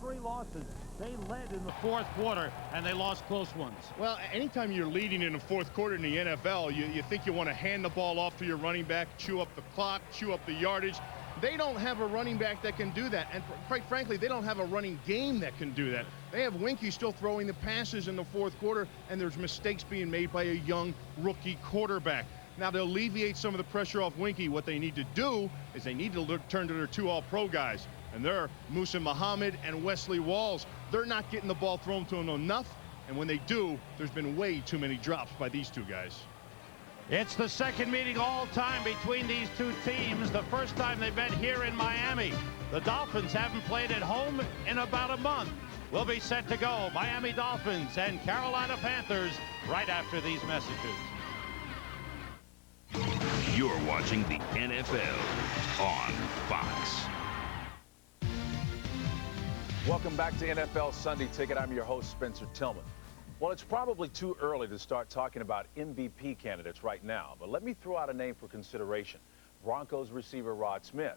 3 losses. They led in the fourth quarter, and they lost close ones. Well, anytime you're leading in the fourth quarter in the NFL, you think you want to hand the ball off to your running back, chew up the clock, chew up the yardage. They don't have a running back that can do that, and quite frankly, they don't have a running game that can do that. They have Winky still throwing the passes in the fourth quarter, and there's mistakes being made by a young rookie quarterback. Now, to alleviate some of the pressure off Winky, what they need to do is they need to turn to their 2 all-pro guys, and they're Musa Muhammad and Wesley Walls. They're not getting the ball thrown to them enough, and when they do, there's been way too many drops by these 2 guys. It's the second meeting all time between these 2 teams. The first time they've met here in Miami. The Dolphins haven't played at home in about a month. We'll be set to go. Miami Dolphins and Carolina Panthers right after these messages. You're watching the NFL on Fox. Welcome back to NFL Sunday Ticket. I'm your host, Spencer Tillman. Well, it's probably too early to start talking about MVP candidates right now, but let me throw out a name for consideration: Broncos receiver Rod Smith.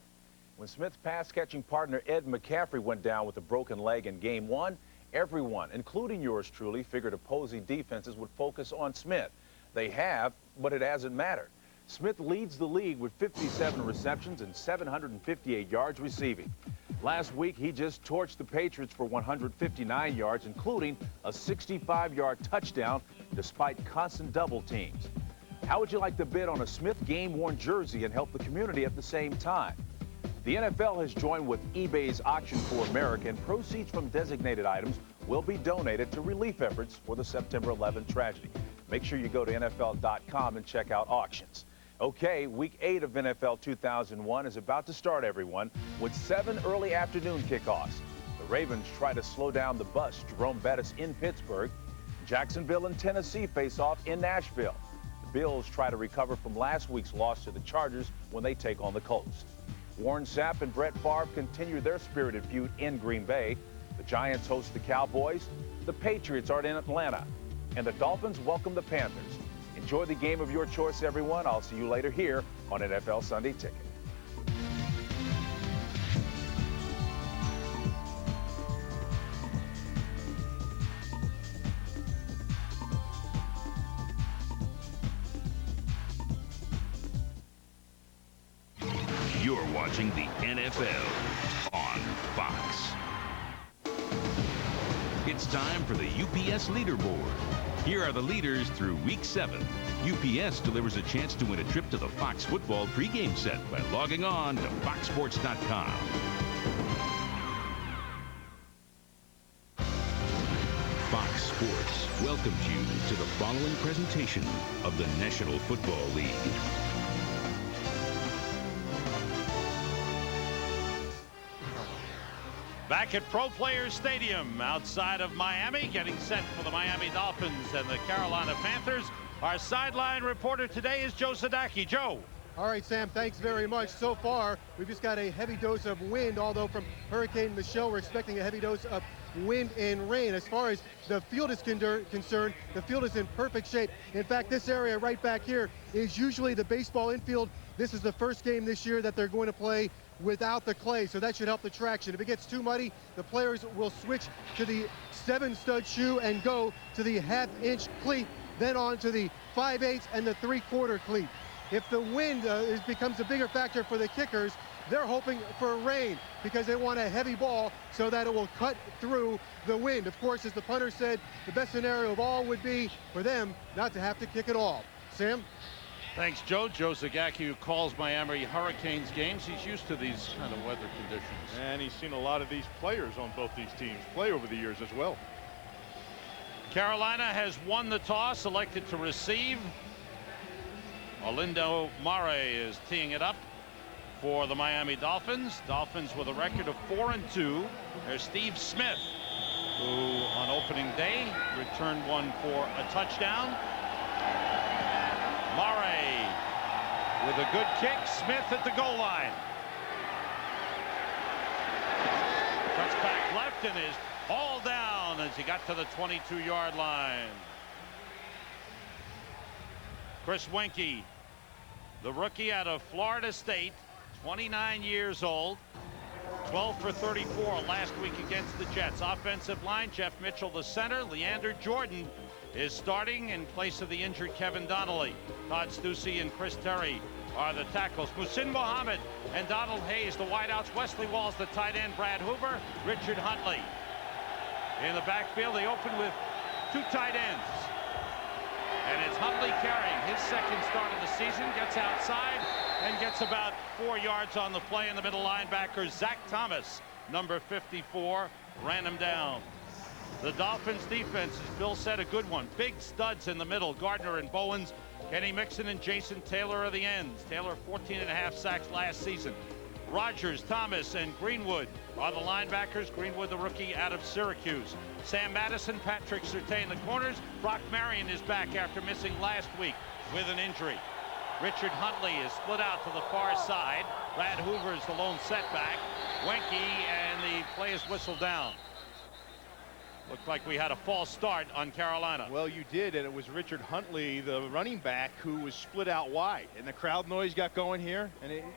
When Smith's pass-catching partner Ed McCaffrey went down with a broken leg in Game 1, everyone, including yours truly, figured opposing defenses would focus on Smith. They have, but it hasn't mattered. Smith leads the league with 57 receptions and 758 yards receiving. Last week, he just torched the Patriots for 159 yards, including a 65-yard touchdown, despite constant double teams. How would you like to bid on a Smith game-worn jersey and help the community at the same time? The NFL has joined with eBay's Auction for America, and proceeds from designated items will be donated to relief efforts for the September 11 tragedy. Make sure you go to NFL.com and check out auctions. Okay, Week 8 of NFL 2001 is about to start, everyone, with 7 early afternoon kickoffs. The Ravens try to slow down the bus, Jerome Bettis in Pittsburgh. Jacksonville and Tennessee face off in Nashville. The Bills try to recover from last week's loss to the Chargers when they take on the Colts. Warren Sapp and Brett Favre continue their spirited feud in Green Bay. The Giants host the Cowboys. The Patriots are in Atlanta. And the Dolphins welcome the Panthers. Enjoy the game of your choice, everyone. I'll see you later here on NFL Sunday Ticket. You're watching the NFL on Fox. It's time for the UPS leaderboard. Here are the leaders through Week 7. UPS delivers a chance to win a trip to the Fox football pregame set by logging on to foxsports.com. Fox Sports welcomes you to the following presentation of the National Football League. Back at Pro Players Stadium outside of Miami, getting set for the Miami Dolphins and the Carolina Panthers. Our sideline reporter today is Joe Sadaki. Joe. All right, Sam, thanks very much. So far, we've just got a heavy dose of wind, although from Hurricane Michelle, we're expecting a heavy dose of wind and rain. As far as the field is concerned, the field is in perfect shape. In fact, this area right back here is usually the baseball infield. This is the first game this year that they're going to play without the clay, so that should help the traction. If it gets too muddy, the players will switch to the 7-stud shoe and go to the half-inch cleat, then on to the 5/8 and the 3/4 cleat. If the wind becomes a bigger factor for the kickers, they're hoping for rain because they want a heavy ball so that it will cut through the wind. Of course, as the punter said, the best scenario of all would be for them not to have to kick at all. Sam? Thanks, Joe. Joe Zagacki, who calls Miami Hurricanes games. He's used to these kind of weather conditions. And he's seen a lot of these players on both these teams play over the years as well. Carolina has won the toss, elected to receive. Orlando Mare is teeing it up for the Miami Dolphins. Dolphins with a record of 4-2. There's Steve Smith, who on opening day returned one for a touchdown. Mare with a good kick. Smith at the goal line. Cuts back left and is hauled down as he got to the 22-yard line. Chris Winky, the rookie out of Florida State, 29 years old, 12 for 34 last week against the Jets. Offensive line, Jeff Mitchell the center. Leander Jordan is starting in place of the injured Kevin Donnelly. Todd Stussy and Chris Terry are the tackles. Muhsin Muhammad and Donald Hayes the wideouts. Wesley Walls the tight end. Brad Hoover, Richard Huntley. In the backfield, they open with two tight ends. And it's Huntley carrying his second start of the season. Gets outside and gets about 4 yards on the play. In the middle linebacker, Zach Thomas, number 54, ran him down. The Dolphins defense, as Bill said, a good one. Big studs in the middle, Gardner and Bowens. Kenny Mixon and Jason Taylor are the ends. Taylor 14.5 sacks last season. Rogers, Thomas, and Greenwood are the linebackers. Greenwood, the rookie out of Syracuse. Sam Madison, Patrick Surtain, the corners. Brock Marion is back after missing last week with an injury. Richard Huntley is split out to the far side. Brad Hoover is the lone setback. Wenke, and the play is whistled down. Looked like we had a false start on Carolina. Well, you did, and it was Richard Huntley, the running back, who was split out wide. And the crowd noise got going here.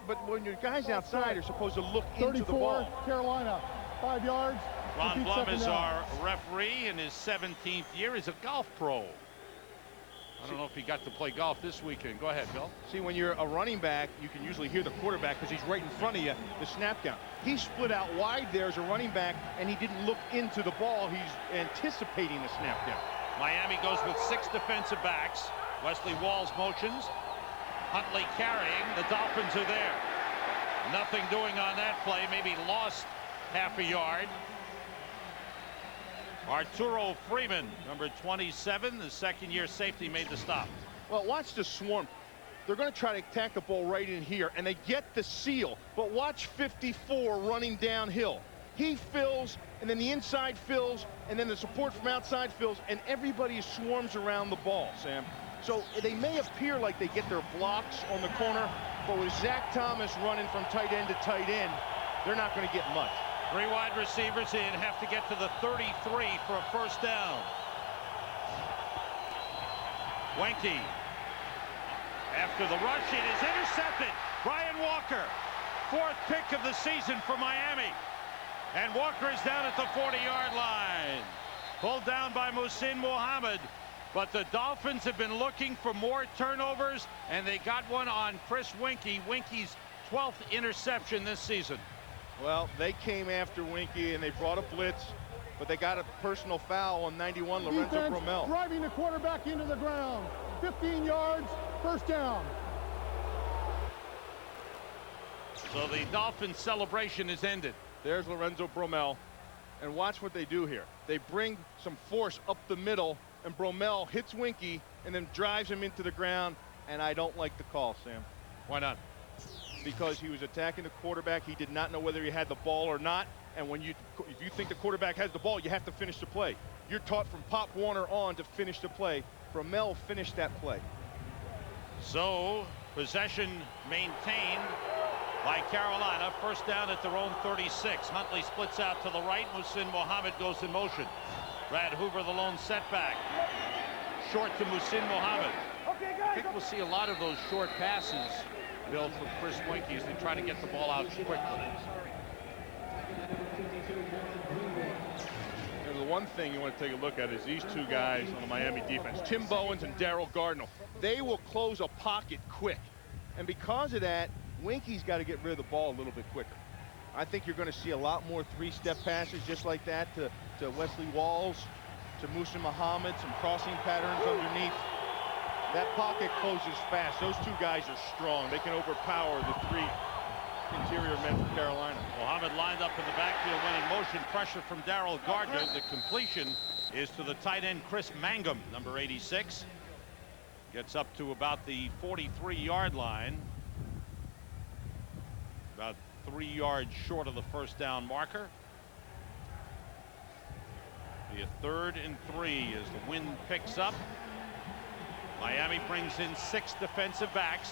But when your guys outside are supposed to look into the ball. Carolina, 5 yards. Ron Blum is our referee in his 17th year. He's a golf pro. I don't know if he got to play golf this weekend. Go ahead, Bill. See, when you're a running back, you can usually hear the quarterback because he's right in front of you, the snap count. He split out wide there as a running back, and he didn't look into the ball. He's anticipating the snap count. Miami goes with 6 defensive backs. Wesley Walls motions. Huntley carrying. The Dolphins are there. Nothing doing on that play. Maybe lost half a yard. Arturo Freeman, number 27, the second-year safety, made the stop. Well, watch the swarm. They're going to try to attack the ball right in here, and they get the seal. But watch 54 running downhill. He fills, and then the inside fills, and then the support from outside fills, and everybody swarms around the ball, Sam. So they may appear like they get their blocks on the corner, but with Zach Thomas running from tight end to tight end, they're not going to get much. 3 wide receivers in, have to get to the 33 for a first down. Wenke. After the rush, it is intercepted. Brian Walker, 4th pick of the season for Miami. And Walker is down at the 40-yard line. Pulled down by Muhsin Muhammad. But the Dolphins have been looking for more turnovers, and they got one on Chris Wenke. Wenke's 12th interception this season. Well, they came after Wenke, and they brought a blitz, but they got a personal foul on 91, Lorenzo Bromell. Driving the quarterback into the ground. 15 yards, first down. So the Dolphins celebration is ended. There's Lorenzo Bromell, and watch what they do here. They bring some force up the middle, and Bromell hits Wenke and then drives him into the ground, and I don't like the call, Sam. Why not? Because he was attacking the quarterback. He did not know whether he had the ball or not, and if you think the quarterback has the ball, you have to finish the play. You're taught from Pop Warner on to finish the play. Bromell finished that play. So possession maintained by Carolina. First down at their own 36. Huntley splits out to the right. Muhsin Muhammad goes in motion. Brad Hoover, the lone setback. Short to Muhsin Muhammad. I think we'll see a lot of those short passes, Bill, from Chris Wenke as they try to get the ball out quickly. And the one thing you want to take a look at is these two guys on the Miami defense, Tim Bowens and Daryl Gardner. They will close a pocket quick. And because of that, Wenke's got to get rid of the ball a little bit quicker. I think you're going to see a lot more 3-step passes just like that to Wesley Walls, to Muhsin Muhammad, some crossing patterns underneath. That pocket closes fast. Those two guys are strong. They can overpower the 3 interior men from Carolina. Muhammad lined up in the backfield, went in motion. Pressure from Daryl Gardner. The completion is to the tight end Chris Mangum, number 86. Gets up to about the 43-yard line. About 3 yards short of the first down marker. Be a 3rd and 3 as the wind picks up. Miami brings in 6 defensive backs.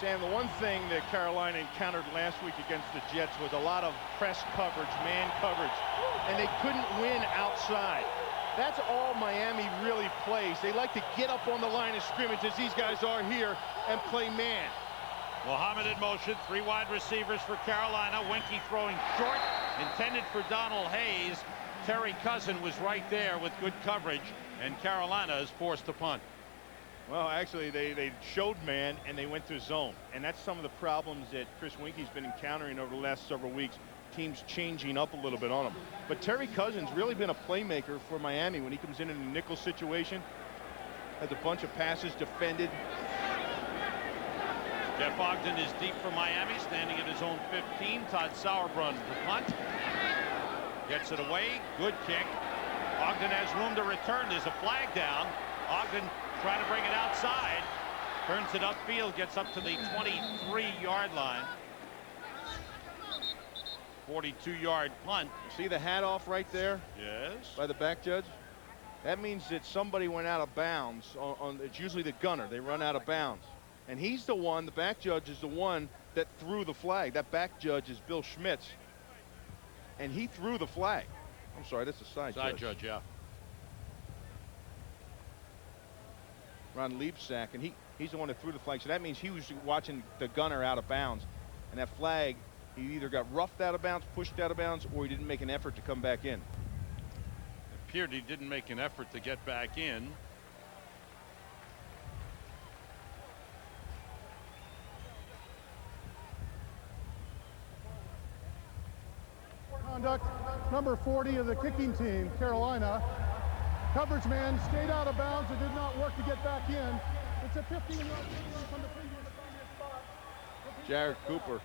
Sam, the one thing that Carolina encountered last week against the Jets was a lot of press coverage, man coverage, and they couldn't win outside. That's all Miami really plays. They like to get up on the line of scrimmage, as these guys are here, and play man. Muhammad in motion, 3 wide receivers for Carolina. Winky throwing short, intended for Donald Hayes. Terry Cousin was right there with good coverage, and Carolina is forced to punt. Well, actually, they showed man, and they went to zone. And that's some of the problems that Chris Winky's been encountering over the last several weeks. Teams changing up a little bit on him. But Terry Cousin's really been a playmaker for Miami when he comes in a nickel situation. Has a bunch of passes defended. Jeff Ogden is deep for Miami, standing at his own 15. Todd Sauerbrunn to punt. Gets it away. Good kick. Ogden has room to return. There's a flag down. Ogden trying to bring it outside. Turns it upfield. Gets up to the 23-yard line. 42-yard punt. See the hat off right there? Yes. By the back judge? That means that somebody went out of bounds. It's usually the gunner. They run out of bounds. And he's the one, the back judge is the one that threw the flag. That back judge is Bill Schmitz. And he threw the flag. I'm sorry, that's a side judge. Side judge, yeah. Ron Liebsack, and he's the one that threw the flag. So that means he was watching the gunner out of bounds. And that flag, he either got roughed out of bounds, pushed out of bounds, or he didn't make an effort to come back in. It appeared he didn't make an effort to get back in. Conduct, number 40 of the kicking team, Carolina. Coverage man stayed out of bounds and did not work to get back in. It's a 15-yard from the previous spot. Jared Cooper.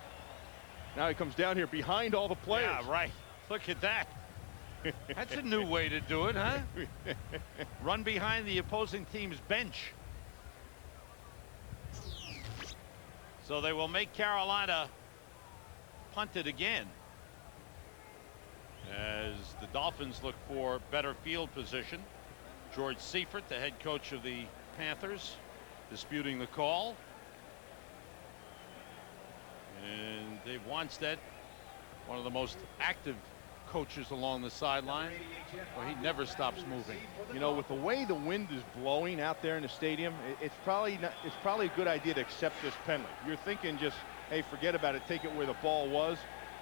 Now he comes down here behind all the players. Yeah, right. Look at that. That's a new way to do it, huh? Run behind the opposing team's bench. So they will make Carolina punt it again, as the Dolphins look for better field position. George Seifert, the head coach of the Panthers, disputing the call. And Dave Wanstead, one of the most active coaches along the sideline. Well, he never stops moving. You know, with the way the wind is blowing out there in the stadium, it's probably a good idea to accept this penalty. You're thinking just, hey, forget about it, take it where the ball was.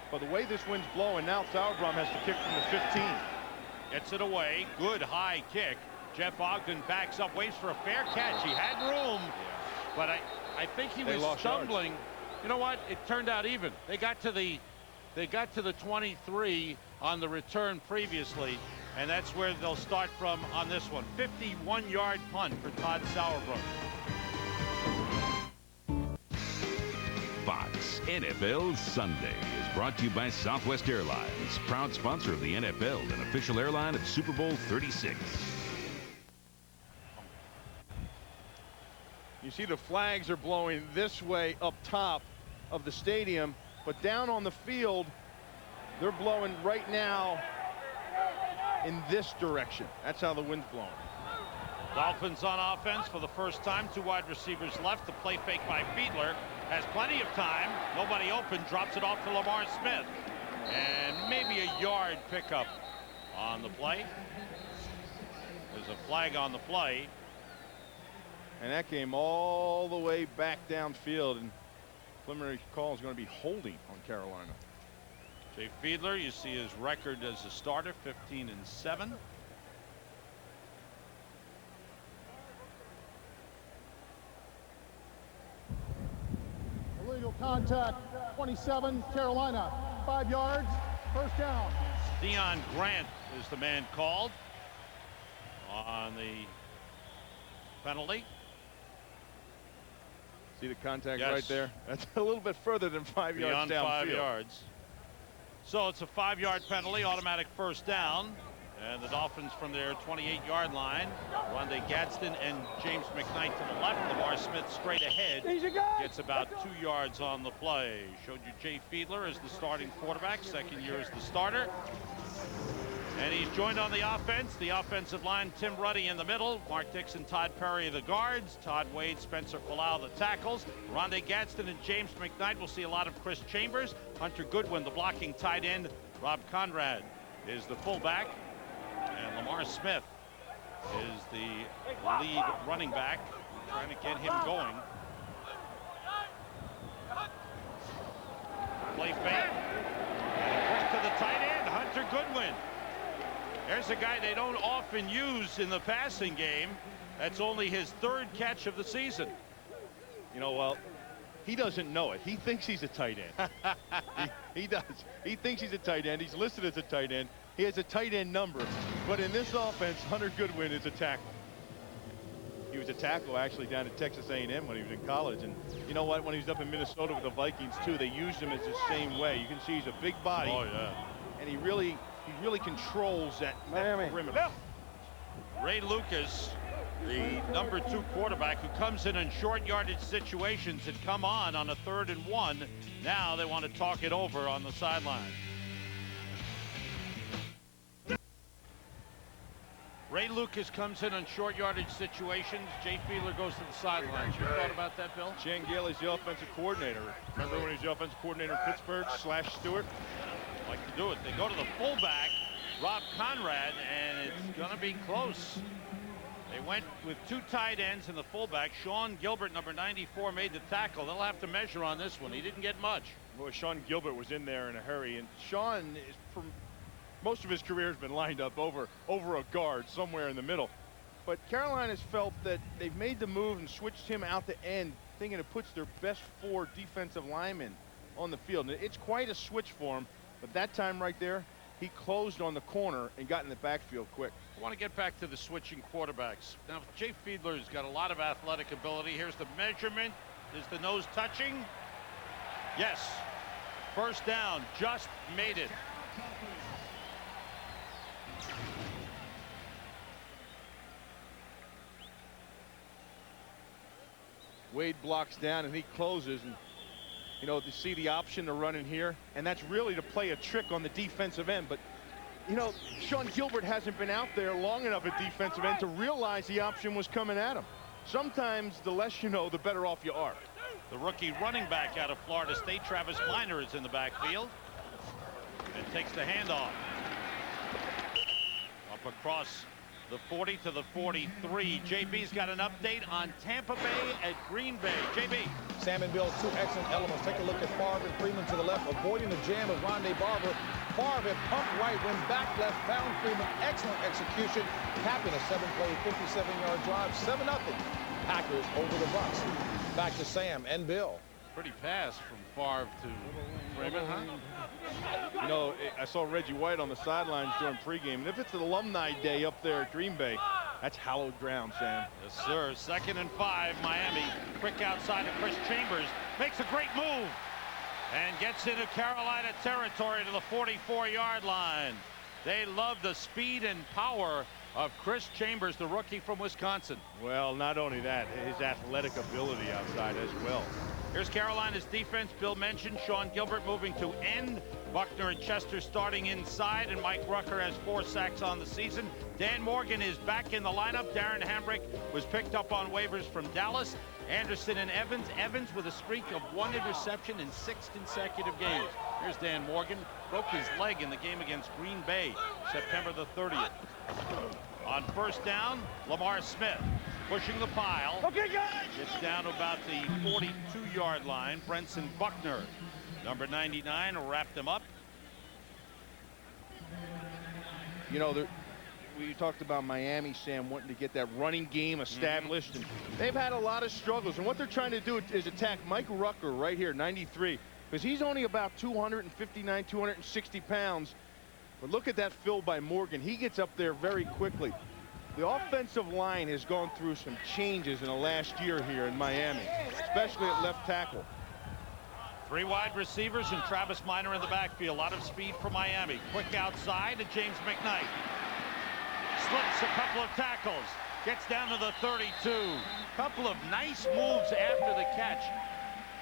But the way this wind's blowing, now Sauerbrunn has to kick from the 15. Gets it away. Good high kick. Jeff Ogden backs up, waits for a fair catch. He had room, but I think he was stumbling. Yards. You know what? It turned out even. They got to the 23 on the return previously, and that's where they'll start from on this one. 51-yard punt for Todd Sauerbrunn. Fox NFL Sunday is brought to you by Southwest Airlines, proud sponsor of the NFL and official airline of Super Bowl 36. You see the flags are blowing this way up top of the stadium, but down on the field, they're blowing right now in this direction. That's how the wind's blowing. Dolphins on offense for the first time. 2 wide receivers left. The play fake by Fiedler. Has plenty of time. Nobody open. Drops it off to Lamar Smith. And maybe a yard pickup on the play. There's a flag on the play. And that came all the way back downfield. And preliminary call is going to be holding on Carolina. Jay Fiedler, you see his record as a starter, 15-7. Illegal contact, 27, Carolina, 5 yards, first down. Deion Grant is the man called on the penalty. See the contact yes. right there? That's a little bit further than 5 yards downfield. 5 yards. So it's a 5-yard penalty, automatic first down. And the Dolphins from their 28-yard line. Rondé Gadsden and James McKnight to the left. Lamar Smith straight ahead. Gets about 2 yards on the play. Showed you Jay Fiedler as the starting quarterback. Second year as the starter. And he's joined on the offense. The offensive line, Tim Ruddy in the middle. Mark Dixon, Todd Perry the guards. Todd Wade, Spencer Falau the tackles. Rondé Gadsden and James McKnight. We'll see a lot of Chris Chambers. Hunter Goodwin, the blocking tight end. Rob Conrad is the fullback. And Lamar Smith is the lead running back, trying to get him going. Play fake. And a quick to the tight end, Hunter Goodwin. There's a guy they don't often use in the passing game. That's only his 3rd catch of the season. You know, well, he doesn't know it. He thinks he's a tight end. he does. He thinks he's a tight end. He's listed as a tight end. He has a tight end number. But in this offense, Hunter Goodwin is a tackle. He was a tackle actually down at Texas A&M when he was in college. And you know what? When he was up in Minnesota with the Vikings too, they used him as the same way. You can see he's a big body. Oh yeah. And he really controls that perimeter. Ray Lucas, the number 2 quarterback who comes in short yardage situations and come on a 3rd and 1. Now they want to talk it over on the sideline. Ray Lucas comes in short yardage situations. Jay Fiedler goes to the sidelines. You thought about that, Bill? Chan Gailey's the offensive coordinator. Remember when he was the offensive coordinator in Pittsburgh / Stewart? Like to do it. They go to the fullback, Rob Conrad, and it's going to be close. They went with 2 tight ends and the fullback. Sean Gilbert, number 94, made the tackle. They'll have to measure on this one. He didn't get much. Boy, Sean Gilbert was in there in a hurry, and Sean is from most of his career has been lined up over a guard somewhere in the middle. But Carolina's felt that they've made the move and switched him out to end, thinking it puts their best 4 defensive linemen on the field. And it's quite a switch for him, but that time right there, he closed on the corner and got in the backfield quick. I want to get back to the switching quarterbacks. Now, Jay Fiedler's got a lot of athletic ability. Here's the measurement. Is the nose touching? Yes. First down, just made it. Wade blocks down and he closes, and you know, to see the option to run in here, and that's really to play a trick on the defensive end. But you know, Sean Gilbert hasn't been out there long enough at defensive end to realize the option was coming at him. Sometimes the less you know, the better off you are. The rookie running back out of Florida State, Travis Minor, is in the backfield and takes the handoff up across the 40 to the 43. JB's got an update on Tampa Bay at Green Bay. JB. Sam and Bill, 2 excellent elements. Take a look at Favre and Freeman to the left, avoiding the jam of Rondé Barber. Favre had pumped right, went back left, found Freeman. Excellent execution, capping a 7-play, 57-yard drive, 7-0. Packers over the Bucs. Back to Sam and Bill. Pretty pass from Favre to Freeman, huh? You know, I saw Reggie White on the sidelines during pregame, and if it's an alumni day up there at Green Bay, that's hallowed ground, Sam. Yes, sir. 2nd and 5, Miami. Quick outside of Chris Chambers. Makes a great move and gets into Carolina territory to the 44-yard line. They love the speed and power of Chris Chambers, the rookie from Wisconsin. Well, not only that, his athletic ability outside as well. Here's Carolina's defense. Bill mentioned Sean Gilbert moving to end. Buckner and Chester starting inside, and Mike Rucker has 4 sacks on the season. Dan Morgan is back in the lineup. Darren Hambrick was picked up on waivers from Dallas. Anderson and Evans. Evans with a streak of 1 interception in 6 consecutive games. Here's Dan Morgan. Broke his leg in the game against Green Bay, September the 30th. On first down, Lamar Smith pushing the pile. Okay, guys. Gets down to about the 42-yard line. Brenson Buckner, number 99, wrapped him up. You know, we talked about Miami, Sam, wanting to get that running game established, and they've had a lot of struggles. And what they're trying to do is attack Mike Rucker right here, 93, because he's only about 259, 260 pounds. But look at that fill by Morgan. He gets up there very quickly. The offensive line has gone through some changes in the last year here in Miami, especially at left tackle. 3 wide receivers and Travis Minor in the backfield. A lot of speed for Miami. Quick outside to James McKnight. Slips a couple of tackles. Gets down to the 32. Couple of nice moves after the catch.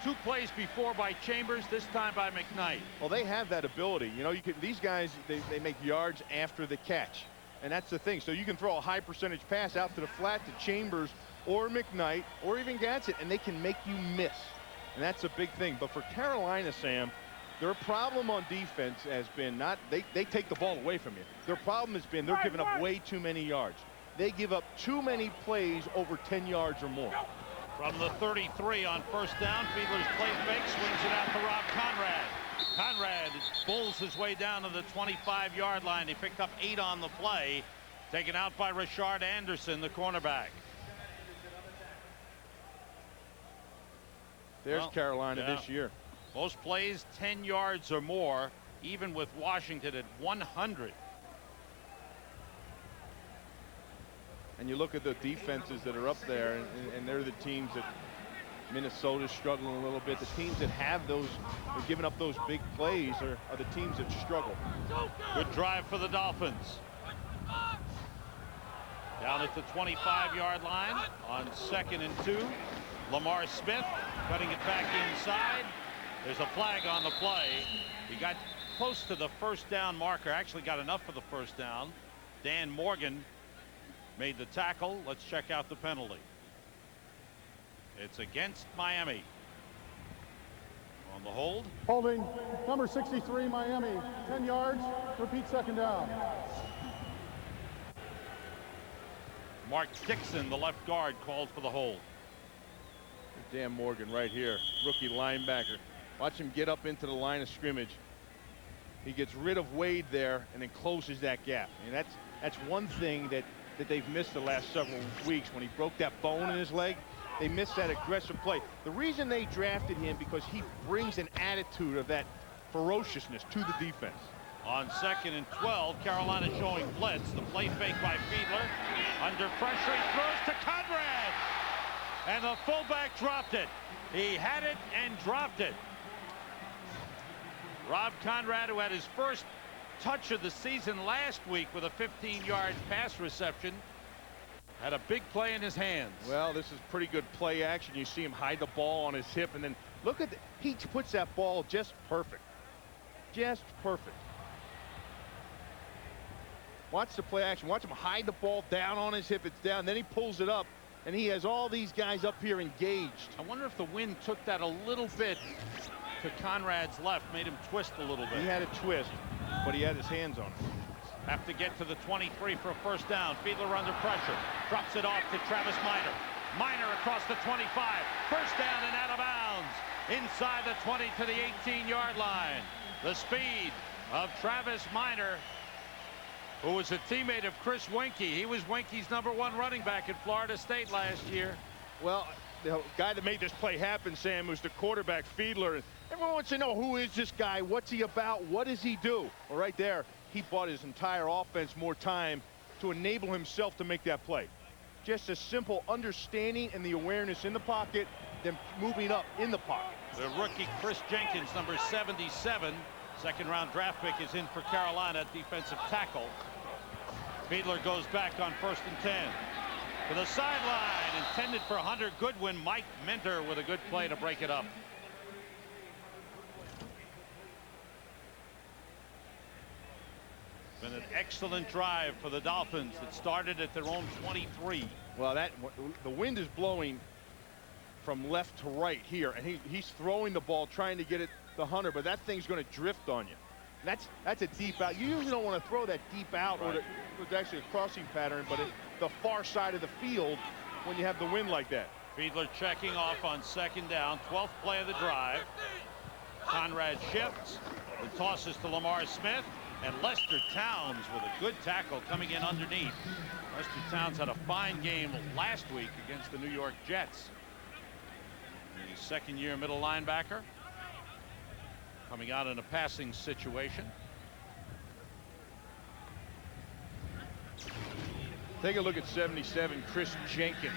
2 plays before by Chambers, this time by McKnight. Well, they have that ability. You know, these guys, they make yards after the catch. And that's the thing. So you can throw a high percentage pass out to the flat to Chambers or McKnight or even Gadsden, and they can make you miss. And that's a big thing. But for Carolina, Sam, their problem on defense has been not they take the ball away from you. Their problem has been they're giving up way too many yards. They give up too many plays over 10 yards or more. From the 33 on first down, Fiedler's play fake, swings it out to Rob Conrad. Conrad bulls his way down to the 25-yard line. He picked up 8 on the play. Taken out by Rashard Anderson, the cornerback. There's Carolina this year. Most plays 10 yards or more, even with Washington at 100. And you look at the defenses that are up there, and they're the teams that Minnesota's struggling a little bit. The teams that have those, giving up those big plays are the teams that struggle. Good drive for the Dolphins. Down at the 25-yard line on 2nd and 2. Lamar Smith cutting it back inside. There's a flag on the play. He got close to the first down marker. Actually got enough for the first down. Dan Morgan made the tackle. Let's check out the penalty. It's against Miami. On the hold. Holding number 63 Miami, 10 yards. Repeat, second down. Mark Dixon, the left guard, called for the hold. Dan Morgan right here, rookie linebacker. Watch him get up into the line of scrimmage. He gets rid of Wade there and then closes that gap. And that's one thing that they've missed the last several weeks. When he broke that bone in his leg, they missed that aggressive play. The reason they drafted him, because he brings an attitude of that ferociousness to the defense. On 2nd and 12, Carolina showing blitz. The play fake by Fiedler. Under pressure, he throws to Conrad. And the fullback dropped it. He had it and dropped it. Rob Conrad, who had his first touch of the season last week with a 15-yard pass reception, had a big play in his hands. Well, this is pretty good play action. You see him hide the ball on his hip, and then look at he puts that ball just perfect. Just perfect. Watch the play action. Watch him hide the ball down on his hip. It's down. Then he pulls it up, and he has all these guys up here engaged. I wonder if the wind took that a little bit to Conrad's left, made him twist a little bit. He had a twist, but he had his hands on it. Have to get to the 23 for a first down. Fiedler under pressure. Drops it off to Travis Minor. Minor across the 25. First down and out of bounds. Inside the 20 to the 18-yard line. The speed of Travis Minor, who was a teammate of Chris Weinke. He was Weinke's #1 running back at Florida State last year. Well, the guy that made this play happen, Sam, was the quarterback, Fiedler. Everyone wants to know, who is this guy? What's he about? What does he do? Well, right there, he bought his entire offense more time to enable himself to make that play. Just a simple understanding and the awareness in the pocket, then moving up in the pocket. The rookie Chris Jenkins, number 77, second-round draft pick, is in for Carolina, defensive tackle. Fiedler goes back on 1st and 10. To the sideline, intended for Hunter Goodwin. Mike Minter with a good play to break it up. Been an excellent drive for the Dolphins that started at their own 23. Well, the wind is blowing from left to right here, and he's throwing the ball, trying to get it to Hunter, but that thing's going to drift on you. That's a deep out. You usually don't want to throw that deep out, right, or it's actually a crossing pattern, but the far side of the field when you have the wind like that. Fiedler checking off on 2nd down, 12th play of the drive. Conrad shifts, the tosses to Lamar Smith, and Lester Towns with a good tackle coming in underneath. Lester Towns had a fine game last week against the New York Jets. The second-year middle linebacker coming out in a passing situation. Take a look at 77, Chris Jenkins.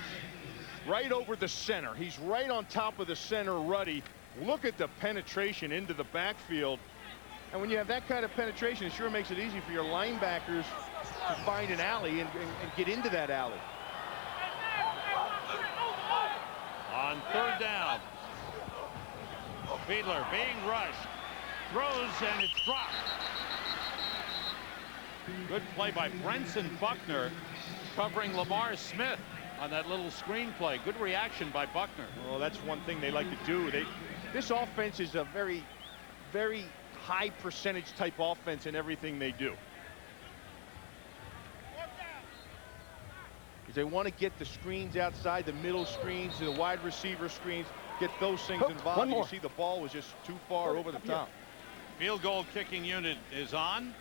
Right over the center. He's right on top of the center, Ruddy. Look at the penetration into the backfield. And when you have that kind of penetration, it sure makes it easy for your linebackers to find an alley and get into that alley. On 3rd down, Fiedler being rushed, throws, and it's dropped. Good play by Brenson Buckner, covering Lamar Smith on that little screen play. Good reaction by Buckner. Well, that's one thing they like to do. This offense is a very, very high percentage type offense in everything they do. Because they want to get the screens outside, the middle screens, the wide receiver screens, get those things involved. You see the ball was just too far over the top. Field goal kicking unit is on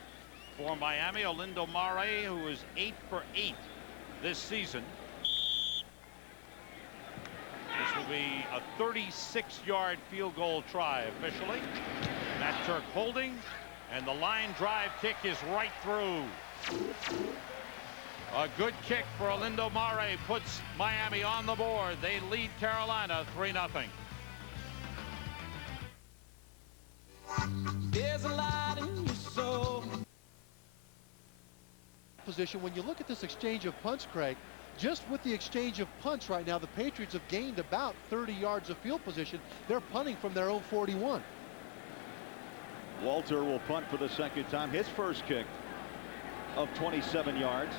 for Miami. Olindo Mare, who is 8 for 8 this season. This will be a 36-yard field goal try officially. Matt Turk holding, and the line drive kick is right through. A good kick for Olindo Mare puts Miami on the board. They lead Carolina 3-0. There's a lot in your soul. Position, when you look at this exchange of punts, Craig, just with the exchange of punts right now, the Patriots have gained about 30 yards of field position. They're punting from their own 41. Walter will punt for the second time. His first kick of 27 yards.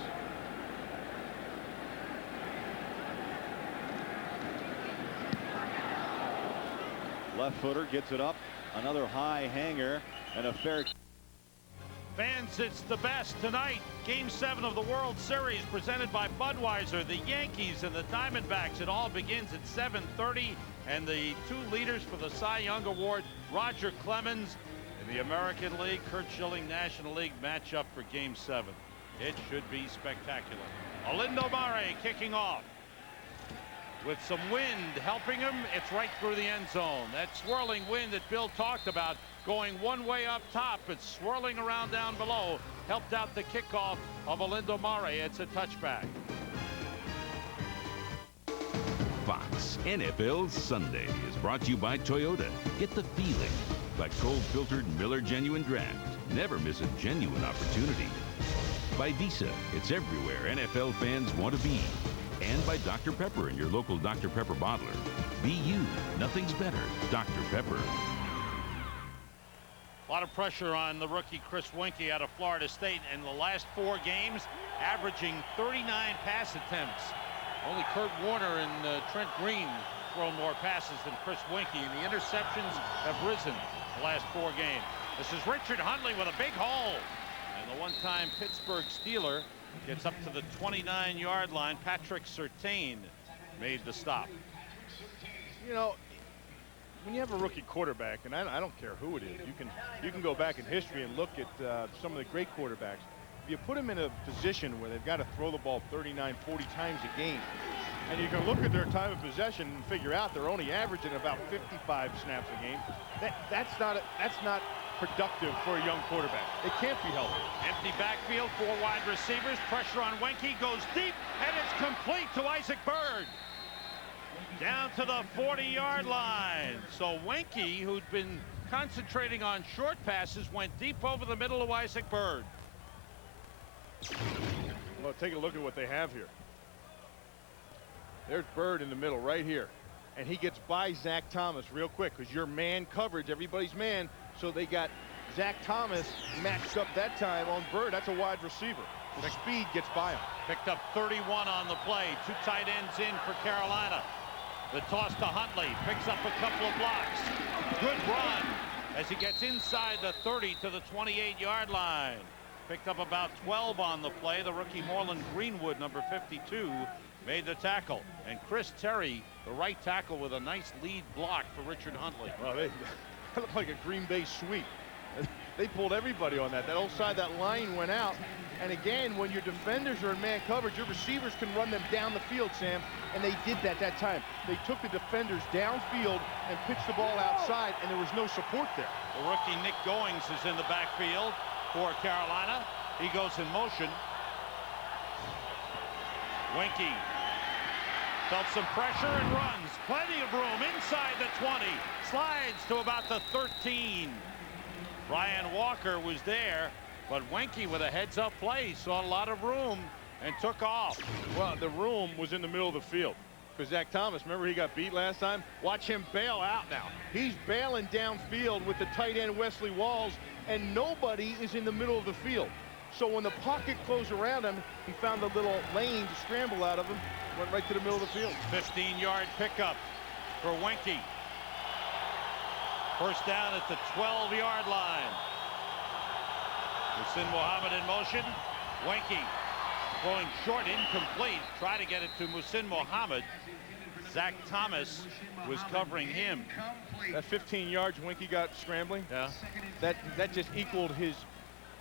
Left footer gets it up. Another high hanger and a fair. Fans, it's the best tonight. Game 7 of the World Series presented by Budweiser, the Yankees and the Diamondbacks. It all begins at 7:30, and the two leaders for the Cy Young Award, Roger Clemens in the American League, Curt Schilling National League, match up for Game 7. It should be spectacular. Olindo Mare kicking off. With some wind helping him, it's right through the end zone. That swirling wind that Bill talked about, going one way up top, it's swirling around down below, helped out the kickoff of Olindo Mare. It's a touchback. Fox NFL Sunday is brought to you by Toyota. Get the feeling by cold filtered Miller Genuine Draft. Never miss a genuine opportunity. By Visa, it's everywhere NFL fans want to be. And by Dr. Pepper and your local Dr. Pepper bottler. Be you. Nothing's better. Dr. Pepper. A lot of pressure on the rookie Chris Weinke out of Florida State in the last 4 games, averaging 39 pass attempts. Only Kurt Warner and Trent Green thrown more passes than Chris Weinke, and the interceptions have risen the last 4 games. This is Richard Huntley with a big hole, and the one-time Pittsburgh Steeler gets up to the 29-yard line. Patrick Surtain made the stop. You know, when you have a rookie quarterback, and I don't care who it is, you can go back in history and look at some of the great quarterbacks. You put them in a position where they've got to throw the ball 39, 40 times a game, and you can look at their time of possession and figure out they're only averaging about 55 snaps a game. That's not productive for a young quarterback. It can't be healthy. Empty backfield, 4 wide receivers. Pressure on Weinke, goes deep, and it's complete to Isaac Byrd. Down to the 40-yard line. So Weinke, who'd been concentrating on short passes, went deep over the middle of Isaac Byrd. Well, take a look at what they have here. There's Byrd in the middle right here. And he gets by Zach Thomas real quick because you're man coverage, everybody's man. So they got Zach Thomas matched up that time on Byrd. That's a wide receiver. The speed gets by him. Picked up 31 on the play. 2 tight ends in for Carolina. The toss to Huntley. Picks up a couple of blocks. Good run as he gets inside the 30 to the 28-yard line. Picked up about 12 on the play. The rookie Moreland Greenwood, number 52, made the tackle. And Chris Terry, the right tackle, with a nice lead block for Richard Huntley. Well, they looked like a Green Bay sweep. They pulled everybody on that. That old side, that line went out. And again, when your defenders are in man coverage, your receivers can run them down the field, Sam. And they did that time. They took the defenders downfield and pitched the ball outside, and there was no support there. The rookie Nick Goings is in the backfield for Carolina. He goes in motion. Weinke felt some pressure and runs. Plenty of room inside the 20. Slides to about the 13. Brian Walker was there, but Weinke with a heads-up play saw a lot of room and took off. Well, the room was in the middle of the field because Zach Thomas, remember he got beat last time? Watch him bail out now. He's bailing downfield with the tight end Wesley Walls, and nobody is in the middle of the field. So when the pocket closed around him, he found a little lane to scramble out of him, went right to the middle of the field. 15-yard pickup for Weinke. First down at the 12-yard line. Muhsin Muhammad in motion. Weinke throwing short, incomplete. Try to get it to Muhsin Muhammad. Zach Thomas was covering him. That 15 yards Winky got scrambling, Yeah. that just equaled his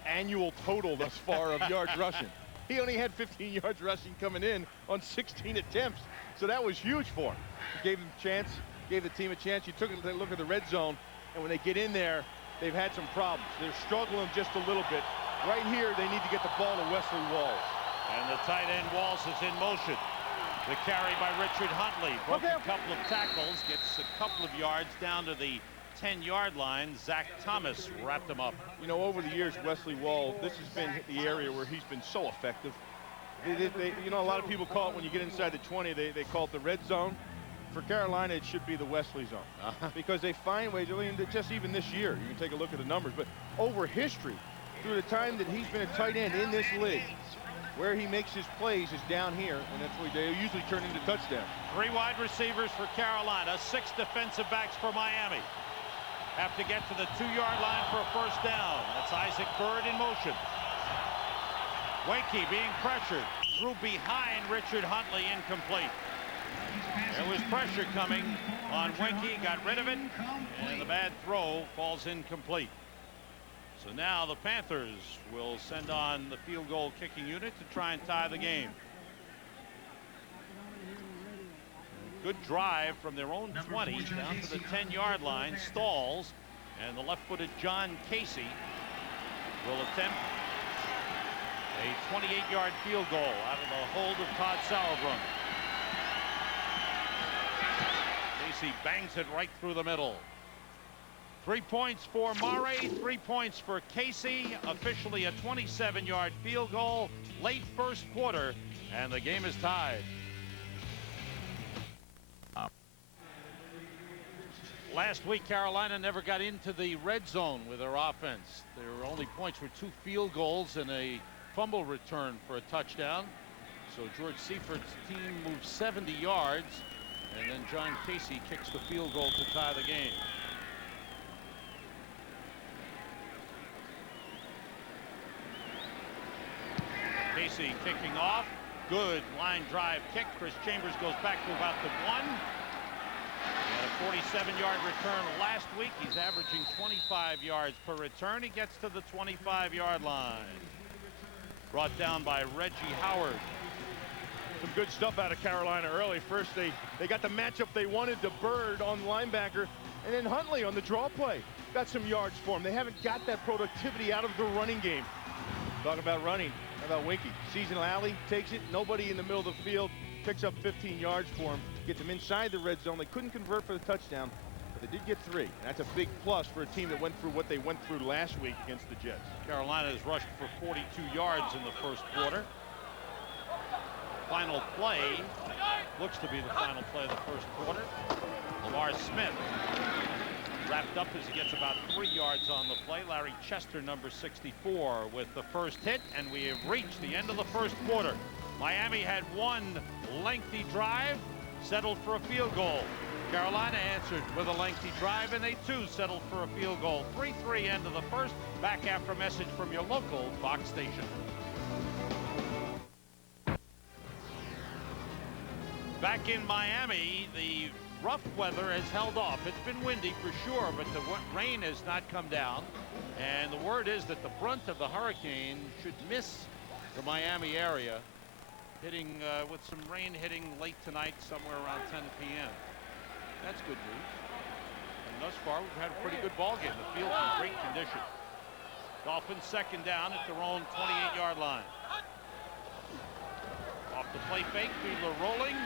annual total thus far of yards rushing. He only had 15 yards rushing coming in on 16 attempts, so that was huge for him. He gave them a chance, gave the team a chance. You took a look at the red zone, and when they get in there, they've had some problems. They're struggling just a little bit. Right here, they need to get the ball to Wesley Walls. And the tight end Walls is in motion. The carry by Richard Huntley. Broke a couple of tackles, gets a couple of yards down to the 10-yard line. Zach Thomas wrapped him up. You know, over the years, Wesley Wall, this has been the area where he's been so effective. You know, a lot of people call it, when you get inside the 20, they call it the red zone. For Carolina, it should be the Wesley zone. Because they find ways, I mean, just even this year, you can take a look at the numbers, but over history, through the time that he's been a tight end in this league, where he makes his plays is down here, and that's where they usually turn into touchdowns. 3 wide receivers for Carolina, 6 defensive backs for Miami. Have to get to the 2-yard line for a first down. That's Isaac Bird in motion. Winky being pressured, threw behind Richard Huntley, incomplete. There was pressure coming on Winky, got rid of it, and the bad throw falls incomplete. So now the Panthers will send on the field goal kicking unit to try and tie the game. Good drive from their own 20 down to the 10-yard line. Stalls, and the left-footed John Casey will attempt a 28-yard field goal out of the hold of Todd Sauerbrunn. Casey bangs it right through the middle. 3 points for Murray, 3 points for Casey. Officially a 27-yard field goal, late first quarter, and the game is tied. Last week, Carolina never got into the red zone with their offense. Their only points were 2 field goals and a fumble return for a touchdown. So George Seifert's team moves 70 yards, and then John Casey kicks the field goal to tie the game. Casey kicking off. Good line drive kick. Chris Chambers goes back to about the 1. And a 47-yard return last week. He's averaging 25 yards per return. He gets to the 25-yard line. Brought down by Reggie Howard. Some good stuff out of Carolina early. First, they got the matchup they wanted to Bird on linebacker, and then Huntley on the draw play. Got some yards for him. They haven't got that productivity out of the running game. Talk about running. How about Winky? Seasonal Alley takes it. Nobody in the middle of the field. Picks up 15 yards for him. Gets them inside the red zone. They couldn't convert for the touchdown, but they did get 3. And that's a big plus for a team that went through what they went through last week against the Jets. Carolina has rushed for 42 yards in the first quarter. Final play looks to be the final play of the first quarter. Lamar Smith wrapped up as he gets about 3 yards on the play. Larry Chester, number 64, with the first hit, and we have reached the end of the first quarter. Miami had 1 lengthy drive, settled for a field goal. Carolina answered with a lengthy drive, and they too settled for a field goal. 3-3 end of the first. Back after a message from your local Fox station. Back in Miami, the rough weather has held off. It's been windy for sure, but the rain has not come down. And the word is that the brunt of the hurricane should miss the Miami area, hitting with some rain hitting late tonight, somewhere around 10 p.m. That's good news. And thus far, we've had a pretty good ball game. The field's in great condition. Dolphins second down at their own 28-yard line. Off the play fake, Fiedler rolling.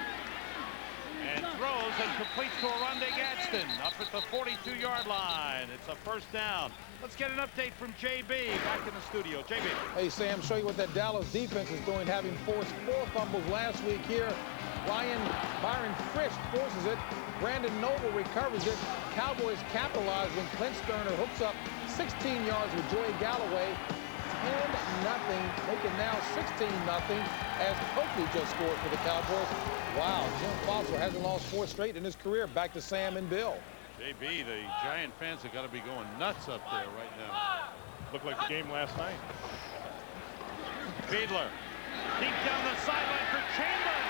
And throws and completes to Oronde Gadsden up at the 42-yard line. It's a first down. Let's get an update from JB back in the studio. JB. Hey, Sam, show you what that Dallas defense is doing, having forced 4 fumbles last week here. Byron Frisch forces it. Brandon Noble recovers it. Cowboys capitalize when Clint Sterner hooks up 16 yards with Joey Galloway. 10-0, making now 16-0 as Coakley just scored for the Cowboys. Wow, Jim Fossil hasn't lost 4 straight in his career. Back to Sam and Bill. JB, the Giant fans have got to be going nuts up there right now. Looked like the game last night. Fiedler deep down the sideline for Chambers.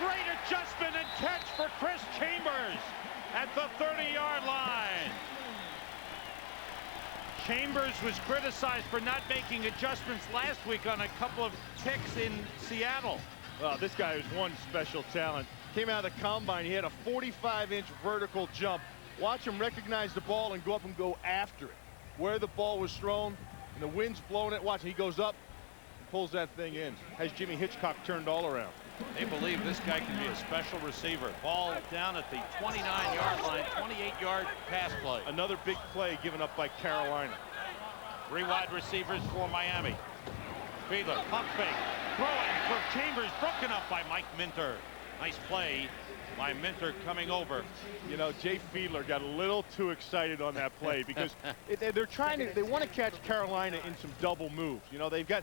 Great adjustment and catch for Chris Chambers at the 30-yard line. Chambers was criticized for not making adjustments last week on a couple of kicks in Seattle. Well, this guy is one special talent. Came out of the combine. He had a 45-inch vertical jump. Watch him recognize the ball and go up and go after it. Where the ball was thrown, and the wind's blowing it. Watch, he goes up and pulls that thing in. Has Jimmy Hitchcock turned all around. They believe this guy can be a special receiver. Ball down at the 29-yard line, 28-yard pass play. Another big play given up by Carolina. 3 wide receivers for Miami. Fiedler, pump fake, throwing for Chambers, broken up by Mike Minter. Nice play by Minter coming over. You know, Jay Fiedler got a little too excited on that play because they want to catch Carolina in some double moves. You know, they've got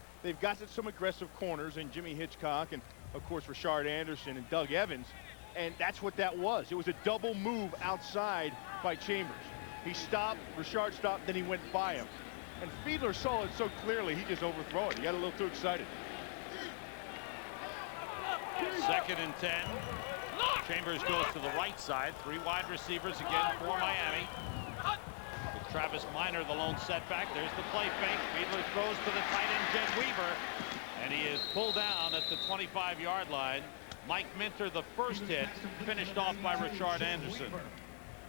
some aggressive corners in Jimmy Hitchcock and of course Rashard Anderson and Doug Evans, and that's what that was. It was a double move outside by Chambers. He stopped, Rashard stopped, then he went by him. And Fiedler saw it so clearly, he just overthrew it. He got a little too excited. 2nd and 10. Chambers goes to the right side. 3 wide receivers again for Miami. With Travis Minor, the lone setback. There's the play fake. Fiedler throws to the tight end, Jed Weaver. And he is pulled down at the 25-yard line. Mike Minter, the first hit, finished off by Rashard Anderson.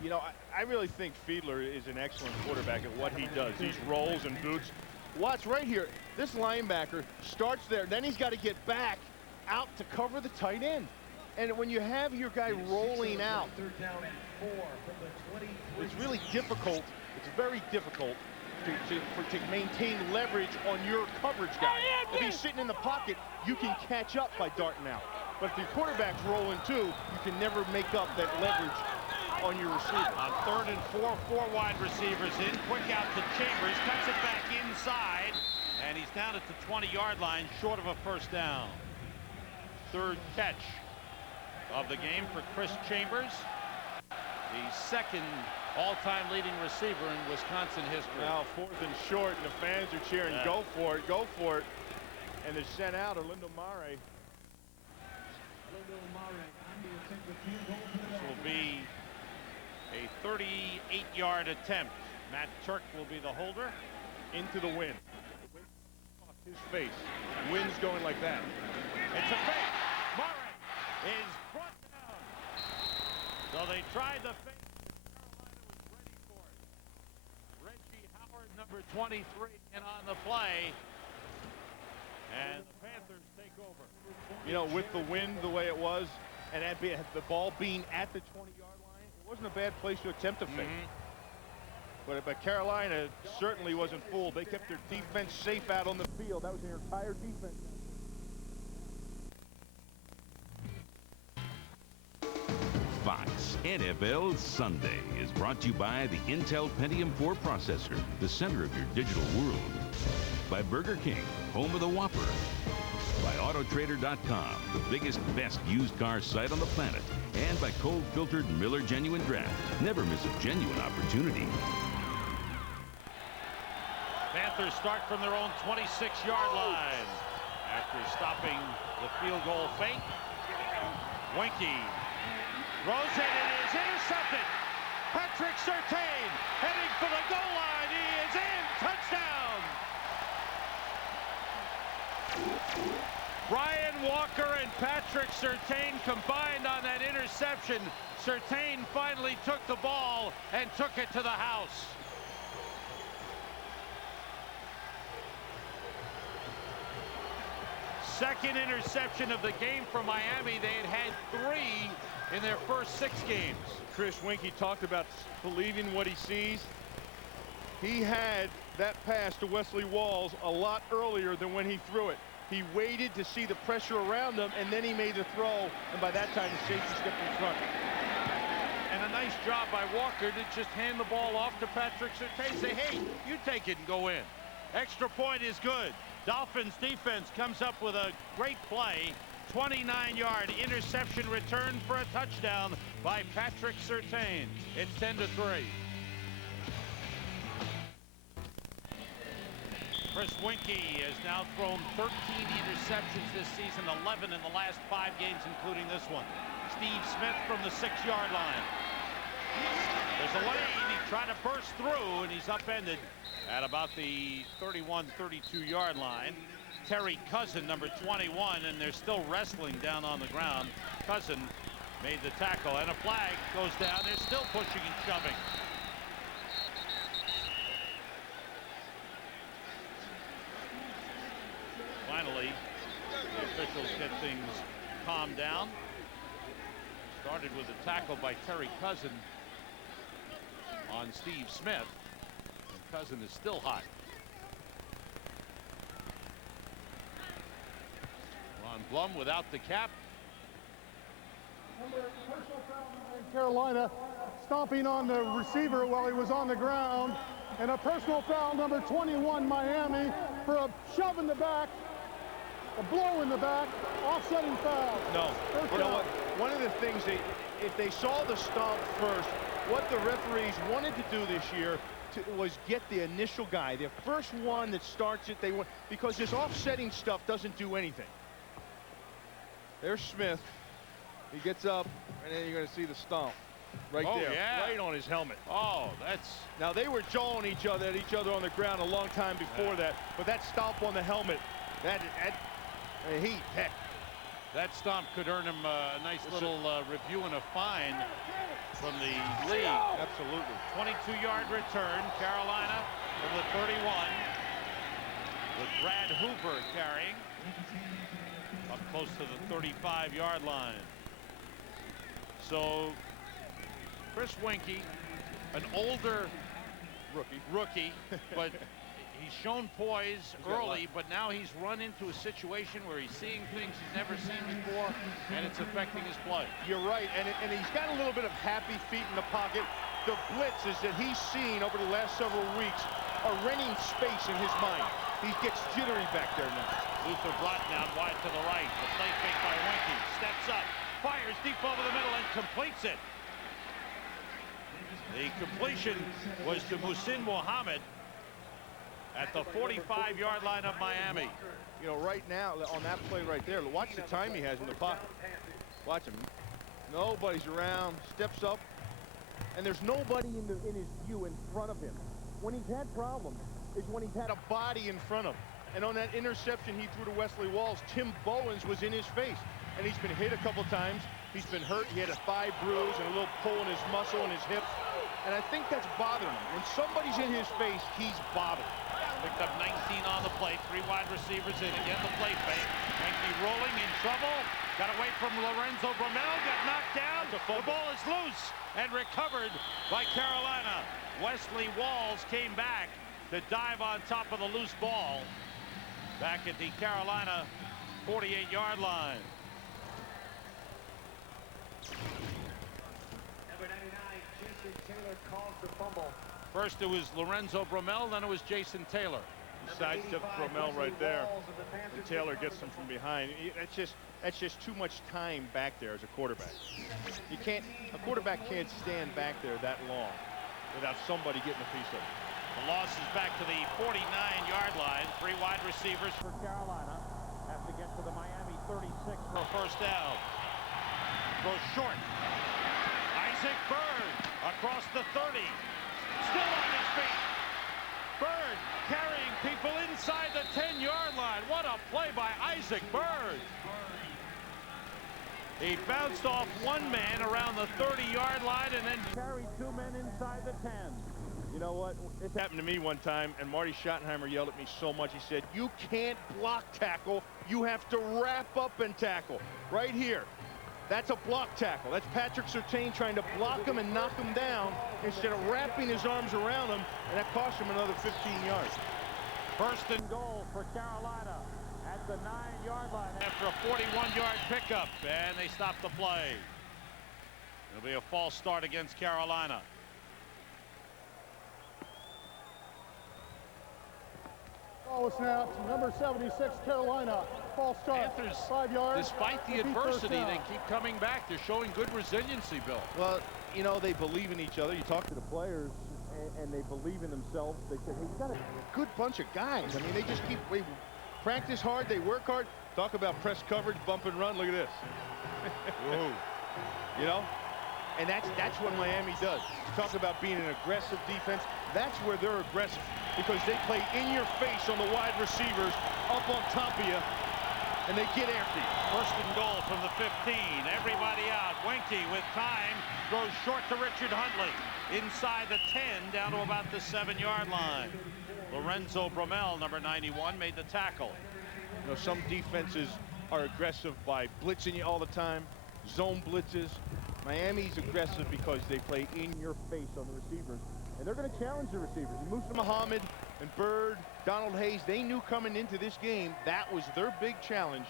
You know, I really think Fiedler is an excellent quarterback at what he does. These rolls and boots. Watch right here. This linebacker starts there. Then he's got to get back out to cover the tight end. And when you have your guy rolling out, it's really difficult. It's very difficult to maintain leverage on your coverage guy. If he's sitting in the pocket, you can catch up by darting out. But if your quarterback's rolling too, you can never make up that leverage on your receiver. On 3rd and 4, 4 wide receivers in. Quick out to Chambers, cuts it back inside, and he's down at the 20-yard line, short of a first down. 3rd catch of the game for Chris Chambers, the 2nd all-time leading receiver in Wisconsin history. Now 4th and short, and the fans are cheering, go for it, go for it. And they're sent out Orlando Mare. This will be a 38-yard attempt. Matt Turk will be the holder. Into the wind. Off his face. Wind's going like that. It's a fake. Murray is brought down. So they tried the fake. Carolina was ready for it. Reggie Howard, number 23, in on the play. And the Panthers take over. You know, with the wind the way it was, and the ball being at the 20-yard line, it wasn't a bad place to attempt a fake. But Carolina certainly wasn't fooled. They kept their defense safe out on the field. That was their entire defense. Fox NFL Sunday is brought to you by the Intel Pentium 4 processor, the center of your digital world. By Burger King, home of the Whopper. By Autotrader.com, the biggest, best used car site on the planet. And by cold-filtered Miller Genuine Draft. Never miss a genuine opportunity. Panthers start from their own 26-yard line. After stopping the field goal fake, Winky throws it and is intercepted. Patrick Surtain heading for the goal line. He is in. Touchdown. Brian Walker and Patrick Surtain combined on that interception. Surtain finally took the ball and took it to the house. Second interception of the game for Miami. They had 3 in their first 6 games. Chris Winkie talked about believing what he sees. He had that pass to Wesley Walls a lot earlier than when he threw it. He waited to see the pressure around him, and then he made the throw, and by that time the safety stepped in front. And a nice job by Walker to just hand the ball off to Patrick Surtain. Say, hey, you take it and go in. Extra point is good. Dolphins defense comes up with a great play. 29-yard interception return for a touchdown by Patrick Surtain. It's 10-3. Chris Winkie has now thrown 13 interceptions this season, 11 in the last 5 games, including this one. Steve Smith from the 6-yard line. There's a lane. He tried to burst through, and he's upended at about the 31-32-yard line. Terry Cousin, number 21, and they're still wrestling down on the ground. Cousin made the tackle, and a flag goes down. They're still pushing and shoving. Finally, the officials get things calmed down. Started with a tackle by Terry Cousin on Steve Smith. And Cousin is still hot. Ron Blum without the cap. Carolina stomping on the receiver while he was on the ground. And a personal foul, number 21, Miami, for a shove in the back, a blow in the back, offsetting foul. No. You know what? One of the things, if they saw the stomp first, what the referees wanted to do this year was get the initial guy, the first one that starts it. They want, because this offsetting stuff doesn't do anything. There's Smith. He gets up, and then you're going to see the stomp right there, yeah. right on his helmet. Oh, that's... Now, they were jawing at each other on the ground a long time before that, but that stomp on the helmet, that heat, heck. That stomp could earn him a nice little review and a fine from the league. Absolutely. 22-yard return. Carolina from the 31 with Brad Hoover carrying up close to the 35-yard line. So Chris Winkie, an older rookie, but he's shown poise early, but now he's run into a situation where he's seeing things he's never seen before, and it's affecting his play. You're right, and he's got a little bit of happy feet in the pocket. The blitzes that he's seen over the last several weeks are renting space in his mind. He gets jittery back there now. Luther Broughton out wide to the right. The play fake by Winkie. Steps up, fires deep over the middle, and completes it. The completion was to Muhsin Muhammad at the 45-yard line of Miami. You know, right now, on that play right there, watch the time he has in the pocket. Watch him. Nobody's around. Steps up. And there's nobody in his view in front of him. When he's had problems is when he's had a body in front of him. And on that interception he threw to Wesley Walls, Tim Bowens was in his face. And he's been hit a couple times. He's been hurt. He had a thigh bruise and a little pull in his muscle and his hip. And I think that's bothering him. When somebody's in his face, he's bothered. Picked up 19 on the play. 3 wide receivers in. Again, the play fake. Winkie rolling in trouble. Got away from Lorenzo Bromell. Got knocked down. The ball is loose and recovered by Carolina. Wesley Walls came back to dive on top of the loose ball. Back at the Carolina 48-yard line. Number 99, Jason Taylor calls the fumble. First it was Lorenzo Bromell, then it was Jason Taylor. Sidestep Bromell right there, and Taylor gets him from behind. That's just too much time back there as a quarterback. A quarterback can't stand back there that long without somebody getting a piece of it. The loss is back to the 49-yard line. 3 wide receivers For Carolina, have to get to the Miami 36 for first down. Goes short. Isaac Bird across the 30. Still on his feet. Bird carrying people inside the 10-yard line. What a play by Isaac Bird. He bounced off one man around the 30-yard line and then carried 2 men inside the 10. You know what? It happened to me one time, and Marty Schottenheimer yelled at me so much. He said, you can't block tackle. You have to wrap up and tackle. Right here. That's a block tackle. That's Patrick Surtain trying to block him and knock him down instead of wrapping his arms around him, and that cost him another 15 yards. First and goal for Carolina at the 9-yard line. After a 41-yard pickup, and they stop the play. It'll be a false start against Carolina. Ball snapped. Number 76, Carolina. False start. Panthers, 5 yards. despite the adversity, they keep coming back. They're showing good resiliency, Bill. Well, you know, they believe in each other. You talk to the players, and they believe in themselves. They said, hey, you got a good bunch of guys. I mean, they just they practice hard, they work hard. Talk about press coverage, bump and run. Look at this. You know, and that's what Miami does. Talk about being an aggressive defense. That's where they're aggressive, because they play in your face on the wide receivers, up on top of you, and they get after you. First and goal from the 15. Everybody out. Winky with time throws short to Richard Huntley. Inside the 10, down to about the 7-yard line. Lorenzo Bromell, number 91, made the tackle. You know, some defenses are aggressive by blitzing you all the time, zone blitzes. Miami's aggressive because they play in your face on the receivers, and they're going to challenge the receivers. Musa Muhammad and Bird, Donald Hayes, they knew coming into this game that was their big challenge,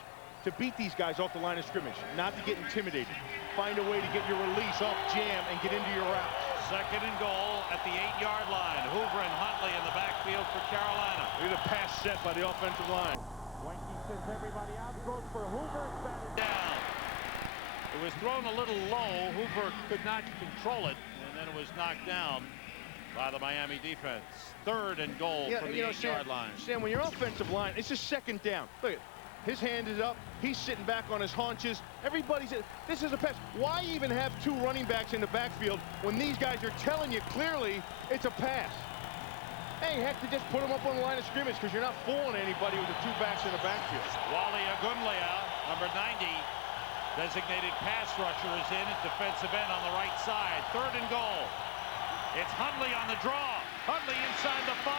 to beat these guys off the line of scrimmage, not to get intimidated. Find a way to get your release off jam and get into your routes. Second and goal at the 8-yard line. Hoover and Huntley in the backfield for Carolina. Look at the pass set by the offensive line. Winky sends everybody out, throws for Hoover. Down. It was thrown a little low. Hoover could not control it, and then it was knocked down by the Miami defense. Third and goal from the 8-yard line. Sam, when your offensive line, it's just second down. Look at his hand is up. He's sitting back on his haunches. This is a pass. Why even have two running backs in the backfield when these guys are telling you clearly it's a pass? Hey, heck, to just put them up on the line of scrimmage, because you're not fooling anybody with the two backs in the backfield. Wally Agunlia, number 90, designated pass rusher, is in at defensive end on the right side. Third and goal. It's Huntley on the draw. Huntley inside the 5.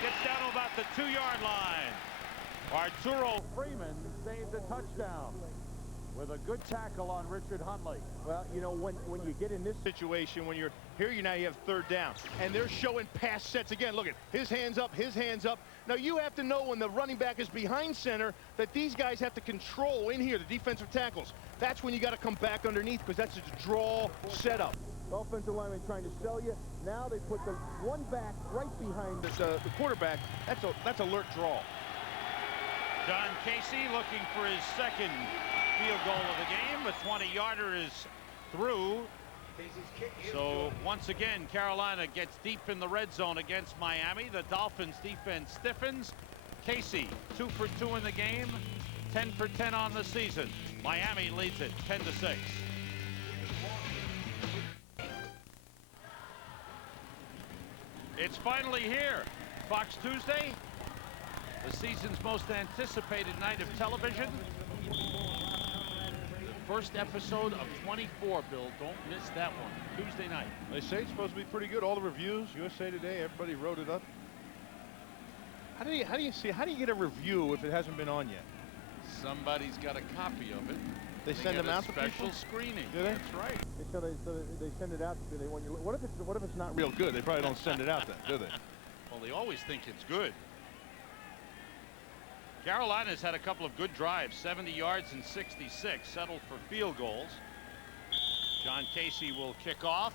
Gets down to about the 2-yard line. Arturo Freeman saves a touchdown with a good tackle on Richard Huntley. Well, you know, when you get in this situation, when you're here, now you have third down, and they're showing pass sets again. Look at his hands up, his hands up. Now you have to know when the running back is behind center that these guys have to control in here, the defensive tackles. That's when you got to come back underneath, because that's a draw setup. Offensive lineman trying to sell you. Now they put the one back right behind the quarterback. That's alert draw. John Casey looking for his second field goal of the game. The 20-yarder is through. So once again, Carolina gets deep in the red zone against Miami. The Dolphins defense stiffens. Casey 2 for 2 in the game, 10 for 10 on the season. Miami leads it 10-6. It's finally here. Fox Tuesday, the season's most anticipated night of television. The first episode of 24, Bill. Don't miss that one. Tuesday night. They say it's supposed to be pretty good. All the reviews, USA Today, everybody wrote it up. How do you get a review if it hasn't been on yet? Somebody's got a copy of it. They send them out to special people? screening. Do they? That's right. They send it out to they want you. What if it's not real good? They probably don't send it out then, do they? Well, they always think it's good. Carolina's had a couple of good drives, 70 yards and 66, settled for field goals. John Casey will kick off.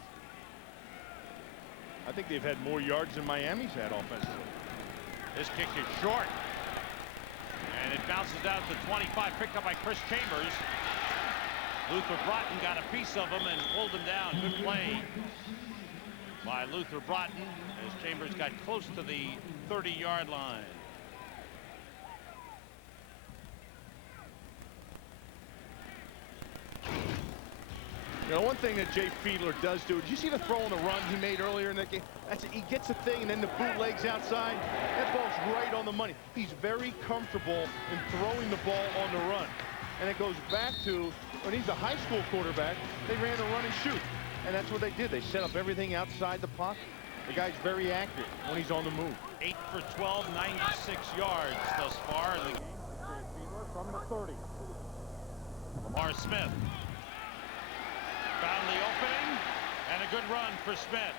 I think they've had more yards than Miami's had offensively. This kick is short. And it bounces out to 25, picked up by Chris Chambers. Luther Broughton got a piece of him and pulled him down. Good play by Luther Broughton as Chambers got close to the 30-yard line. You know, one thing that Jay Fiedler does do, did you see the throw on the run he made earlier in that game? He gets a thing and then the bootlegs outside. That ball's right on the money. He's very comfortable in throwing the ball on the run. And it goes back to when he's a high school quarterback, they ran the run and shoot. And that's what they did. They set up everything outside the pocket. The guy's very accurate when he's on the move. 8 for 12, 96 yards thus far in the game. From the 30. Lamar Smith found the opening, and a good run for Smith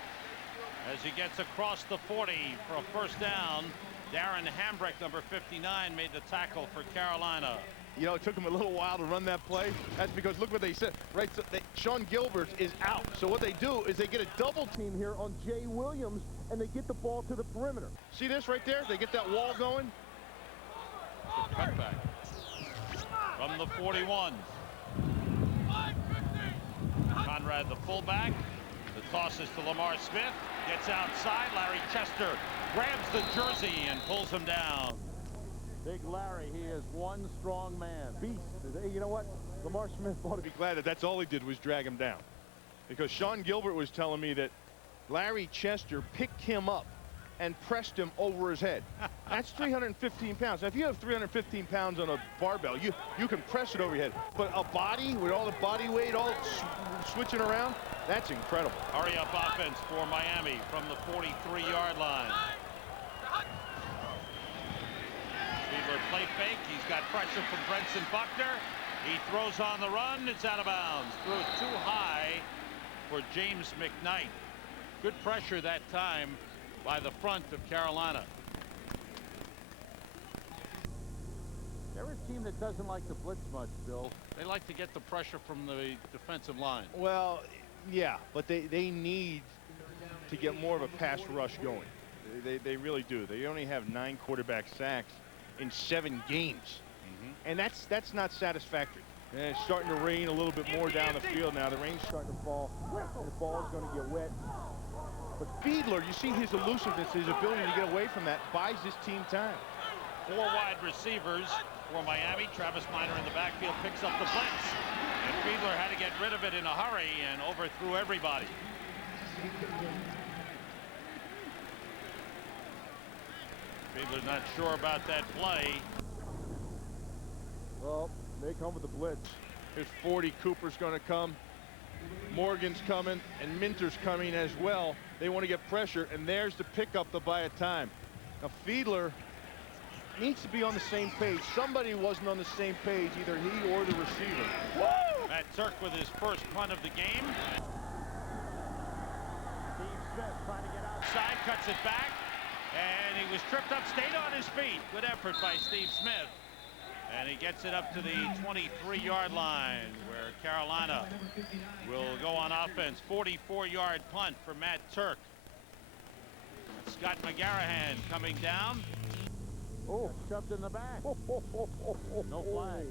as he gets across the 40 for a first down. Darren Hambrick, number 59, made the tackle for Carolina. You know, it took him a little while to run that play. That's because look what they said. Right, so Sean Gilbert is out. So what they do is they get a double team here on Jay Williams, and they get the ball to the perimeter. See this right there? They get that wall going. Cutback from the 41. Conrad, the fullback. The toss is to Lamar Smith. Gets outside. Larry Chester grabs the jersey and pulls him down. Big Larry, he is one strong man. Beast. You know what? Lamar Smith ought to Be glad that that's all he did was drag him down. Because Sean Gilbert was telling me that Larry Chester picked him up and pressed him over his head. That's 315 pounds. Now, if you have 315 pounds on a barbell, you can press it over your head. But a body with all the body weight all switching around, that's incredible. Hurry up offense for Miami from the 43-yard line. Fiedler play fake. He's got pressure from Brenson Buckner. He throws on the run. It's out of bounds. Threw it too high for James McKnight. Good pressure that time by the front of Carolina. They're a team that doesn't like to blitz much, Bill. They like to get the pressure from the defensive line. Well, yeah, but they need to get more of a pass rush going. They really do. They only have 9 quarterback sacks in 7 games. And that's not satisfactory. And it's starting to rain a little bit more down the field now. The rain's starting to fall. The ball's going to get wet. But Fiedler, you see his elusiveness, his ability to get away from that, buys this team time. 4 wide receivers for Miami. Travis Minor in the backfield picks up the blitz. And Fiedler had to get rid of it in a hurry and overthrew everybody. Fiedler's not sure about that play. Well, they come with the blitz. Here's 40. Cooper's going to come. Morgan's coming, and Minter's coming as well. They want to get pressure, and there's the pickup to buy a time. Now, Fiedler needs to be on the same page. Somebody wasn't on the same page, either he or the receiver. Woo! Matt Turk with his first punt of the game. Steve Smith trying to get outside, cuts it back, and he was tripped up, stayed on his feet. Good effort by Steve Smith. And he gets it up to the 23-yard line where Carolina will go on offense. 44-yard punt for Matt Turk. Scott McGarahan coming down. Oh, shoved in the back. No flag.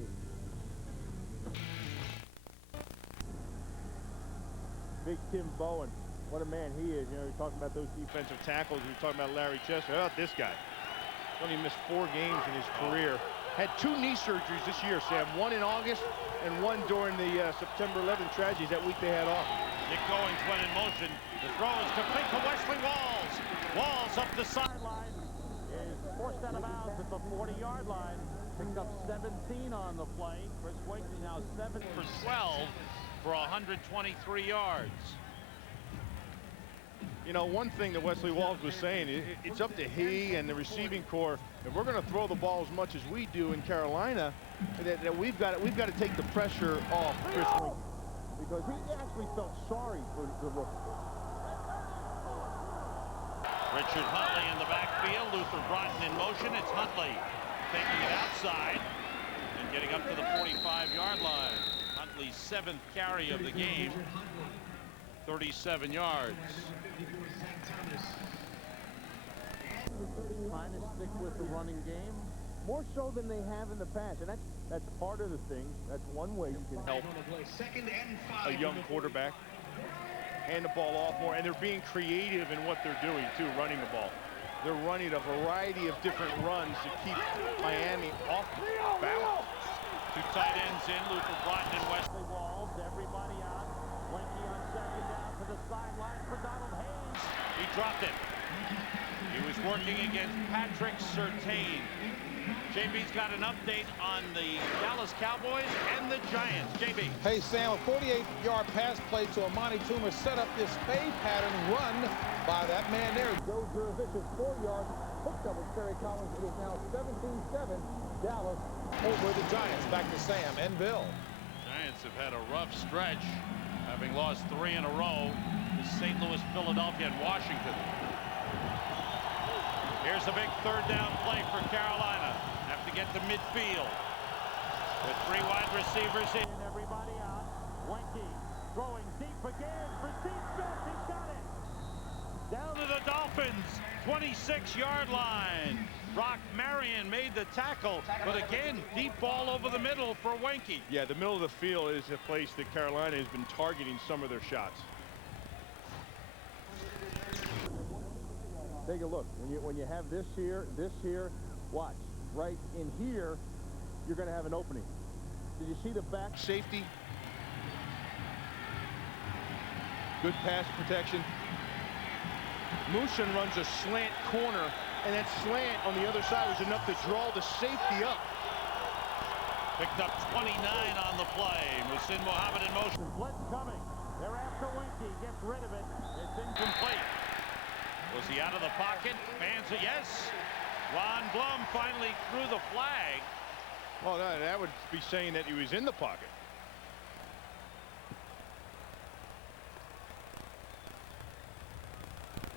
Big Tim Bowen. What a man he is. You know, you're talking about those defensive tackles. We were talking about Larry Chester. How about this guy? Only missed 4 games in his career. Had 2 knee surgeries this year, Sam. 1 in August and 1 during the September 11th tragedies. That week they had off. Nick Goings went in motion. The throw is complete to Wesley Walls. Walls up the sideline. Is forced out of bounds at the 40-yard line. Picked up 17 on the play. Chris Wakely now 7 for 12 for 123 yards. You know, one thing that Wesley Walls was saying, it's up to he and the receiving corps. If we're going to throw the ball as much as we do in Carolina, that we've got to take the pressure off Chris Wakely. Because he actually felt sorry for the rookie. Richard Huntley in the backfield. Luther Broughton in motion. It's Huntley taking it outside and getting up to the 45-yard line. Huntley's 7th carry of the game. 37 yards. Trying to stick with the running game more so than they have in the past, and that's part of the thing. That's one way you can help a young quarterback hand the ball off more, and they're being creative in what they're doing too, running the ball. They're running a variety of different runs to keep Miami off balance. 2 tight ends in, Luther Broughton and Wesley Walls. Everybody out. Winky on 2nd down to the sideline for Donald Hayes. He dropped it. He was working against Patrick Surtain. JB's got an update on the Dallas Cowboys and the Giants. JB. Hey, Sam, a 48-yard pass play to Amani Toomer set up this fade pattern run by that man there. Joe Jurevicius 4 yards. Hooked up with Terry Collins. It is now 17-7. Dallas over the Giants. Back to Sam and Bill. Giants have had a rough stretch, having lost 3 in a row to St. Louis, Philadelphia, and Washington. Here's a big 3rd down play for Carolina. Have to get to midfield with 3 wide receivers in. Everybody out. Winky throwing deep again for Steve Smith. He's got it. Down to the Dolphins 26-yard line. Brock Marion made the tackle, but again, deep ball over the middle for Winky. Yeah, the middle of the field is a place that Carolina has been targeting some of their shots. Take a look. When you have this here, watch. Right in here, you're going to have an opening. Did you see the back? Safety. Good pass protection. Musin runs a slant corner, and that slant on the other side was enough to draw the safety up. Picked up 29 on the play. Musin Muhammad in motion. Blitz coming. They're after Winky. Gets rid of it. It's incomplete. Was he out of the pocket? Fans say yes. Ron Blum finally threw the flag. Well, that would be saying that he was in the pocket.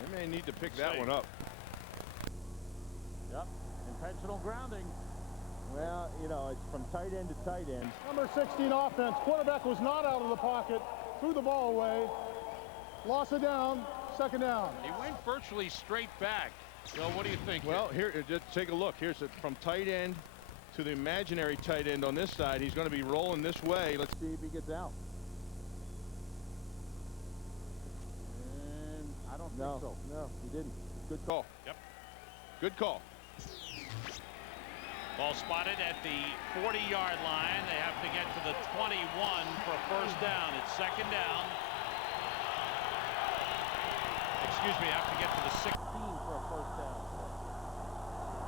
They may need to pick that one up. Yep, intentional grounding. Well, you know, it's from tight end to tight end. Number 16 offense. Quarterback was not out of the pocket. Threw the ball away. Lost it down. Second down. He went virtually straight back. So what do you think? Well, here, just take a look. Here's from tight end to the imaginary tight end on this side. He's going to be rolling this way. Let's see if he gets out. And I don't think so. No, he didn't. Good call. Yep. Good call. Ball spotted at the 40-yard line. They have to get to the 21 for a first down. It's second down. Excuse me, have to get to the 16 for a first down.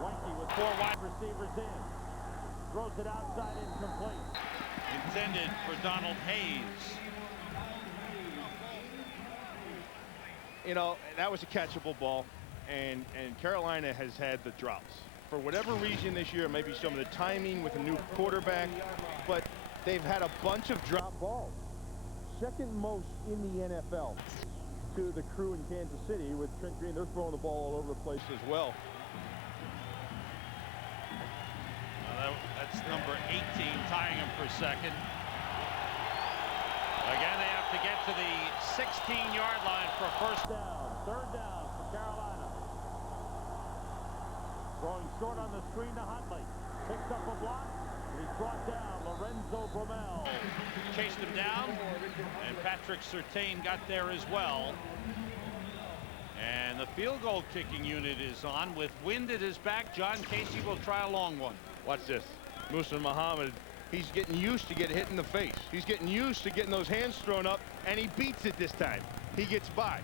Winky with 4 wide receivers in. Throws it outside, incomplete. Intended for Donald Hayes. You know, that was a catchable ball, and Carolina has had the drops. For whatever reason this year, maybe some of the timing with a new quarterback, but they've had a bunch of drop balls. Second most in the NFL to the crew in Kansas City with Trent Green. They're throwing the ball all over the place as well. That's number 18 tying him for second. Again, they have to get to the 16-yard line for a first down. Third down for Carolina. Throwing short on the screen to Huntley. Picks up a block. He's brought down. Lorenzo Bromell chased him down, and Patrick Surtain got there as well. And the field goal kicking unit is on with wind at his back. John Casey will try a long one. Watch this. Musin Muhammad, he's getting used to getting hit in the face. He's getting used to getting those hands thrown up, and he beats it this time. He gets by.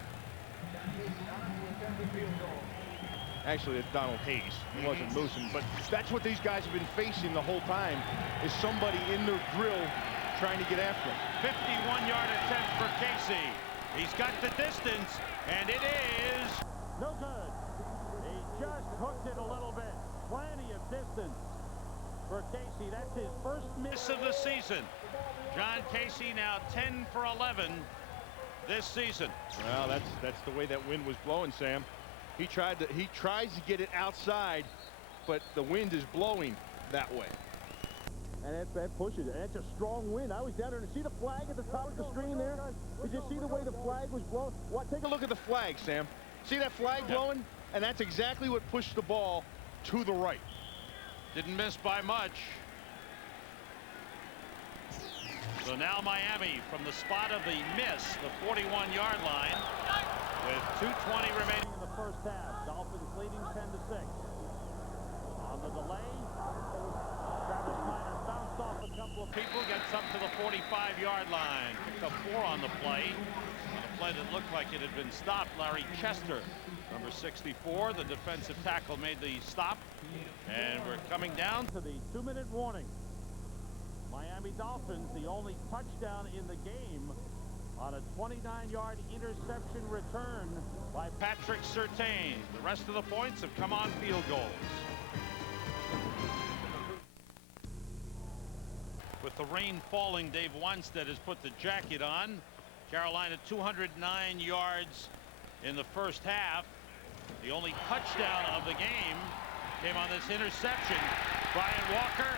Actually, it's Donald Hayes. It wasn't Musin, but that's what these guys have been facing the whole time, is somebody in their grill trying to get after him. 51-yard attempt for Casey. He's got the distance, and it is no good. He just hooked it a little bit. Plenty of distance for Casey. That's his first miss of the season. John Casey now 10 for 11 this season. Well, that's the way that wind was blowing, Sam. He tries to get it outside, but the wind is blowing that way. And that pushes it. That's a strong wind. I was down there to see the flag at the top of the screen there. Did you see the way the flag was blown? What? Take a look at the flag, Sam. See that flag blowing? And that's exactly what pushed the ball to the right. Didn't miss by much. So now Miami from the spot of the miss, the 41-yard line, with 2:20 remaining in the first half. Dolphins leading 10-6. On the delay, Travis Minor bounced off a couple of people, gets up to the 45-yard line. Picked up 4 on the play. On a play that looked like it had been stopped. Larry Chester, number 64, the defensive tackle, made the stop. And we're coming down to the 2-minute warning. Miami Dolphins, the only touchdown in the game on a 29-yard interception return by Patrick Surtain. The rest of the points have come on field goals. With the rain falling, Dave Wanstead has put the jacket on. Carolina 209 yards in the first half. The only touchdown of the game came on this interception. Brian Walker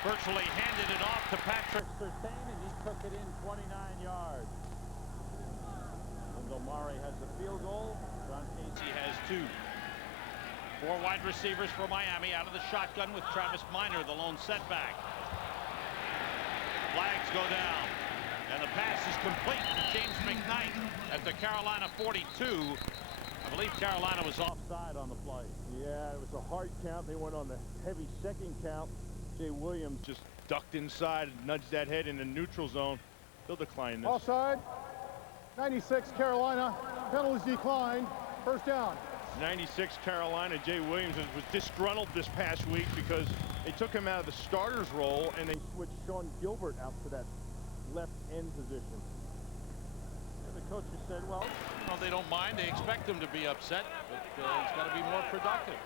virtually handed it off to Patrick Surtain, and he took it in 29 yards. Wendell Murray has the field goal. John Casey has 2. 4 wide receivers for Miami out of the shotgun with Travis Minor, the lone setback. Flags go down, and the pass is complete to James McKnight at the Carolina 42. A I believe Carolina was offside on the play. Yeah, it was a hard count. They went on the heavy second count. Jay Williams just ducked inside and nudged that head in the neutral zone. They'll decline this. Offside. 96 Carolina. Penalties declined. First down. 96 Carolina. Jay Williams was disgruntled this past week because they took him out of the starter's role and they switched Sean Gilbert out to that left end position. And the coaches said, well, they don't mind. They expect him to be upset, but he's got to be more productive.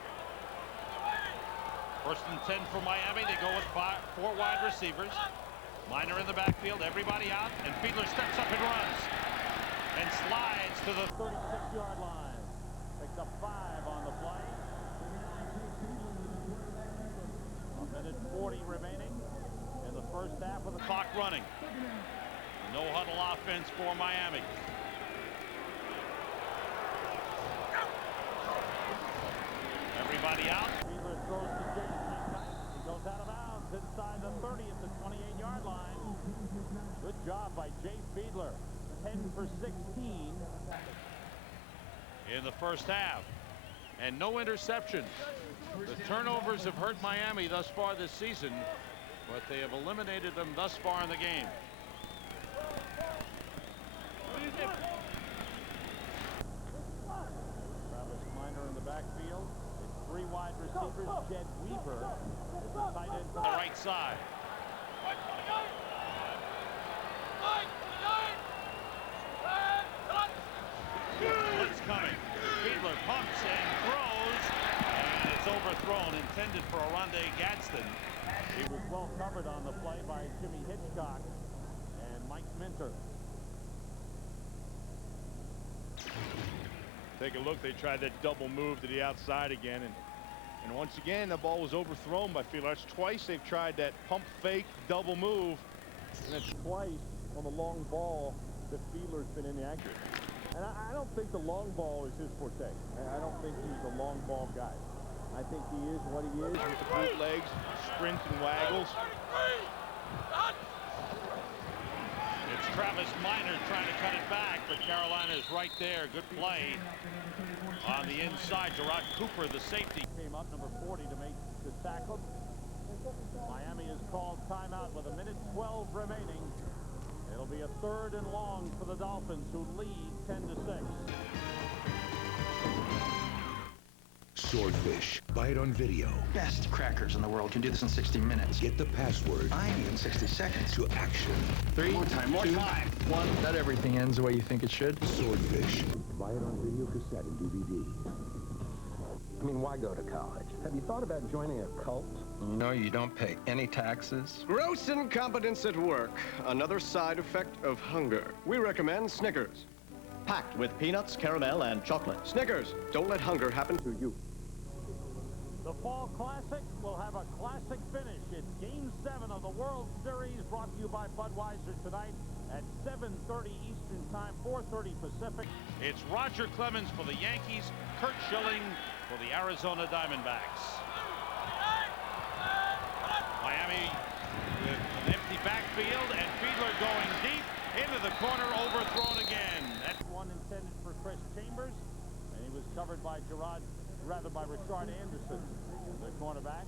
First and 10 for Miami. They go with 4 wide receivers. Minor in the backfield, everybody out, and Fiedler steps up and runs and slides to the 36-yard line. Picks up 5 on the play. A minute 40 remaining in the first half of the clock running. No huddle offense for Miami. Everybody out. Fiedler throws to James Midnight. He goes out of bounds inside the 30 at the 28-yard line. Good job by Jay Fiedler. 10 for 16 in the first half. And no interceptions. The turnovers have hurt Miami thus far this season, but they have eliminated them thus far in the game. Travis Minor in the backfield. It's 3 wide receivers. Jed Weaver is the tight end to the right side. Blitz coming. Fiedler pumps and throws, and it's overthrown, intended for Oronde Gadsden. He was well covered on the play by Jimmy Hitchcock and Mike Minter. take a look. They tried that double move to the outside again, and once again the ball was overthrown by Fiedler. That's twice they've tried that pump fake double move, and that's twice on the long ball that Fiedler's been inaccurate. And I don't think the long ball is his forte. I don't think he's a long ball guy. I think he is what he is. With the bootlegs, sprints and waggles. It's Travis Minor trying to cut it back, but Carolina is right there. Good play on the inside. Gerard Cooper, the safety, came up, number 40, to make the tackle. Miami has called timeout with 1:12 remaining. It'll be a 3rd and long for the Dolphins, who lead 10-6. Swordfish. Buy it on video. Best crackers in the world can do this in 60 minutes. Get the password. I need in 60 seconds. To action. 3, more time, 1. Not everything ends the way you think it should. Swordfish. Buy it on video cassette and DVD. I mean, why go to college? Have you thought about joining a cult? You know you don't pay any taxes. Gross incompetence at work. Another side effect of hunger. We recommend Snickers. Packed with peanuts, caramel, and chocolate. Snickers. Don't let hunger happen to you. The Fall Classic will have a classic finish. It's Game 7 of the World Series, brought to you by Budweiser tonight at 7:30 Eastern Time, 4:30 Pacific. It's Roger Clemens for the Yankees, Curt Schilling for the Arizona Diamondbacks. Miami with an empty backfield, and Fiedler going deep into the corner, overthrown again. That's one intended for Chris Chambers, and he was covered by Rashard Anderson, the cornerback.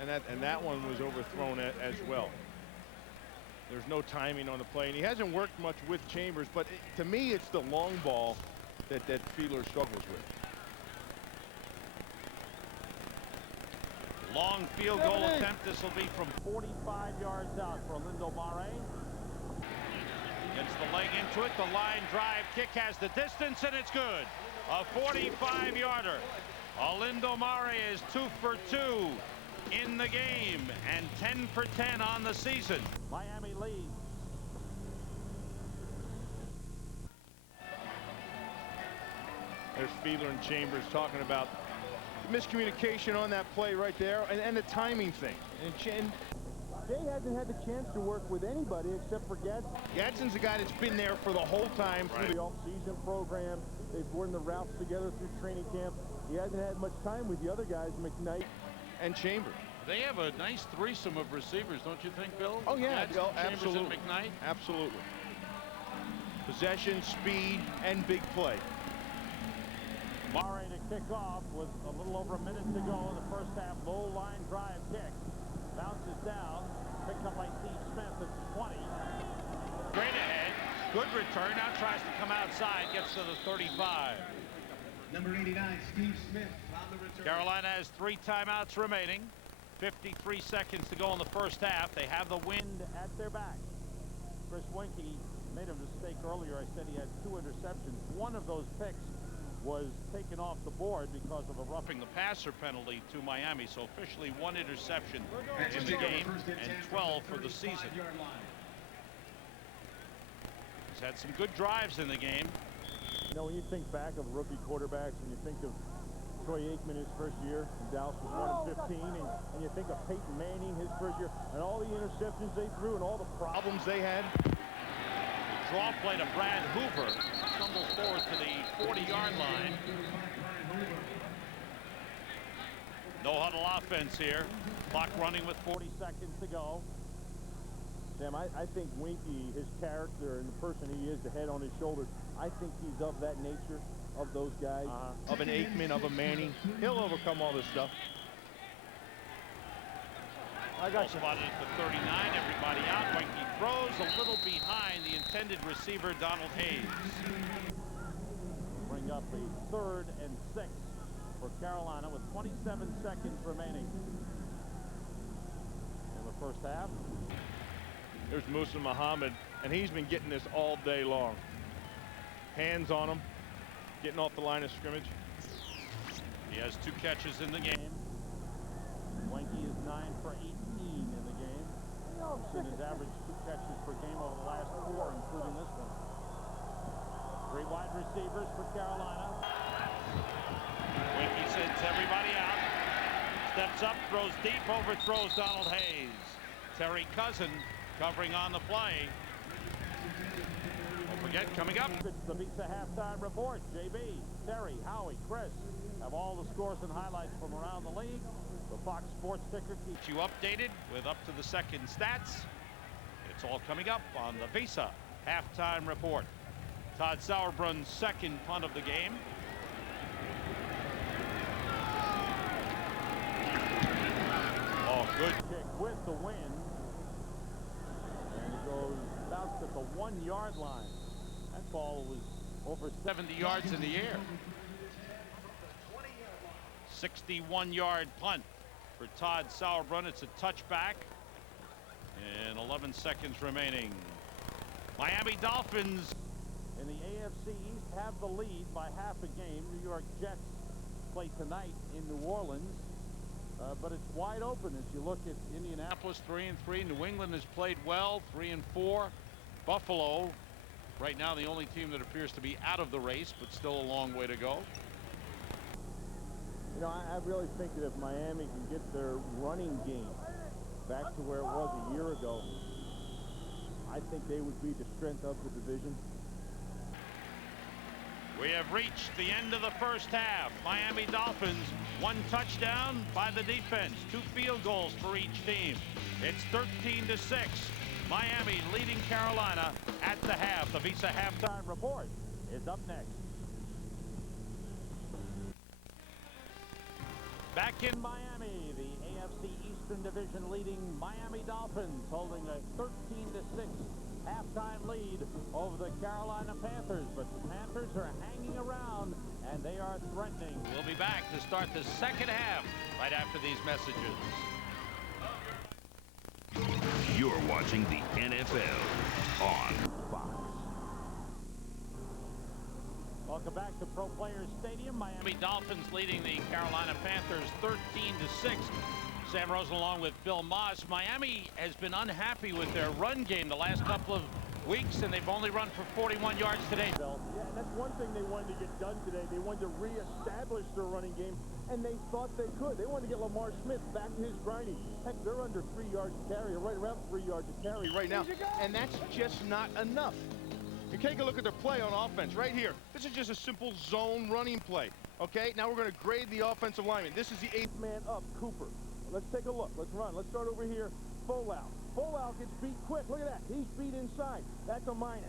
And that one was overthrown as well. There's no timing on the play, and he hasn't worked much with Chambers, but to me it's the long ball that Fiedler struggles with. Long field goal attempt. This will be from 45 yards out for Lindo Mare. Gets the leg into it. The line drive kick has the distance, and it's good. A 45-yarder. Lindo Mare is 2 for 2 in the game and 10 for 10 on the season. Miami leads. There's Fiedler and Chambers talking about miscommunication on that play right there, and the timing thing. And Jay hasn't had the chance to work with anybody except for Gadsden. Gadsden's a guy that's been there for the whole time through the off-season program. They've worn the routes together through training camp. He hasn't had much time with the other guys, McKnight and Chambers. They have a nice threesome of receivers, don't you think, Bill? Oh yeah, Gadsden, absolutely. Chambers, and McKnight. Absolutely. Possession, speed, and big play. Murray to kick off with a little over a minute to go in the first half. Low line drive kick. Bounces down. Picked up by Steve Smith at the 20. Straight ahead. Good return. Now tries to come outside. Gets to the 35. Number 89, Steve Smith on the return. Carolina has 3 timeouts remaining. 53 seconds to go in the first half. They have the wind at their back. Chris Winkie made a mistake earlier. I said he had 2 interceptions. One of those picks was taken off the board because of a roughing the passer penalty to Miami. So officially 1 interception in the game and 12 for the season. He's had some good drives in the game. You know, when you think back of rookie quarterbacks and you think of Troy Aikman his first year in Dallas was 1-15, and you think of Peyton Manning his first year and all the interceptions they threw and all the problems they had. Draw play to Brad Hoover. Stumbles forward to the 40-yard line. No huddle offense here. Clock running with 40 seconds to go. Sam, I think Winkie, his character and the person he is, the head on his shoulders, I think he's of that nature, of those guys. Of an Aikman, of a Manning. He'll overcome all this stuff. I got spotted at the 39. Everybody out. Winkie throws a little behind the intended receiver, Donald Hayes. Bring up the 3rd and 6 for Carolina with 27 seconds remaining in the first half. There's Musa Muhammad, and he's been getting this all day long. Hands on him, getting off the line of scrimmage. He has 2 catches in the game. Winkie is 9 for 18 in the game. And his average 2 catches per game over the last 4, including this one. 3 wide receivers for Carolina. Winkie sends everybody out. Steps up, throws deep, overthrows Donald Hayes. Terry Cousin covering on the play. Don't forget, coming up. It's the Visa halftime report. JB, Terry, Howie, Chris have all the scores and highlights from around the league. The Fox Sports ticker keeps you updated with up to the second stats. It's all coming up on the Visa halftime report. Todd Sauerbrun's 2nd punt of the game. Oh, good kick with the wind. And it goes bounced at the 1-yard line. That ball was over 70 yards in the air. 61-yard punt for Todd Sauerbrunn. It's a touchback. And 11 seconds remaining. Miami Dolphins in the AFC East have the lead by half a game. New York Jets play tonight in New Orleans. But it's wide open as you look at Indianapolis. 3-3. New England has played well. 3-4. Buffalo, right now the only team that appears to be out of the race, but still a long way to go. You know, I really think that if Miami can get their running game back to where it was a year ago, I think they would be the strength of the division. We have reached the end of the first half. Miami Dolphins, 1 touchdown by the defense, 2 field goals for each team. It's 13-6. Miami leading Carolina at the half. The Visa halftime report is up next. Back in Miami, the AFC Eastern Division leading Miami Dolphins holding a 13-6 halftime lead over the Carolina Panthers. But the Panthers are hanging around and they are threatening. We'll be back to start the second half right after these messages. You're watching the NFL on Fox. Welcome back to Pro Players Stadium. Miami Dolphins leading the Carolina Panthers 13-6. Sam Rosen along with Bill Moss. Miami has been unhappy with their run game the last couple of weeks, and they've only run for 41 yards today. Yeah, and that's one thing they wanted to get done today. They wanted to reestablish their running game, and they thought they could. They wanted to get Lamar Smith back to his grinding. Heck, they're under 3 yards a carry, or right around 3 yards a carry right now, and that's just not enough. You take a look at their play on offense right here. This is just a simple zone running play. Okay, now we're going to grade the offensive lineman. This is the 8th man up, Cooper. Let's take a look. Let's run. Let's start over here. Full out. Full out gets beat quick. Look at that. He's beat inside. That's a minus.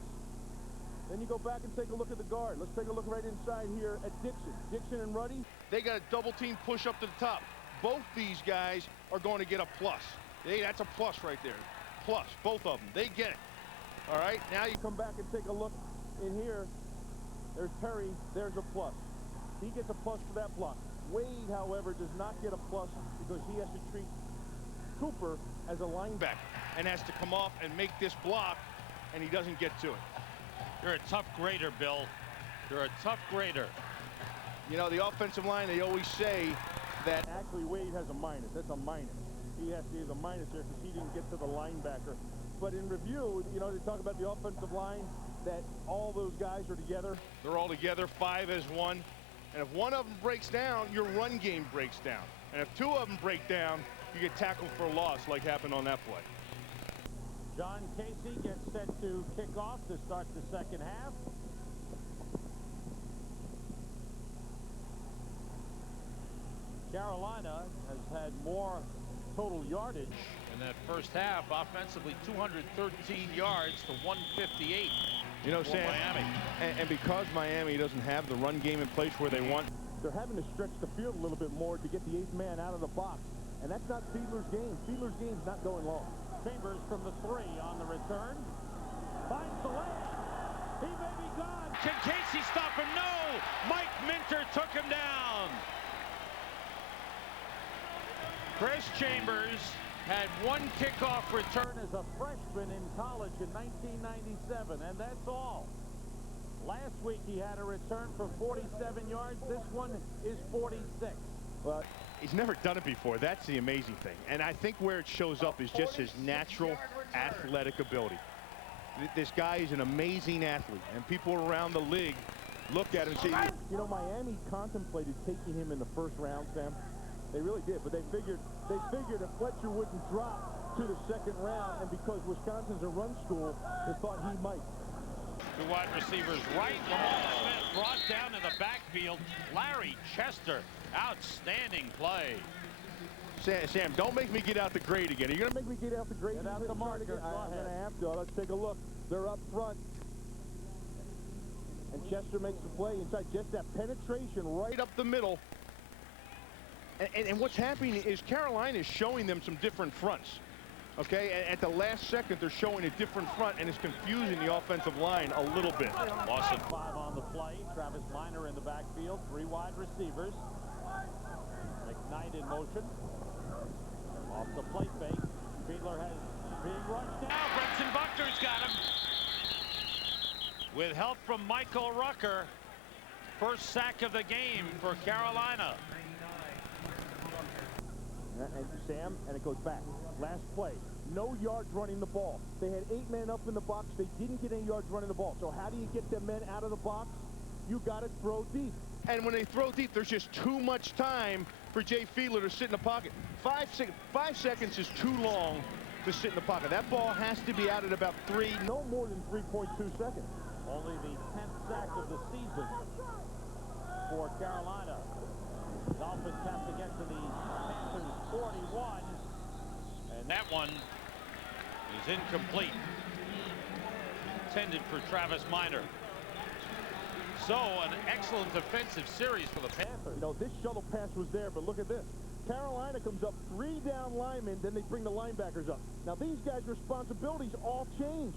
Then you go back and take a look at the guard. Let's take a look right inside here at Dixon. Dixon and Ruddy. They got a double team push up to the top. Both these guys are going to get a plus. Hey, that's a plus right there. Plus, both of them. They get it. All right, now you come back and take a look in here. There's Perry. There's a plus. He gets a plus for that block. Wade, however, does not get a plus because he has to treat Cooper as a linebacker and has to come off and make this block, and he doesn't get to it. You're a tough grader, Bill. You're a tough grader. You know, the offensive line, they always say that... Actually, Wade has a minus. That's a minus. He has a minus there because he didn't get to the linebacker. But in review, you know, they talk about the offensive line, that all those guys are together. They're all together, 5 as one. And if one of them breaks down, your run game breaks down. And if 2 of them break down, you get tackled for a loss like happened on that play. John Casey gets set to kick off to start the second half. Carolina has had more total yardage in that first half. Offensively, 213 yards to 158. You know, Sam, Miami. And because Miami doesn't have the run game in place where they want, they're having to stretch the field a little bit more to get the 8th man out of the box. And that's not Fiedler's game. Fiedler's game's not going long. Chambers from the 3 on the return. Finds the lane. He may be gone. Can Casey stop him? No! Mike Minter took him down. Chris Chambers had 1 kickoff return as a freshman in college in 1997, and that's all. Last week he had a return for 47 yards. This one is 46. Well, he's never done it before. That's the amazing thing. And I think where it shows up is just his natural athletic ability. This guy is an amazing athlete, and people around the league look at him and say, you know, Miami contemplated taking him in the first round, Sam. They really did, but they figured if Fletcher wouldn't drop to the second round, and because Wisconsin's a run school, they thought he might. 2 wide receivers right. Lamar Smith brought down in the backfield. Larry Chester, outstanding play. Sam, don't make me get out the grade again. Are you going to make me get out the grade? Get out the marker. I'm going to have to. Let's take a look. They're up front. And Chester makes the play inside. Just that penetration right up the middle. And what's happening is Carolina is showing them some different fronts. Okay, and at the last second, they're showing a different front, and it's confusing the offensive line a little bit. Awesome. 5 on the play. Travis Minor in the backfield. 3 wide receivers. McKnight in motion. Off the play fake. Fiedler has being rushed down. Now Brenton Buckner's got him. With help from Michael Rucker. First sack of the game for Carolina. And Sam, and it goes back. Last play. No yards running the ball. They had 8 men up in the box. They didn't get any yards running the ball. So how do you get the men out of the box? You got to throw deep. And when they throw deep, there's just too much time for Jay Fiedler to sit in the pocket. 5 seconds is too long to sit in the pocket. That ball has to be out at about 3. No more than 3.2 seconds. Only the 10th sack of the season for Carolina. Dolphins have to get to the Panthers 41. And that one is incomplete. Intended for Travis Minor. So an excellent defensive series for the Panthers. You know, this shuttle pass was there, but look at this. Carolina comes up 3 down linemen, then they bring the linebackers up. Now these guys' responsibilities all change.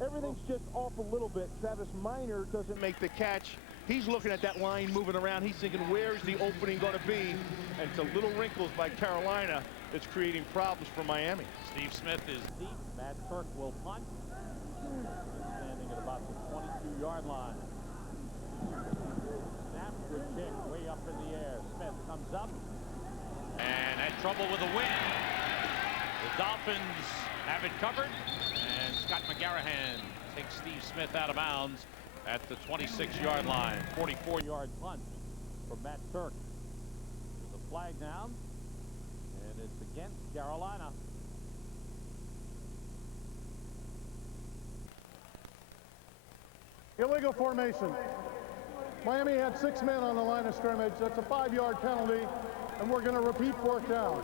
Everything's just off a little bit. Travis Minor doesn't make the catch. He's looking at that line moving around. He's thinking, where's the opening going to be? And it's a little wrinkles by Carolina that's creating problems for Miami. Steve Smith is deep. Matt Turk will punt. Standing at about the 22-yard line. Snap, good kick, way up in the air. Smith comes up. And had trouble with the wind. The Dolphins have it covered. And Scott McGarrahan takes Steve Smith out of bounds at the 26-yard line. 44-yard punt from Matt Turk. There's a flag down, and it's against Carolina. Illegal formation. Miami had 6 men on the line of scrimmage. That's a 5-yard penalty, and we're going to repeat 4th down.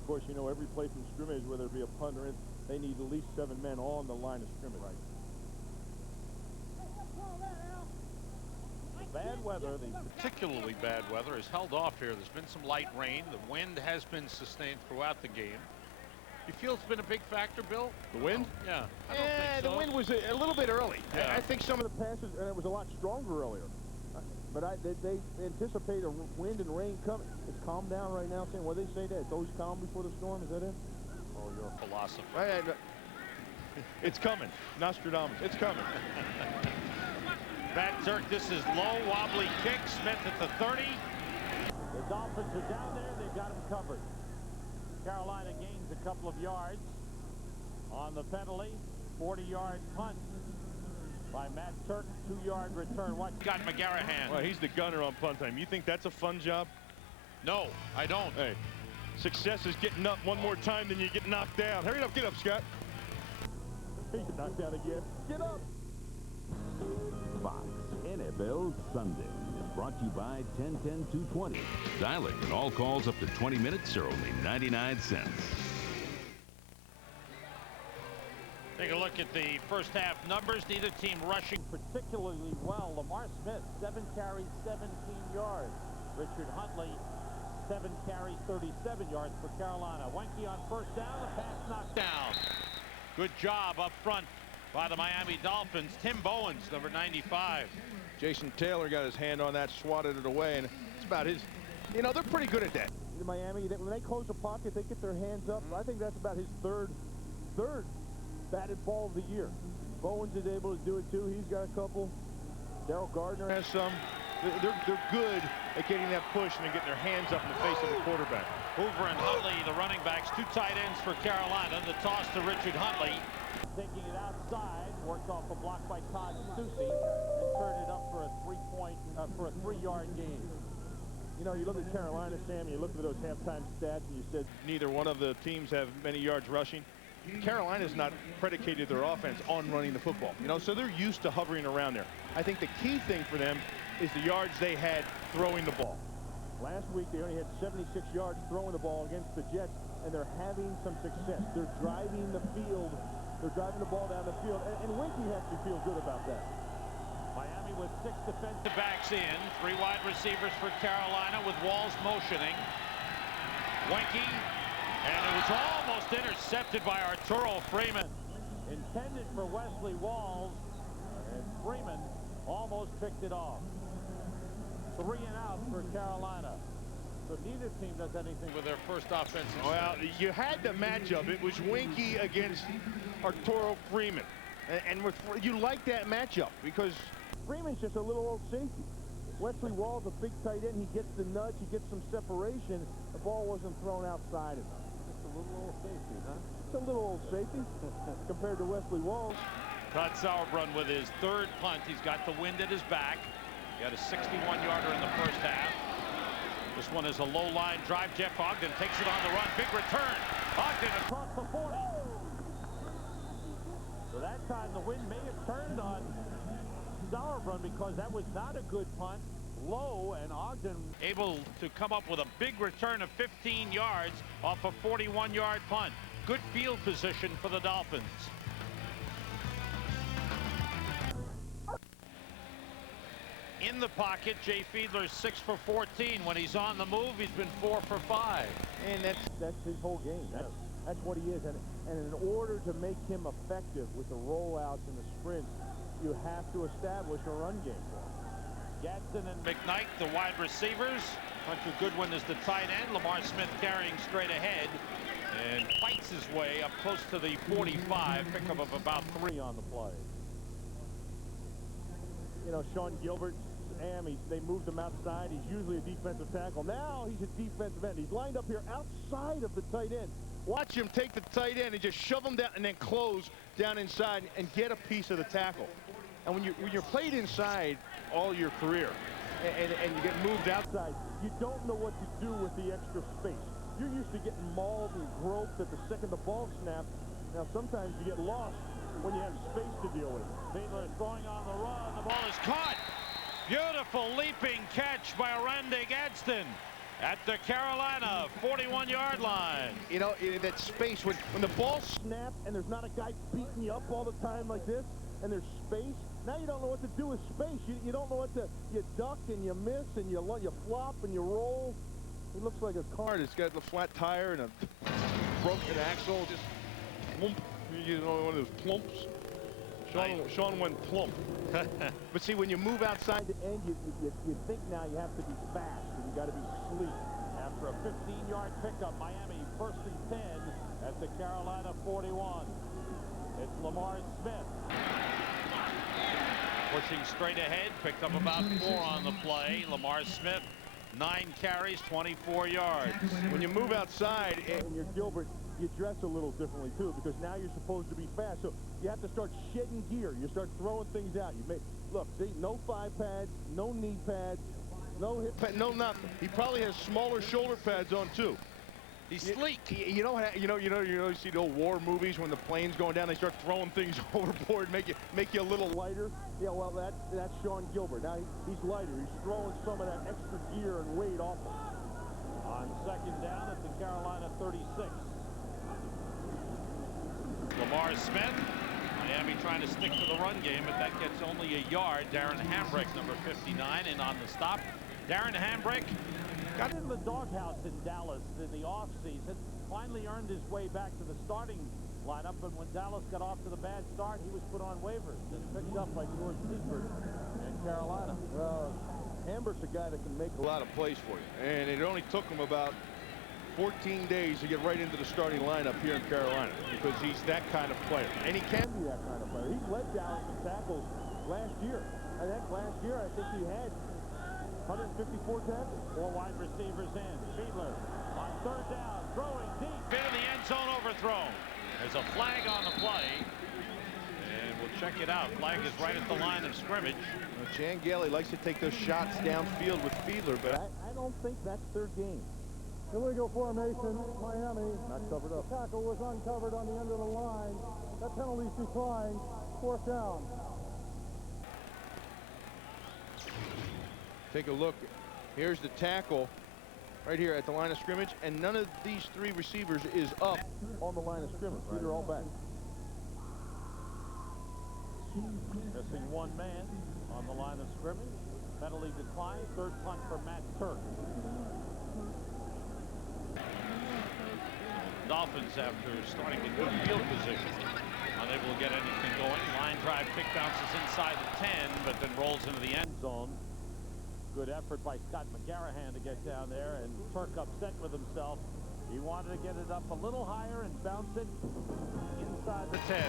Of course, you know, every play from scrimmage, whether it be a punt or they need at least 7 men on the line of scrimmage. Right. Bad weather, particularly bad weather, has held off here. There's been some light rain. The wind has been sustained throughout the game. You feel it's been a big factor, Bill? The wind? Yeah. I don't think so. The wind was a little bit early. Yeah. I think some of the passes, and it was a lot stronger earlier. But they anticipate a wind and rain coming. It's calmed down right now. Saying, what they say that? It's always calm before the storm. Is that it? Oh, you're a philosopher. It's coming. Nostradamus. It's coming. Matt Turk, this is low, wobbly kick. Smith at the 30. The Dolphins are down there. They've got him covered. Carolina gains a couple of yards on the penalty. 40-yard punt by Matt Turk. 2-yard return. What got McGarrahan? Well, he's the gunner on punt time. You think that's a fun job? No, I don't. Hey, success is getting up one more time than you get knocked down. Hurry up, get up, Scott. He's knocked down again. Get up. Fox NFL Sunday is brought to you by 1010-220. Dial-in and all calls up to 20 minutes are only 99 cents. Take a look at the first half numbers. Neither team rushing particularly well. Lamar Smith, 7 carries, 17 yards. Richard Huntley, 7 carries, 37 yards for Carolina. Wenke on first down, the pass knocked down. Good job up front by the Miami Dolphins. Tim Bowens, number 95. Jason Taylor got his hand on that, swatted it away, and it's about his, you know, they're pretty good at that. In Miami, when they close the pocket, they get their hands up. I think that's about his third batted ball of the year. Bowens is able to do it too. He's got a couple. Darrell Gardner has some. They're good at getting that push and getting their hands up in the face of the quarterback. Hoover and Huntley, the running backs, 2 tight ends for Carolina. The toss to Richard Huntley. Taking it outside, worked off a block by Todd Susie, and turned it up for a 3-yard gain. You know, you look at Carolina, Sam, you look at those halftime stats, and you said neither one of the teams have many yards rushing. Carolina's not predicated their offense on running the football, you know, so they're used to hovering around there. I think the key thing for them is the yards they had throwing the ball. Last week they only had 76 yards throwing the ball against the Jets, and they're having some success. They're driving the field. They're driving the ball down the field, and Wenke has to feel good about that. Miami with 6 defensive backs in. 3 wide receivers for Carolina with Walls motioning. Wenke. And it was almost intercepted by Arturo Freeman. Intended for Wesley Walls, and Freeman almost picked it off. 3 and out for Carolina. So neither team does anything with their first offensive. Well, you had the matchup. It was Wenke against Arturo Freeman. And you like that matchup because Freeman's just a little old safety. Wesley Walls, a big tight end. He gets the nudge. He gets some separation. The ball wasn't thrown outside enough. A little old safety, huh? It's a little old safety compared to Wesley Walls. Todd Sauerbrunn with his 3rd punt. He's got the wind at his back. He had a 61-yarder in the first half. This one is a low-line drive. Jeff Ogden takes it on the run. Big return. Ogden across the 40. So that time the wind may have turned on Sauerbrunn because that was not a good punt. Low, and Ogden able to come up with a big return of 15 yards off a 41-yard punt. Good field position for the Dolphins. In the pocket, Jay Fiedler's 6 for 14. When he's on the move, he's been 4 for 5. And that's his whole game. That's what he is. And in order to make him effective with the rollouts and the sprints, you have to establish a run game for him. Gadsden and McKnight, the wide receivers. Hunter Goodwin is the tight end. Lamar Smith carrying straight ahead and fights his way up close to the 45. Pickup of about 3 on the play. You know, Sean Gilbert, they moved him outside. He's usually a defensive tackle. Now he's a defensive end. He's lined up here outside of the tight end. Watch him take the tight end and just shove him down and then close down inside and get a piece of the tackle. And when you're played inside all your career and you get moved outside, you don't know what to do with the extra space. You're used to getting mauled and groped at the second the ball snaps. Now sometimes you get lost when you have space to deal with. Fiedler is going on the run. The ball is caught. Beautiful leaping catch by Orlando Gadsden. at the Carolina 41-yard line. You know, that space when the ball snap and there's not a guy beating you up all the time like this, and there's space. Now you don't know what to do with space. You don't know what to. You duck and you miss and you flop and you roll. It looks like a car. it's got a flat tire and a broken axle. Just plump. You know, one of those plumps. Sean went plump. But see, when you move outside the end, you think now you have to be fast and you got to be sleek. After a 15-yard pickup, Miami 1st and 10 at the Carolina 41. It's Lamar Smith. Pushing straight ahead, picked up about 4 on the play. Lamar Smith, 9 carries, 24 yards. When you move outside, and you're Gilbert, you dress a little differently too, because now you're supposed to be fast. So you have to start shedding gear. You start throwing things out. Look, see, no thigh pads, no knee pads, no hip pads, no nothing. He probably has smaller shoulder pads on too. He's sleek. You see the old war movies when the plane's going down, they start throwing things overboard, make you a little lighter. Yeah, well, that's Sean Gilbert. Now he's lighter. He's throwing some of that extra gear and weight off him. On 2nd down at the Carolina 36. Lamar Smith. Miami trying to stick to the run game, but that gets only a yard. Darren Hambrick, number 59, in on the stop. Darren Hambrick got in the doghouse in Dallas in the offseason. Finally earned his way back to the starting lineup, but when Dallas got off to the bad start, he was put on waivers and picked up by George Seifert in Carolina. Well, Hambrick's a guy that can make a lot of plays for you, and it only took him about 14 days to get right into the starting lineup here in Carolina, because he's that kind of player, and he can be that kind of player. He's led Dallas in tackles last year. I think last year I think he had 154 tackles. 4 wide receivers in. Fiedler on 3rd down, throwing deep. Bit of the end zone overthrown. There's a flag on the play, and we'll check it out. Flag is right at the line of scrimmage. Jan Gailey likes to take those shots downfield with Fiedler, but I don't think that's their game. Illegal formation, Miami. Not covered up. The tackle was uncovered on the end of the line. That penalty's declined. 4th down. Take a look. Here's the tackle right here at the line of scrimmage, and none of these 3 receivers is up on the line of scrimmage. Right. They're all back. Missing 1 man on the line of scrimmage. Penalty declined. 3rd punt for Matt Turk. Dolphins, after starting with good field position, unable to get anything going. Line drive kick bounces inside the 10, but then rolls into the end zone. Good effort by Scott McGarrahan to get down there, and Turk upset with himself. He wanted to get it up a little higher and bounce it inside the 10.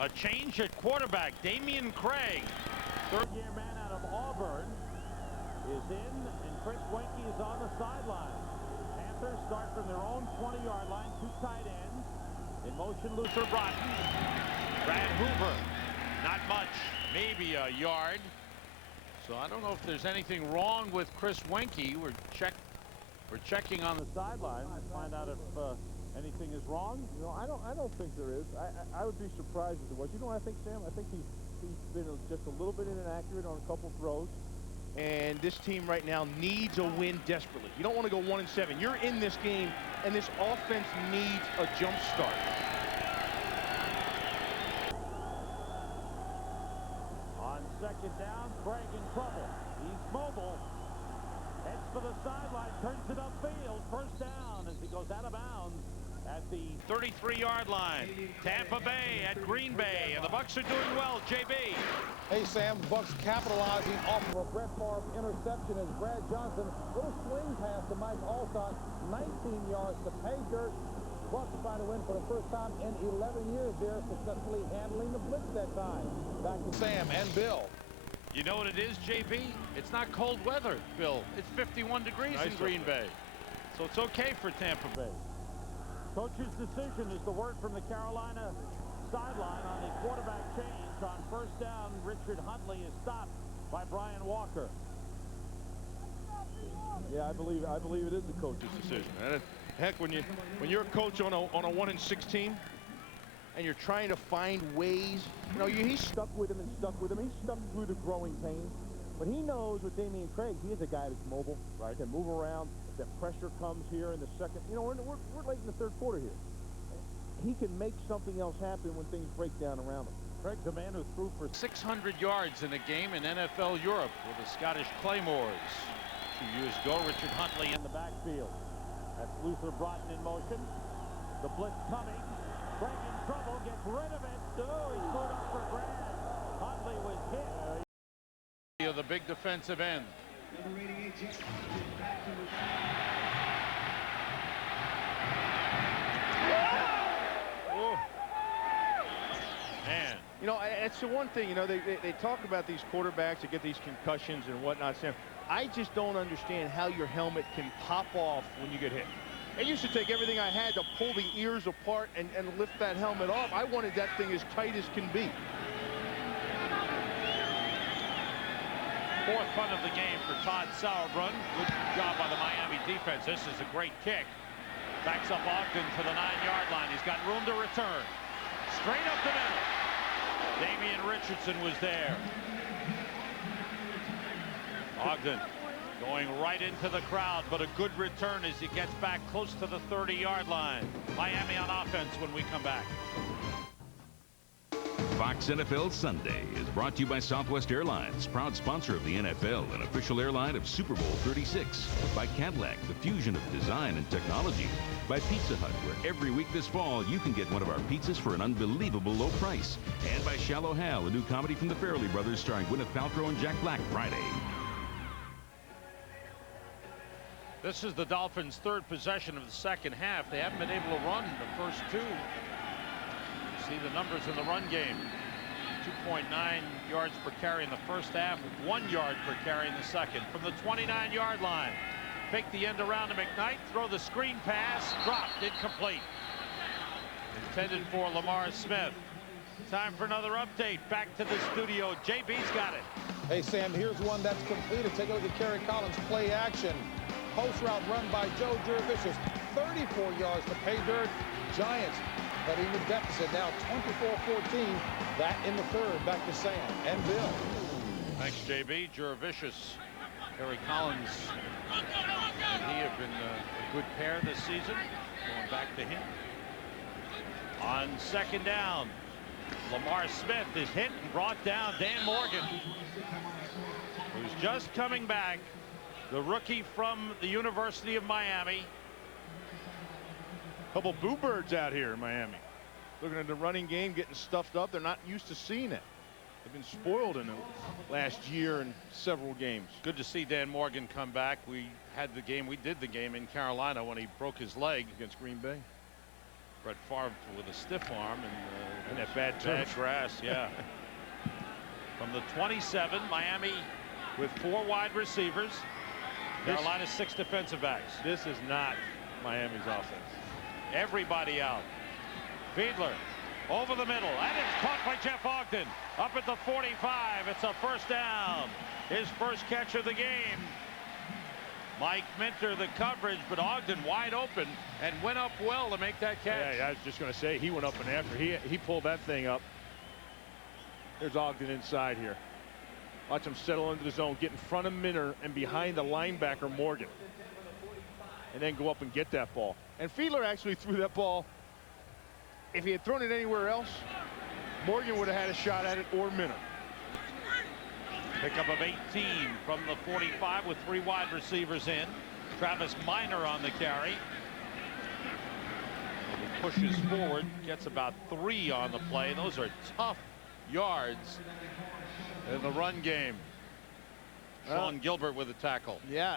A change at quarterback. Damian Craig, 3rd-year man out of Auburn, is in, and Chris Wenke is on the sideline. Panthers start from their own 20-yard line, 2 tight ends. In motion, Luther Broughton. Brad Hoover, not much, maybe a yard. So I don't know if there's anything wrong with Chris Wenke. We're checking on the sideline to find out if anything is wrong. No, I don't think there is. I would be surprised if there was. You know what I think, Sam? I think he's been just a little bit inaccurate on a couple throws. And this team right now needs a win desperately. You don't want to go 1-7. You're in this game, and this offense needs a jump start. On 2nd down, Craig in trouble. He's mobile. Heads for the sideline, turns it upfield. 1st down as he goes out of bounds at the 33-yard line. Tampa Bay at Green Bay, and the Bucs are doing well. JB. Hey, Sam, Bucs capitalizing off of a Brett Favre interception as Brad Johnson, little swing pass to Mike Alstott, 19 yards to pay dirt. Bucs trying to win for the first time in 11 years there, successfully handling the blitz that time. Back to Sam and Bill. You know what it is, JB? It's not cold weather, Bill. It's 51 degrees in Green Bay. So it's okay for Tampa Bay. Coach's decision is the word from the Carolina sideline on the quarterback change. On 1st down, Richard Huntley is stopped by Brian Walker. Yeah, I believe it is the coach's decision. And heck, when you're a coach on a 1-6 team, and you're trying to find ways, you know, he's stuck with him and stuck with him. He's stuck through the growing pains. But he knows with Damian Craig, he is a guy that's mobile, right? Can move around. If that pressure comes here in the second, you know, we're late in the third quarter here. He can make something else happen when things break down around him. Craig's the man who threw for 600 yards in a game in NFL Europe with the Scottish Claymores 2 years ago. Richard Huntley in the backfield. That's Luther Broughton in motion. The blitz coming. Craig in trouble, gets rid of it. Oh, he's put up for grabs. Huntley was hit. The big defensive end. Man. You know, it's the one thing, you know, they talk about these quarterbacks that get these concussions and whatnot. Sam, I just don't understand how your helmet can pop off when you get hit. It used to take everything I had to pull the ears apart and lift that helmet off. I wanted that thing as tight as can be. Fourth punt of the game for Todd Sauerbrunn. Good job by the Miami defense. This is a great kick. Backs up Ogden to the 9-yard line. He's got room to return. Straight up the middle. Damian Richardson was there. Ogden going right into the crowd, but a good return as he gets back close to the 30-yard line. Miami on offense when we come back. Fox NFL Sunday is brought to you by Southwest Airlines, proud sponsor of the NFL and official airline of Super Bowl 36. By Cadillac, the fusion of design and technology. By Pizza Hut, where every week this fall you can get one of our pizzas for an unbelievable low price. And by Shallow Hal, a new comedy from the Farrelly brothers starring Gwyneth Paltrow and Jack Black, Friday. This is the Dolphins' third possession of the second half. They haven't been able to run the first two. See the numbers in the run game. 2.9 yards per carry in the first half, 1 yard per carry in the second. From the 29-yard line, fake the end around to McKnight, throw the screen pass, dropped, incomplete. Intended for Lamar Smith. Time for another update. Back to the studio. JB's got it. Hey, Sam, here's one that's completed. Take a look at Kerry Collins' play action. Post route run by Joe Jurevicius. 34 yards to pay dirt. Giants cutting the deficit now 24-14. That in the third. Back to Sam and Bill. Thanks, JB. Jurevicius, Kerry Collins, and he have been a good pair this season. Going back to him. On second down, Lamar Smith is hit and brought down. Dan Morgan, who's just coming back, the rookie from the University of Miami. Couple boo birds out here in Miami. Looking at the running game, getting stuffed up. They're not used to seeing it. They've been spoiled in the last year in several games. Good to see Dan Morgan come back. We did the game in Carolina when he broke his leg against Green Bay. Brett Favre with a stiff arm and that bad grass, yeah. From the 27, Miami with 4 wide receivers. Carolina 6 defensive backs. This is not Miami's offense. Everybody out. Fiedler over the middle, and it's caught by Jeff Ogden up at the 45. It's a first down. His first catch of the game. Mike Minter the coverage, but Ogden wide open and went up well to make that catch. Yeah, I was just going to say he went up and after. He pulled that thing up. There's Ogden inside here. Watch him settle into the zone, get in front of Minter and behind the linebacker Morgan, and then go up and get that ball. And Fiedler actually threw that ball. If he had thrown it anywhere else, Morgan would have had a shot at it, or Minter. Pickup of 18 from the 45 with 3 wide receivers in. Travis Minor on the carry. He pushes forward, gets about 3 on the play. Those are tough yards in the run game. Sean Gilbert with a tackle. Yeah,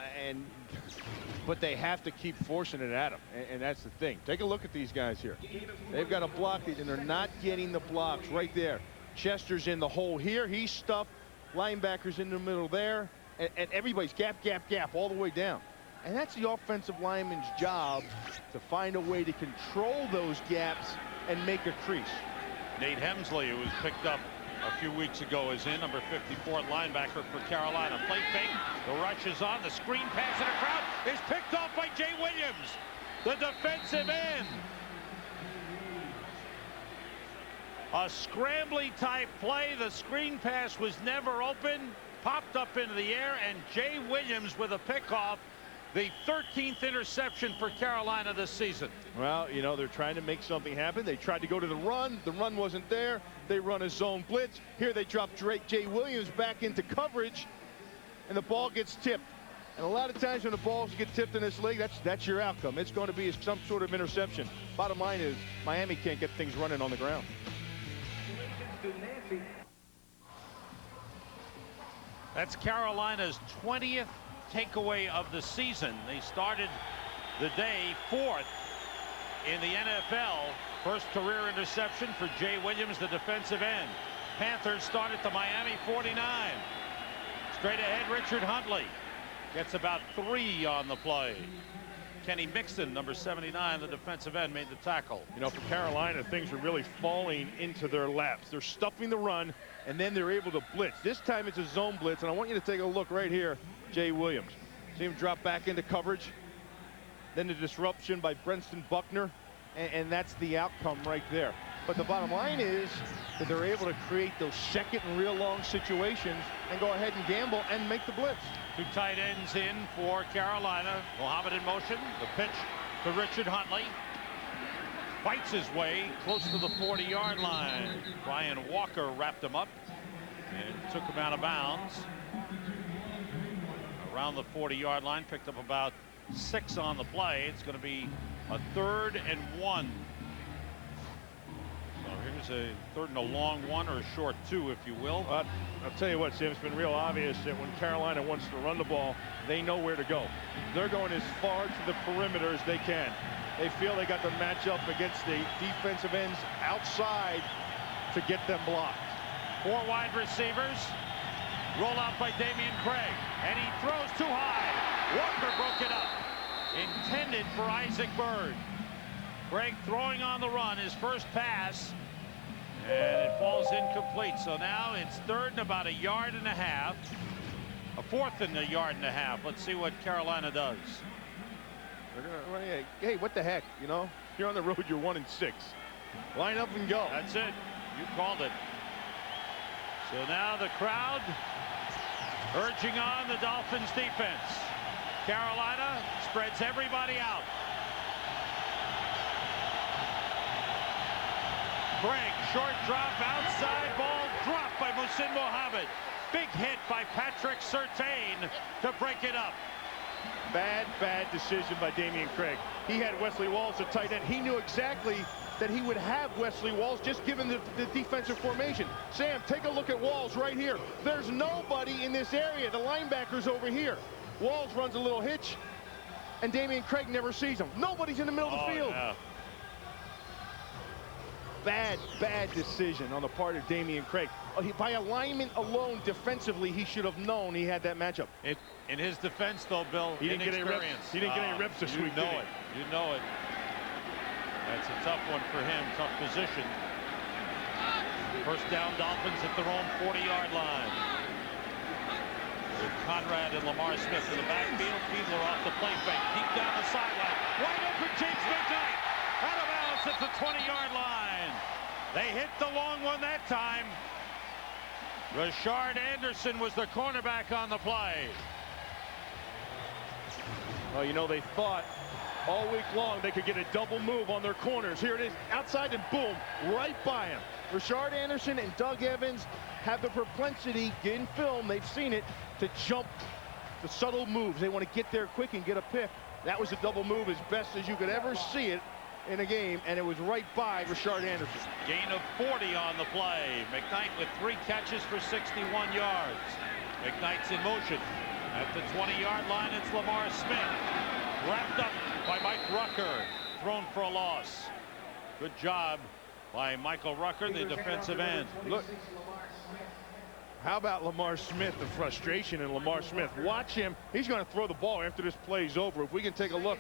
but they have to keep forcing it at him, and that's the thing. Take a look at these guys here. They've got to block these, and they're not getting the blocks right there. Chester's in the hole here. He's stuffed. Linebackers in the middle there, and everybody's gap all the way down. And that's the offensive lineman's job, to find a way to control those gaps and make a crease. Nate Hemsley, who was picked up a few weeks ago, is in, number 54 linebacker for Carolina. Play fake, the rush is on, the screen pass in the crowd is picked off by Jay Williams, the defensive end. A scrambly type play. The screen pass was never open. popped up into the air, and Jay Williams with a pickoff. The 13th interception for Carolina this season. Well, you know, they're trying to make something happen. They tried to go to the run. The run wasn't there. They run a zone blitz. Here they drop Jay Williams back into coverage, and the ball gets tipped. And a lot of times when the balls get tipped in this league, that's your outcome. It's going to be some sort of interception. Bottom line is Miami can't get things running on the ground. That's Carolina's 20th takeaway of the season. They started the day 4th in the NFL. First career interception for Jay Williams, the defensive end. Panthers start at the Miami 49. Straight ahead, Richard Huntley gets about 3 on the play. Kenny Mixon, number 79, the defensive end, made the tackle. You know, for Carolina, things are really falling into their laps. They're stuffing the run, and then they're able to blitz. This time it's a zone blitz, and I want you to take a look right here. Jay Williams. See him drop back into coverage. Then the disruption by Brenston Buckner, and that's the outcome right there. But the bottom line is that they're able to create those second and real long situations and go ahead and gamble and make the blitz. 2 tight ends in for Carolina. Mohammed in motion. The pitch to Richard Huntley. Fights his way close to the 40-yard line. Brian Walker wrapped him up and took him out of bounds. Around the 40-yard line, picked up about 6 on the play. It's going to be a 3rd and 1. So here's a 3rd and a long 1, or a short 2, if you will. I'll tell you what, Sam, it's been real obvious that when Carolina wants to run the ball, they know where to go. They're going as far to the perimeter as they can. They feel they got the matchup against the defensive ends outside to get them blocked. 4 wide receivers. Roll out by Damian Craig, and he throws too high. Walker broke it up. Intended for Isaac Byrd. Craig throwing on the run, his first pass, and it falls incomplete. So now it's 3rd and about 1.5 yards. A 4th and 1.5 yards. Let's see what Carolina does. Hey, what the heck, you know? You're on the road, you're 1-6. Line up and go. That's it. You called it. So now the crowd urging on the Dolphins defense. Carolina spreads everybody out. Craig, short drop outside, ball dropped by Muhsin Muhammad. Big hit by Patrick Surtain to break it up. Bad decision by Damian Craig. He had Wesley Walls at tight end. He knew exactly that he would have Wesley Walls just given the defensive formation. Sam, take a look at Walls right here. There's nobody in this area. The linebacker's over here. Walls runs a little hitch, and Damian Craig never sees him. Nobody's in the middle of the field. Yeah. Bad decision on the part of Damian Craig. By alignment alone, defensively, he should have known he had that matchup. In his defense, though, Bill, he didn't get any reps. He didn't get any reps this week. You know it. You know it. That's a tough one for him. Tough position. First down, Dolphins at their own 40-yard line. With Conrad and Lamar Smith in the backfield. Fiedler off the play fake. Deep down the sideline. Wide open, James McKnight. Out of bounds at the 20-yard line. They hit the long one that time. Rashard Anderson was the cornerback on the play. Well, you know, they thought all week long they could get a double move on their corners. Here it is, outside, and boom, right by him. Rashard Anderson and Doug Evans have the propensity, in film, they've seen it, to jump the subtle moves. They want to get there quick and get a pick. That was a double move as best as you could ever see it in a game, and it was right by Rashard Anderson. Gain of 40 on the play. McKnight with 3 catches for 61 yards. McKnight's in motion. At the 20-yard line, it's Lamar Smith. Wrapped up by Mike Rucker. Thrown for a loss. Good job by Michael Rucker, the defensive end. Look, how about Lamar Smith, the frustration in Lamar Smith. Watch him. He's going to throw the ball after this play's over. If we can take a look.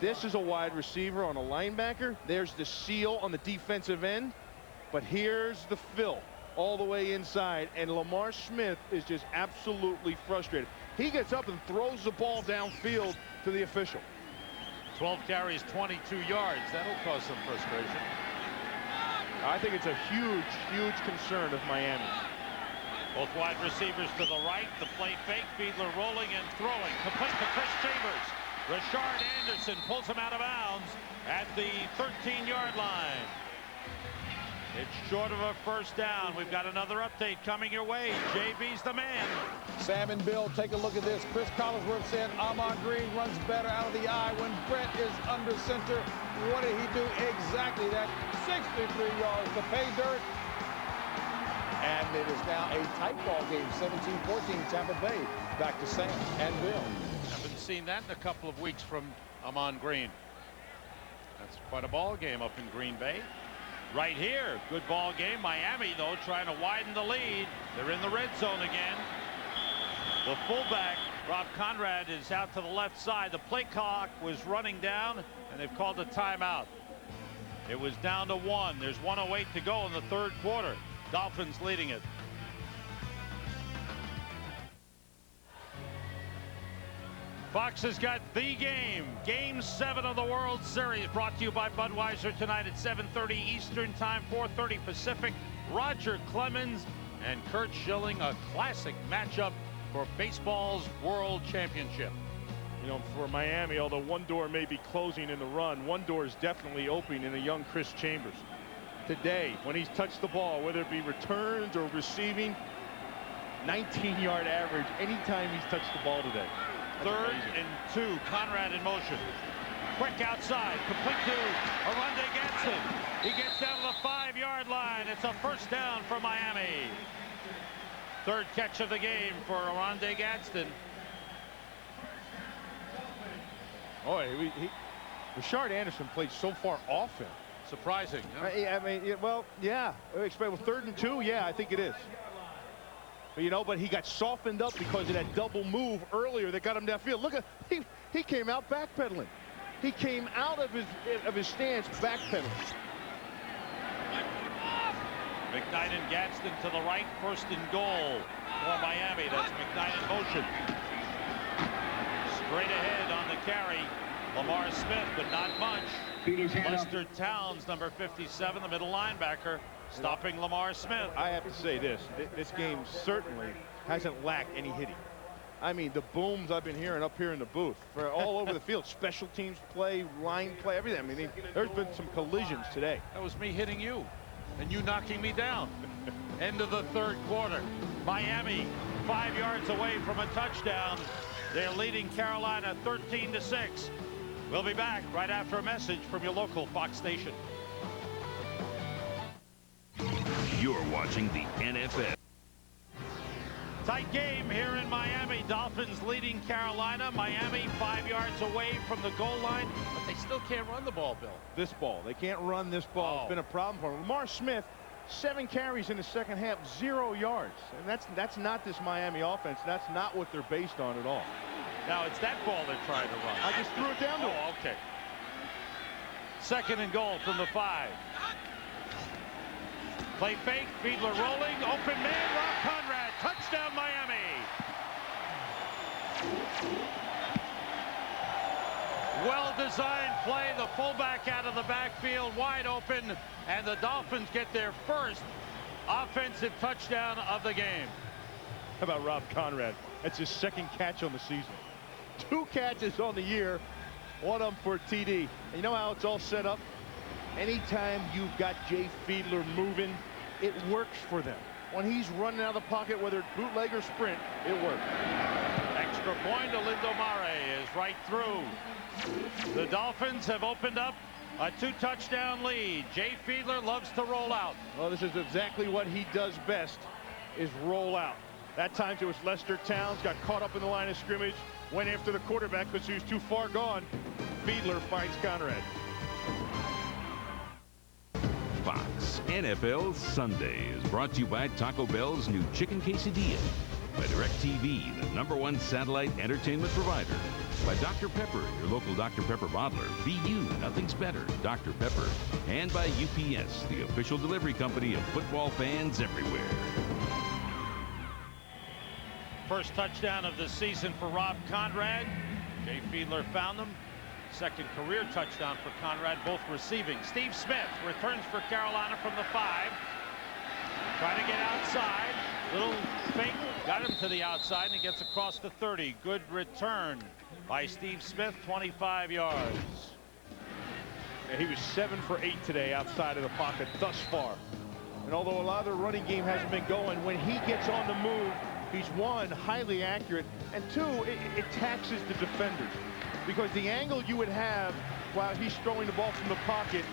This is a wide receiver on a linebacker. There's the seal on the defensive end. But here's the fill all the way inside. And Lamar Smith is just absolutely frustrated. He gets up and throws the ball downfield to the official. 12 carries, 22 yards. That'll cause some frustration. I think it's a huge concern of Miami. Both wide receivers to the right. The play fake. Fiedler rolling and throwing. Complete to Chris Chambers. Rashard Anderson pulls him out of bounds at the 13-yard line. It's short of a first down. We've got another update coming your way. JB's the man. Sam and Bill, take a look at this. Chris Collinsworth said Ahman Green runs better out of the eye when Brett is under center. What did he do? Exactly that. 63 yards to pay dirt. And it is now a tight ball game. 17-14 Tampa Bay. Back to Sam and Bill. Haven't seen that in a couple of weeks from Ahman Green. That's quite a ball game up in Green Bay. Right here, good ball game. Miami, though, trying to widen the lead. They're in the red zone again. The fullback, Rob Conrad, is out to the left side. The play clock was running down, and they've called a timeout. It was down to 1. There's 1:08 to go in the third quarter. Dolphins leading it. Fox has got the game. Game 7 of the World Series, brought to you by Budweiser tonight at 7:30 Eastern Time, 4:30 Pacific. Roger Clemens and Curt Schilling, a classic matchup for baseball's World Championship. You know, for Miami, although one door may be closing in the run, one door is definitely opening in a young Chris Chambers. Today, when he's touched the ball, whether it be returns or receiving, 19-yard average anytime he's touched the ball today. Third and 2. Conrad in motion. Quick outside. Complete to Oronde Gadsden. He gets down to the 5-yard line. It's a first down for Miami. Third catch of the game for Oronde Gadsden. Oh, Rashard Anderson played so far off him. Surprising. Huh? I mean, well, yeah. Well, 3rd and 2, yeah, I think it is. But, you know, but he got softened up because of that double move earlier that got him downfield. Look at he came out backpedaling. He came out of his stance backpedaling. McKnight and Gadsden to the right. First and goal for Miami. That's McKnight in motion. Straight ahead on the carry. Lamar Smith, but not much. Lester Towns, number 57, the middle linebacker, stopping Lamar Smith. I have to say this game certainly hasn't lacked any hitting. I mean, the booms I've been hearing up here in the booth for all over the field, special teams play, line play, everything. I mean, there's been some collisions today. That was me hitting you and you knocking me down. End of the third quarter. Miami 5 yards away from a touchdown. They're leading Carolina 13-6. We'll be back right after a message from your local Fox station. You're watching the NFL. Tight game here in Miami. Dolphins leading Carolina. Miami 5 yards away from the goal line, but they still can't run the ball, Bill. This ball. They can't run this ball. It's been a problem for them. Lamar Smith, 7 carries in the second half, 0 yards. And that's not this Miami offense. That's not what they're based on at all. Now it's that ball they're trying to run. I just threw it down to him. Oh, okay. Second and goal from the 5. Play fake. Fiedler rolling. Open man. Rob Conrad. Touchdown Miami. Well-designed play. The fullback out of the backfield wide open. And the Dolphins get their first offensive touchdown of the game. How about Rob Conrad? That's his 2nd catch on the season. 2 catches on the year. One of them for TD. And you know how it's all set up? Anytime you've got Jay Fiedler moving, it works for them. When he's running out of the pocket, whether it's bootleg or sprint, it works. Extra point to Lindomare is right through. The Dolphins have opened up a 2-touchdown lead. Jay Fiedler loves to roll out. Well, this is exactly what he does best, is roll out. That time it was Lester Towns, got caught up in the line of scrimmage, went after the quarterback because he was too far gone. Fiedler finds Conrad. Fox NFL Sunday is brought to you by Taco Bell's new Chicken Quesadilla, by DirecTV, the #1 satellite entertainment provider, by Dr. Pepper, your local Dr. Pepper bottler. Be you, nothing's better, Dr. Pepper, and by UPS, the official delivery company of football fans everywhere. First touchdown of the season for Rob Conrad. Jay Fiedler found him. Second career touchdown for Conrad, both receiving. Steve Smith returns for Carolina from the 5. Trying to get outside. Little fake, got him to the outside, and he gets across the 30. Good return by Steve Smith, 25 yards. Yeah, he was 7 for 8 today outside of the pocket thus far. And although a lot of the running game hasn't been going, when he gets on the move, he's, one, highly accurate, and two, it taxes the defenders. Because the angle you would have while he's throwing the ball from the pocket,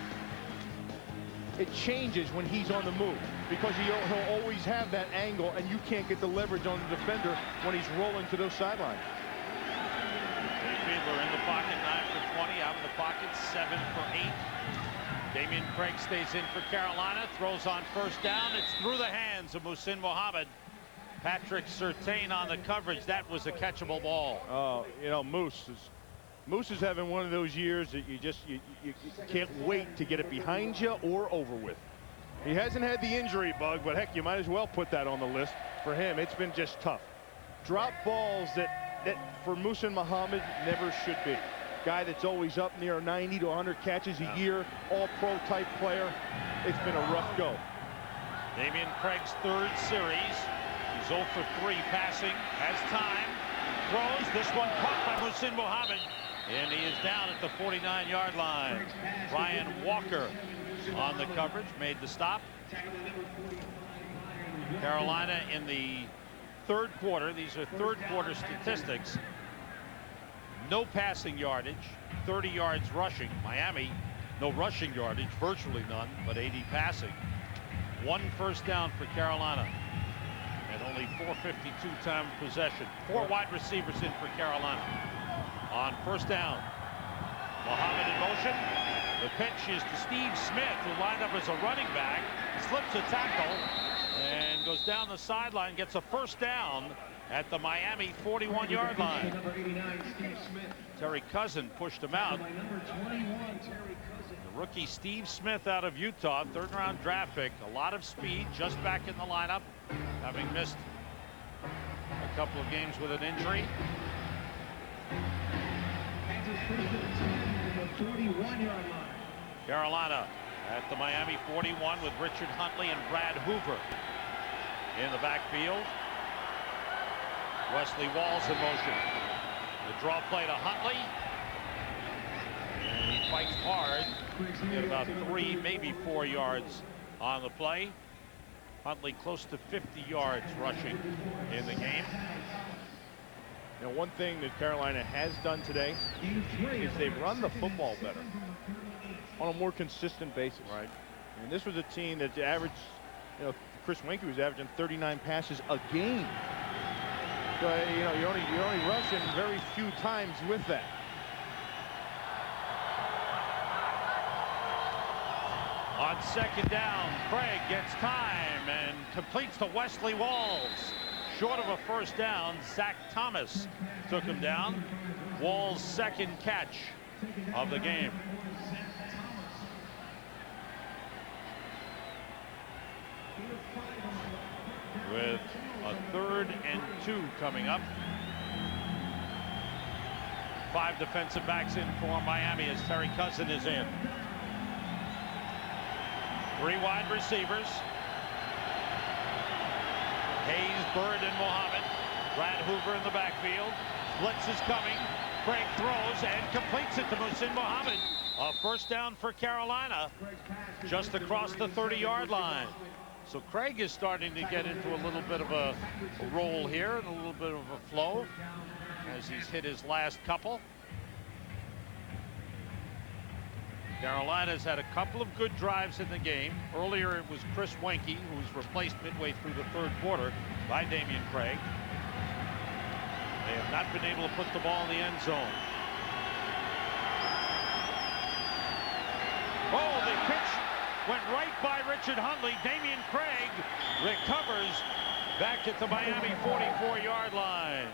it changes when he's on the move. Because he'll always have that angle, and you can't get the leverage on the defender when he's rolling to those sidelines. Fiedler in the pocket, 9 for 20. Out of the pocket, 7 for 8. Damian Craig stays in for Carolina. Throws on first down. It's through the hands of Muhsin Muhammad. Patrick Surtain on the coverage. That was a catchable ball. Oh, you know, Moose is having one of those years that you can't wait to get it behind you or over with. He hasn't had the injury bug, but heck, you might as well put that on the list. For him, it's been just tough. Drop balls that for Muhsin Muhammad never should be. Guy that's always up near 90 to 100 catches a year, all-pro type player. It's been a rough go. Damian Craig's third series. He's 0 for 3 passing. Has time. Throws. This one caught by Muhsin Muhammad. And he is down at the 49-yard line. Ryan Walker on the coverage. Made the stop. Carolina in the third quarter. These are third quarter statistics. No passing yardage. 30 yards rushing. Miami, no rushing yardage. Virtually none, but 80 passing. 1 first down for Carolina. And only 4:52 time possession. 4 wide receivers in for Carolina. On first down, Muhammad in motion. The pitch is to Steve Smith, who lined up as a running back, slips a tackle, and goes down the sideline, gets a first down at the Miami 41-yard line. Terry Cousin pushed him out. The rookie Steve Smith out of Utah, third-round draft pick, a lot of speed, just back in the lineup, having missed a couple of games with an injury. Carolina at the Miami 41 with Richard Huntley and Brad Hoover in the backfield. Wesley Walls in motion. The draw play to Huntley. And he fights hard. Get about 3, maybe 4 yards on the play. Huntley close to 50 yards rushing in the game. Now, one thing that Carolina has done today is they've run the football better on a more consistent basis. Right. And this was a team that averaged, you know, Chris Winkie was averaging 39 passes a game. So, you know, you're only rushing very few times with that. On second down, Craig gets time and completes to Wesley Walls. Short of a first down, Zach Thomas took him down. Walls' second catch of the game. With a 3rd and 2 coming up. 5 defensive backs in for Miami as Terry Cousin is in. 3 wide receivers. Hayes, Bird, and Muhammad. Brad Hoover in the backfield. Blitz is coming. Craig throws and completes it to Muhsin Muhammad. A first down for Carolina just across the 30-yard line. So Craig is starting to get into a little bit of a roll here and a little bit of a flow as he's hit his last couple. Carolina's had a couple of good drives in the game. Earlier it was Chris Winkie, who was replaced midway through the third quarter by Damian Craig. They have not been able to put the ball in the end zone. Oh, the pitch went right by Richard Huntley. Damian Craig recovers back at the Miami 44-yard line.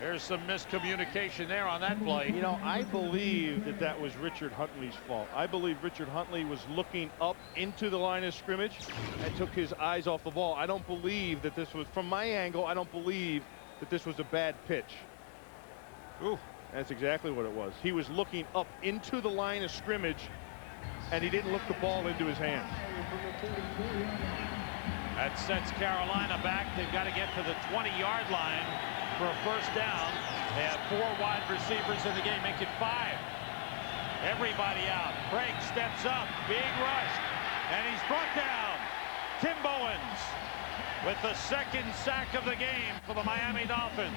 There's some miscommunication there on that play. You know, I believe that was Richard Huntley's fault. I believe Richard Huntley was looking up into the line of scrimmage and took his eyes off the ball. I don't believe that this was, from my angle, I don't believe that this was a bad pitch. Ooh. That's exactly what it was. He was looking up into the line of scrimmage, and he didn't look the ball into his hands. That sets Carolina back. They've got to get to the 20-yard line for a first down. They have 4 wide receivers in the game, make it 5. Everybody out. Craig steps up, being rushed, and he's brought down. Tim Bowens with the 2nd sack of the game for the Miami Dolphins.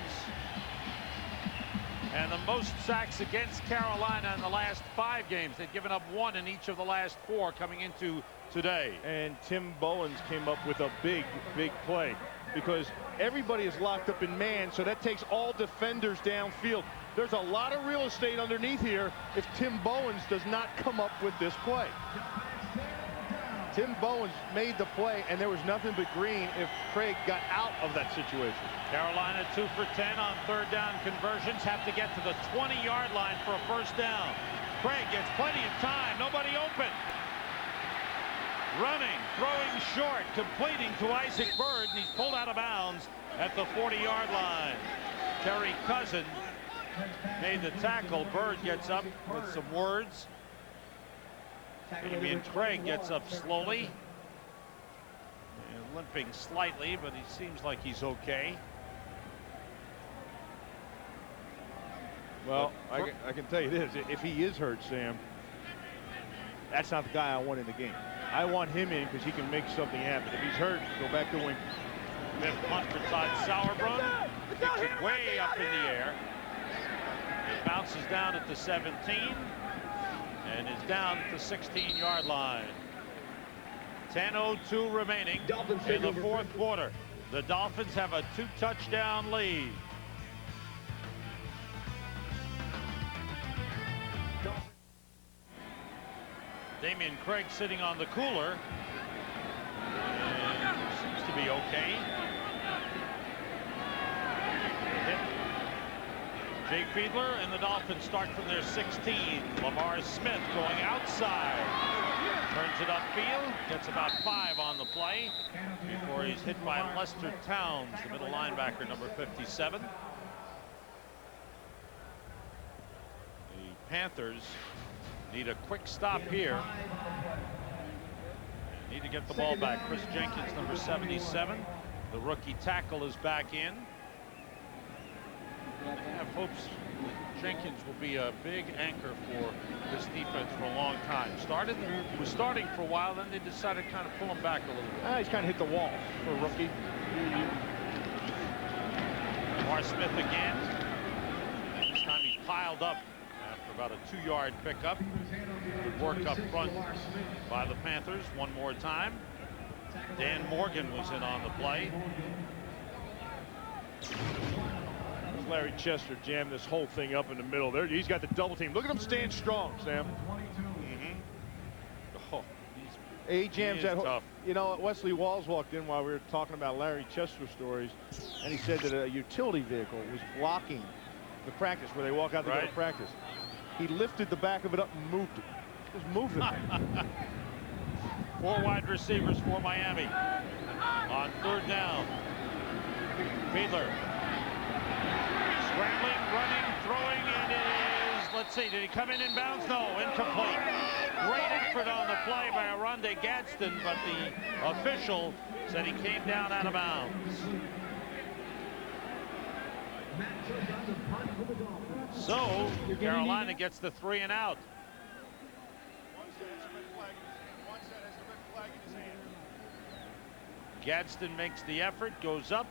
And the most sacks against Carolina in the last 5 games. They've given up 1 in each of the last 4 coming into today. And Tim Bowens came up with a big play because everybody is locked up in man, so that takes all defenders downfield. There's a lot of real estate underneath here if Tim Bowens does not come up with this play. Tim Bowens made the play, and there was nothing but green if Craig got out of that situation. Carolina 2 for 10 on 3rd down conversions. Have to get to the 20-yard line for a first down. Craig gets plenty of time. Nobody open. Running, throwing short, completing to Isaac Byrd, and he's pulled out of bounds at the 40-yard line. Terry Cousin made the tackle. Byrd gets up with some words. Damian Craig gets up slowly, limping slightly, but he seems like he's okay. Well, I can tell you this: if he is hurt, Sam, that's not the guy I want in the game. I want him in because he can make something happen. If he's hurt, go back to Wing. Fifth punt for Todd Sauerbrunn. Kicks it way up in the air. It bounces down at the 17 and is down at the 16-yard line. 10:02 remaining in the 4th quarter. The Dolphins have a 2-touchdown lead. Damian Craig sitting on the cooler and seems to be okay. Jay Fiedler and the Dolphins start from their 16. Lamar Smith going outside. Turns it upfield. Gets about 5 on the play before he's hit by Lester Towns, the middle linebacker, number 57. The Panthers need a quick stop here. Need to get the ball back. Chris Jenkins, number 77. The rookie tackle is back in. I have hopes that Jenkins will be a big anchor for this defense for a long time. Was starting for a while, then they decided to kind of pull him back a little bit. He's kind of hit the wall for a rookie. Lamar Smith again. This time he piled up after about a 2-yard pickup. Good work up front by the Panthers one more time. Dan Morgan was in on the play. Larry Chester jammed this whole thing up in the middle there. He's got the double team. Look at him stand strong, Sam. He jams that whole, you know, Wesley Walls walked in while we were talking about Larry Chester stories, and he said that a utility vehicle was blocking the practice where they walk out to go to practice. He lifted the back of it up and moved it. Just moved it. 4 wide receivers for Miami on 3rd down. Fiedler scrambling, running, throwing, and it is, let's see, did he come in bounds? No, incomplete. Great effort on the play by Aronde Gadsden, but the official said he came down out of bounds. So Carolina gets the 3 and out. Gadsden makes the effort, goes up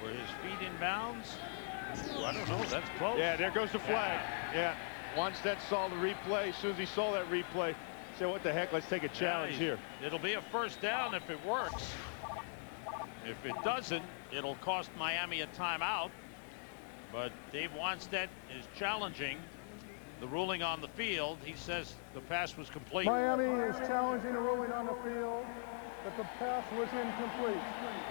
for his feet in bounds. Ooh, I don't know, that's close. Yeah, there goes the flag. Yeah. Wannstedt saw the replay. As soon as he saw that replay, he said, what the heck, let's take a challenge here. It'll be a first down if it works. If it doesn't, it'll cost Miami a timeout. But Dave Wannstedt is challenging the ruling on the field. He says the pass was complete. Miami is challenging the ruling on the field that the pass was incomplete.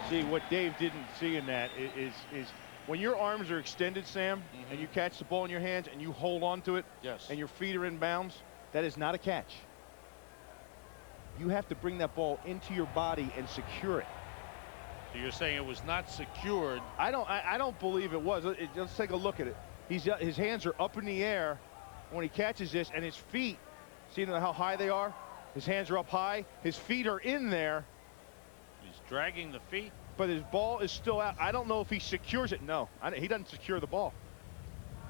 See, what Dave didn't see in that is when your arms are extended, Sam, and you catch the ball in your hands and you hold on to it, and your feet are in bounds, that is not a catch. You have to bring that ball into your body and secure it. So you're saying it was not secured? I don't believe it was. Let's take a look at it. His hands are up in the air when he catches this, and his feet, see how high they are? His hands are up high. His feet are in there. He's dragging the feet. But his ball is still out. I don't know if he secures it. No, he doesn't secure the ball.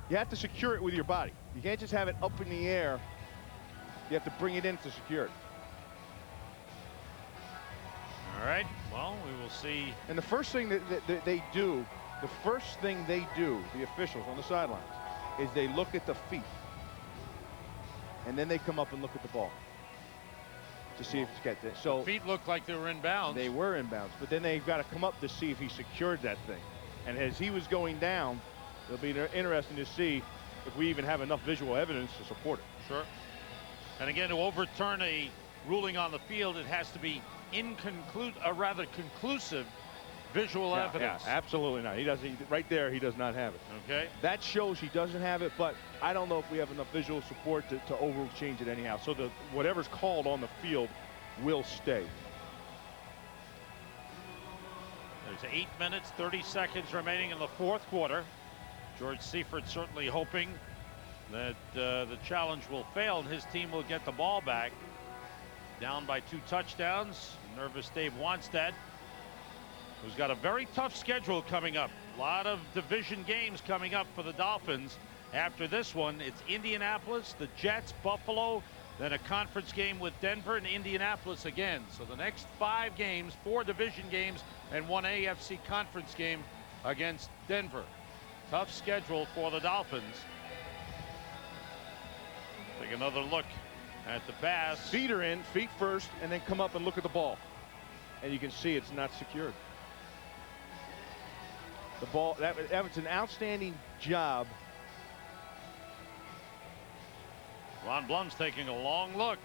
You have to secure it with your body. You can't just have it up in the air. You have to bring it in to secure it. All right, well, we will see. And the first thing that they do, the officials on the sidelines, is they look at the feet. And then they come up and look at the ball to see if it's got that. So the feet look like they were in bounds. They were in bounds, but then they've got to come up to see if he secured that thing. And as he was going down, it'll be interesting to see if we even have enough visual evidence to support it. Sure. And again, to overturn a ruling on the field, it has to be conclusive visual evidence. Yeah, absolutely not. He doesn't. Right there, he does not have it. Okay. That shows he doesn't have it, but I don't know if we have enough visual support to change it anyhow. So whatever's called on the field will stay. There's 8 minutes, 30 seconds remaining in the fourth quarter. George Seifert certainly hoping that the challenge will fail and his team will get the ball back. Down by 2 touchdowns. Nervous Dave Wanstead, who's got a very tough schedule coming up. A lot of division games coming up for the Dolphins. After this one, it's Indianapolis, the Jets, Buffalo, then a conference game with Denver and Indianapolis again. So the next 5 games, 4 division games, and 1 AFC conference game against Denver. Tough schedule for the Dolphins. Take another look at the pass. Feet are in, feet first, and then come up and look at the ball. And you can see it's not secured. The ball, that was an outstanding job. Ron Blum's taking a long look.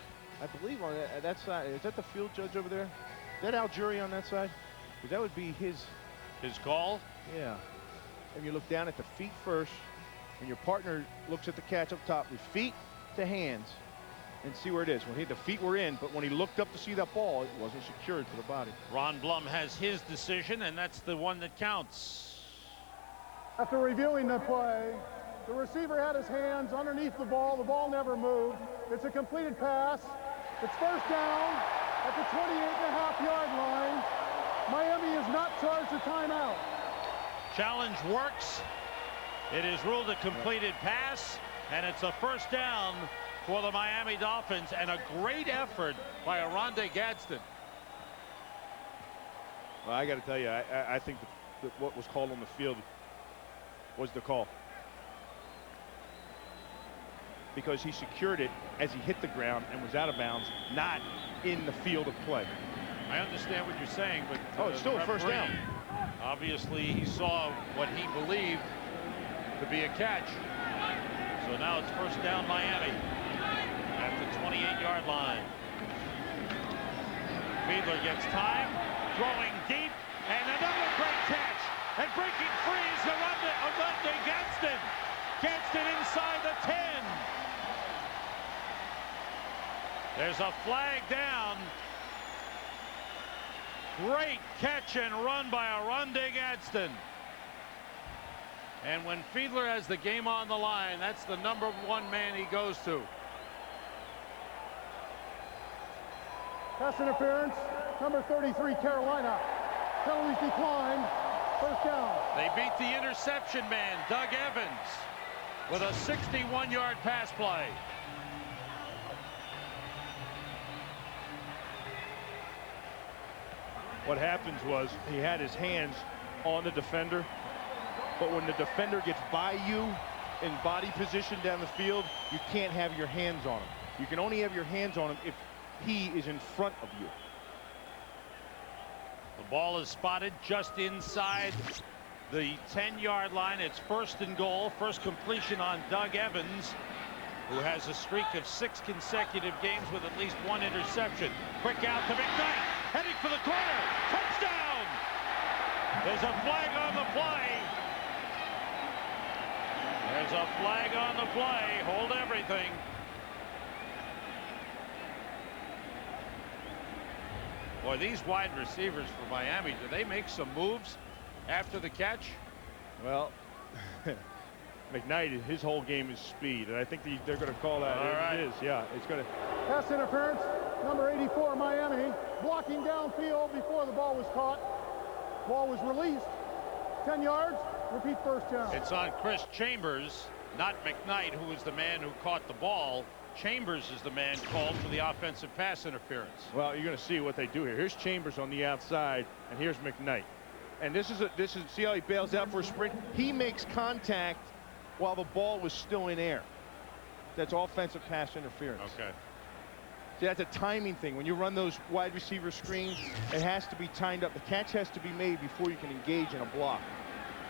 I believe on that side, is that the field judge over there? Is that Al Jury on that side? Because that would be his call? Yeah. And you look down at the feet first, and your partner looks at the catch up top with feet to hands and see where it is. When the feet were in, but when he looked up to see that ball, it wasn't secured to the body. Ron Blum has his decision, and that's the one that counts. After reviewing the play, the receiver had his hands underneath the ball never moved. It's a completed pass. It's first down at the 28.5-yard line. Miami is not charged a timeout. Challenge works. It is ruled a completed pass, and it's a first down for the Miami Dolphins, and a great effort by Oronde Gadsden. Well, I got to tell you, I think that what was called on the field was the call. Because he secured it as he hit the ground and was out of bounds, not in the field of play. I understand what you're saying, but it's still a first down. Obviously, he saw what he believed to be a catch. So now it's first down Miami at the 28-yard line. Fiedler gets time, throwing deep, and another great catch. And breaking free is Oronde Gadsden. Gadsden inside the 10. There's a flag down. Great catch and run by Oronde Gadsden. And when Fiedler has the game on the line, that's the #1 man he goes to. Pass interference, number 33, Carolina. Penalties declined. First down. They beat the interception man, Doug Evans, with a 61-yard pass play. What happens was he had his hands on the defender, but when the defender gets by you in body position down the field, you can't have your hands on him. You can only have your hands on him if he is in front of you. The ball is spotted just inside the 10-yard line. It's first and goal. First completion on Doug Evans, who has a streak of 6 consecutive games with at least 1 interception. Quick out to McKnight, heading for the corner. Touchdown! There's a flag on the play. There's a flag on the play. Hold everything. Boy, these wide receivers for Miami, do they make some moves after the catch? Well, McKnight, his whole game is speed, and I think they're going to call that. All right. It is, yeah. It's going to. Pass interference, Number 84, Miami, blocking downfield before the ball was caught. Ball was released. 10 yards, repeat first down. It's on Chris Chambers, not McKnight, who was the man who caught the ball. Chambers is the man called for the offensive pass interference. Well, you're going to see what they do here. Here's Chambers on the outside, and here's McKnight. And this is see how he bails out for a sprint? He makes contact while the ball was still in air. That's offensive pass interference. Okay. See, that's a timing thing. When you run those wide receiver screens, it has to be timed up. The catch has to be made before you can engage in a block.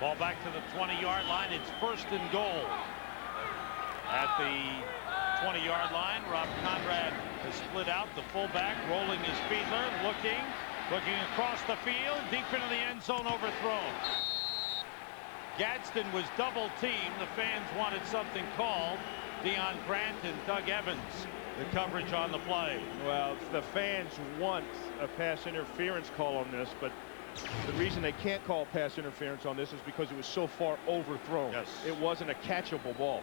Ball back to the 20-yard line. It's 1st and goal. At the 20-yard line, Rob Conrad has split out. The fullback rolling his Fiedler, looking across the field, deep into the end zone, overthrown. Gadsden was double teamed. The fans wanted something called. Deion Grant and Doug Evans, the coverage on the play. Well, the fans want a pass interference call on this, but the reason they can't call pass interference on this is because it was so far overthrown. Yes. It wasn't a catchable ball.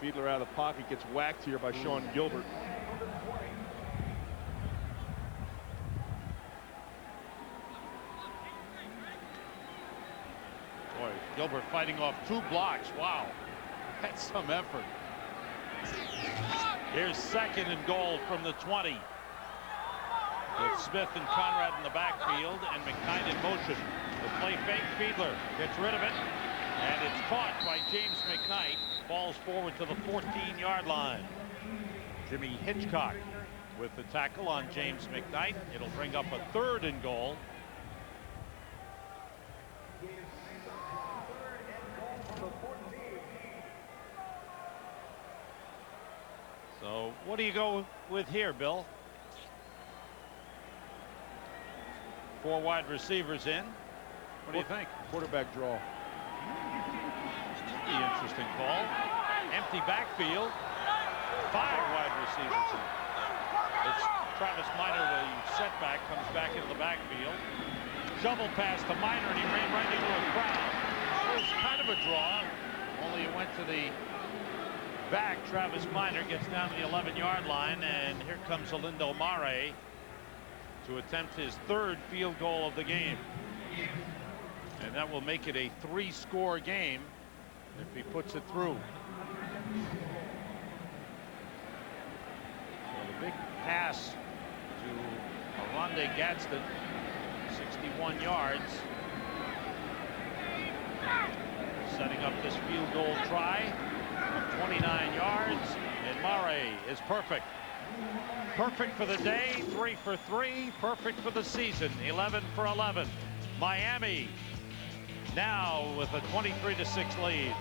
Fiedler out of the pocket gets whacked here by Sean Gilbert. Boy, Gilbert fighting off 2 blocks. Wow, that's some effort. Here's 2nd and goal from the 20. With Smith and Conrad in the backfield and McKnight in motion. The play fake, Fiedler gets rid of it. And it's caught by James McKnight. Falls forward to the 14-yard line. Jimmy Hitchcock with the tackle on James McKnight. It'll bring up a 3rd and goal. So what do you go with here, Bill? 4 wide receivers in. What do you think? Quarterback draw. The interesting call. Empty backfield. 5 wide receivers in. It's Travis Minor, the setback, comes back into the backfield. Shovel pass to Minor, and he ran right into a crowd. It was kind of a draw, only it went to the back. Travis Minor gets down to the 11-yard line, and here comes Alindo Mare to attempt his 3rd field goal of the game. And that will make it a 3-score game if he puts it through. So the big pass to Oronde Gadsden, 61 yards. Setting up this field goal try from 29 yards, and Mare is perfect. Perfect for the day, 3 for 3, perfect for the season, 11 for 11. Miami now with a 23-6 lead.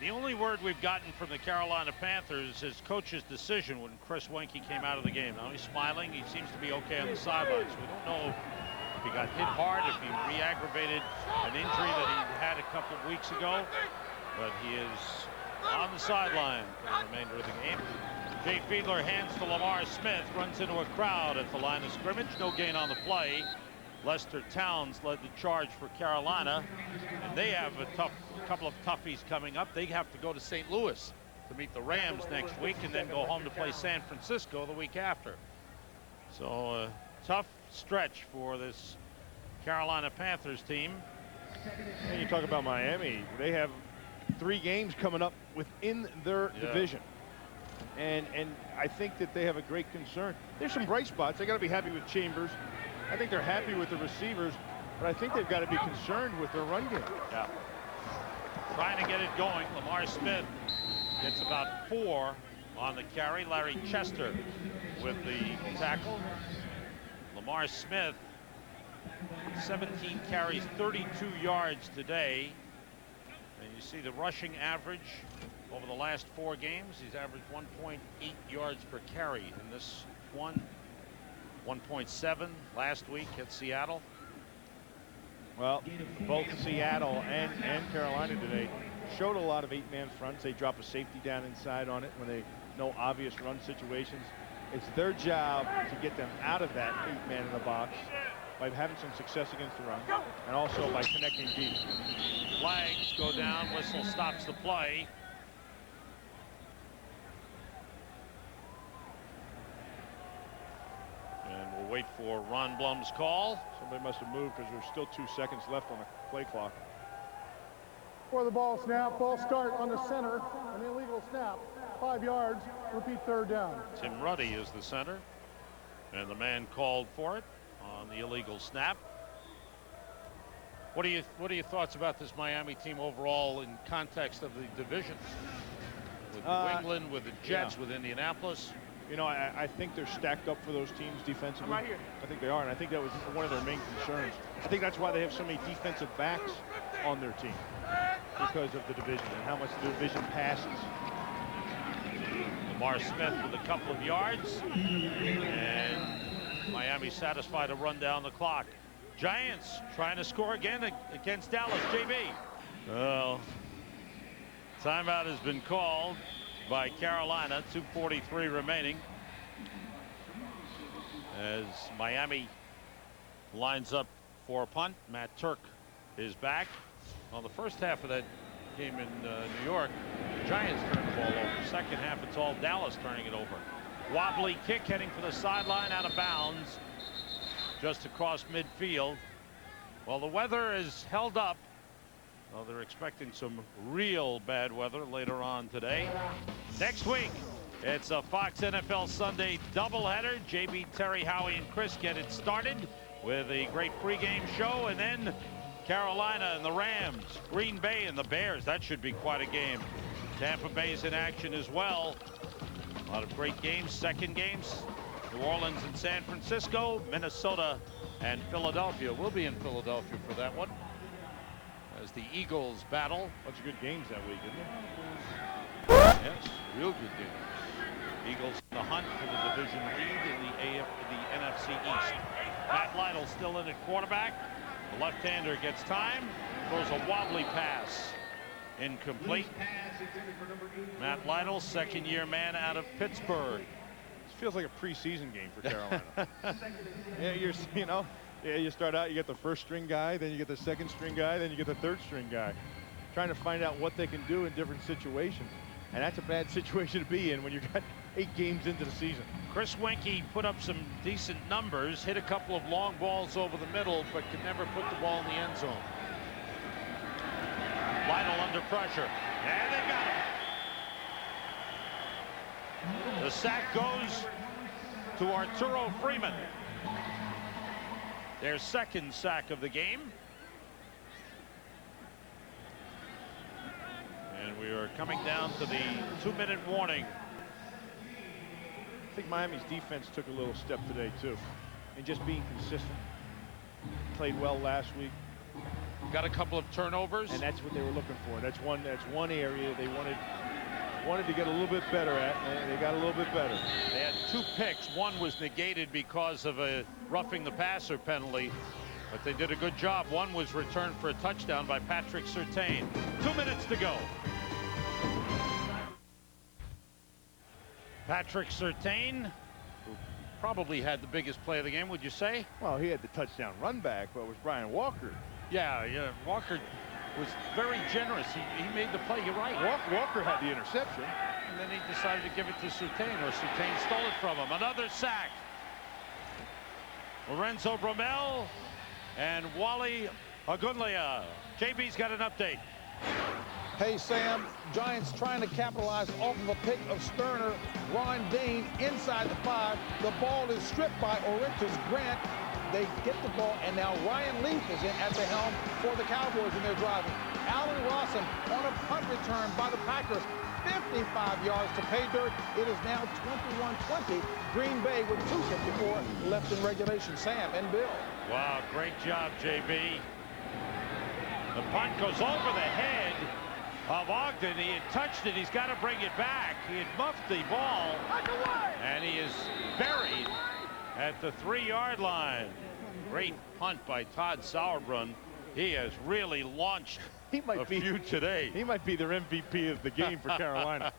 The only word we've gotten from the Carolina Panthers is coach's decision when Chris Wenke came out of the game. Now he's smiling. He seems to be okay on the sidelines. We don't know if he got hit hard, if he re-aggravated an injury that he had a couple of weeks ago, but he is on the sideline for the remainder of the game. Jay Fiedler hands to Lamar Smith, runs into a crowd at the line of scrimmage. No gain on the play. Lester Towns led the charge for Carolina, and they have a couple of toughies coming up. They have to go to St. Louis to meet the Rams next week and then go home to play San Francisco the week after. So a tough stretch for this Carolina Panthers team. And you talk about Miami, they have 3 games coming up within their division. And I think that they have a great concern. There's some bright spots. They got to be happy with Chambers. I think they're happy with the receivers, but I think they've got to be concerned with their run game. Yeah. Trying to get it going. Lamar Smith gets about 4 on the carry. Larry Chester with the tackle. Lamar Smith, 17 carries, 32 yards today. And you see the rushing average over the last 4 games. He's averaged 1.8 yards per carry in this one. 1.7 last week at Seattle. Well, both Seattle and Carolina today showed a lot of 8-man fronts. They drop a safety down inside on it when they no obvious run situations. It's their job to get them out of that 8-man in the box by having some success against the run and also by connecting deep. Flags go down, whistle stops the play. for Ron Blum's call. Somebody must have moved because there's still 2 seconds left on the play clock. For the ball snap, ball start on the center, an illegal snap, 5 yards, repeat third down. Tim Ruddy is the center, and the man called for it on the illegal snap. What are your thoughts about this Miami team overall in context of the division? With New England, with the Jets, with Indianapolis. You know, I think they're stacked up for those teams defensively. I'm right here. I think they are, and I think that was one of their main concerns. I think that's why they have so many defensive backs on their team, because of the division and how much the division passes. Lamar Smith with a couple of yards, and Miami satisfied to run down the clock. Giants trying to score again against Dallas. JB. Well, timeout has been called by Carolina. 2:43 remaining as Miami lines up for a punt. Matt Turk is back. On the first half of that game in New York, the Giants turned the ball over. Second half, it's all Dallas turning it over. Wobbly kick heading for the sideline, out of bounds just across midfield. Well, the weather is held up. Well, they're expecting some real bad weather later on today. Next week, it's a Fox NFL Sunday doubleheader. JB, Terry, Howie, and Chris get it started with a great pregame show, and then Carolina and the Rams, Green Bay and the Bears. That should be quite a game. Tampa Bay's in action as well. A lot of great games. Second games, New Orleans and San Francisco, Minnesota and Philadelphia. We'll be in Philadelphia for that one as the Eagles battle. Bunch of good games that week, isn't there? Yes, real good games. Eagles in the hunt for the division lead in the NFC East. Matt Lytle still in at quarterback. The left-hander gets time, throws a wobbly pass. Incomplete. Matt Lytle, second-year man out of Pittsburgh. This feels like a preseason game for Carolina. Yeah, you start out, you get the first-string guy, then you get the second-string guy, then you get the third-string guy. Trying to find out what they can do in different situations. And that's a bad situation to be in when you've got 8 games into the season. Chris Weinke put up some decent numbers, hit a couple of long balls over the middle, but could never put the ball in the end zone. Lytle under pressure, and they got him. The sack goes to Arturo Freeman. Their second sack of the game. And we are coming down to the 2-minute warning. I think Miami's defense took a little step today too, in just being consistent. Played well last week. Got a couple of turnovers, and that's what they were looking for. That's one area they wanted to get a little bit better at, and they got a little bit better. They had 2 picks. One was negated because of a roughing the passer penalty, but they did a good job. One was returned for a touchdown by Patrick Surtain. 2 minutes to go. Patrick Surtain, who probably had the biggest play of the game, would you say? Well, he had the touchdown run back, but it was Brian Walker. Yeah, Walker was very generous. He made the play. You're right. Walker had the interception. And then he decided to give it to Surtain, or Surtain stole it from him. Another sack. Lorenzo Bromell and Wally Agunlia. JB's got an update. Hey, Sam, Giants trying to capitalize off of a pick of Sterner. Ron Dane inside the 5. The ball is stripped by Orentis Grant. They get the ball, and now Ryan Leaf is in at the helm for the Cowboys, and they're driving. Allen Rossum on a punt return by the Packers. 55 yards to pay dirt. It is now 21-20. Green Bay with 2:54 left in regulation. Sam and Bill. Wow, great job, JB. The punt goes over the head of Ogden. He had touched it. He's got to bring it back. He had muffed the ball, and he is buried at the 3-yard line. Great punt by Todd Sauerbrunn. He has really launched a few today. He might be their MVP of the game for Carolina.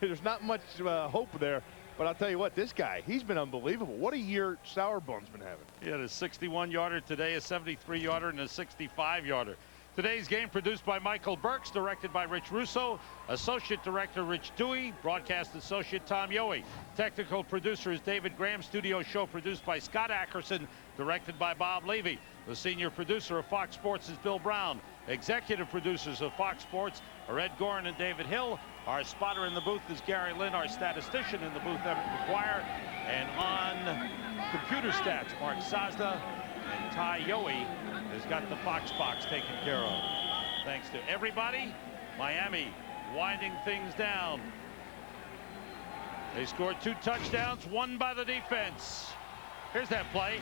There's not much hope there, but I'll tell you what, this guy, he's been unbelievable. What a year Sauerbrunn's been having. He had a 61-yarder today, a 73-yarder, and a 65-yarder. Today's game produced by Michael Burks, directed by Rich Russo, associate director Rich Dewey, broadcast associate Tom Yohe. Technical producer is David Graham. Studio show produced by Scott Ackerson, directed by Bob Levy. The senior producer of Fox Sports is Bill Brown. Executive producers of Fox Sports are Ed Gorin and David Hill. Our spotter in the booth is Gary Lynn. Our statistician in the booth, Evan McGuire. And on computer stats, Mark Sazda and Ty Yohe has got the Fox box taken care of. Thanks to everybody. Miami winding things down. They scored 2 touchdowns, one by the defense. Here's that play.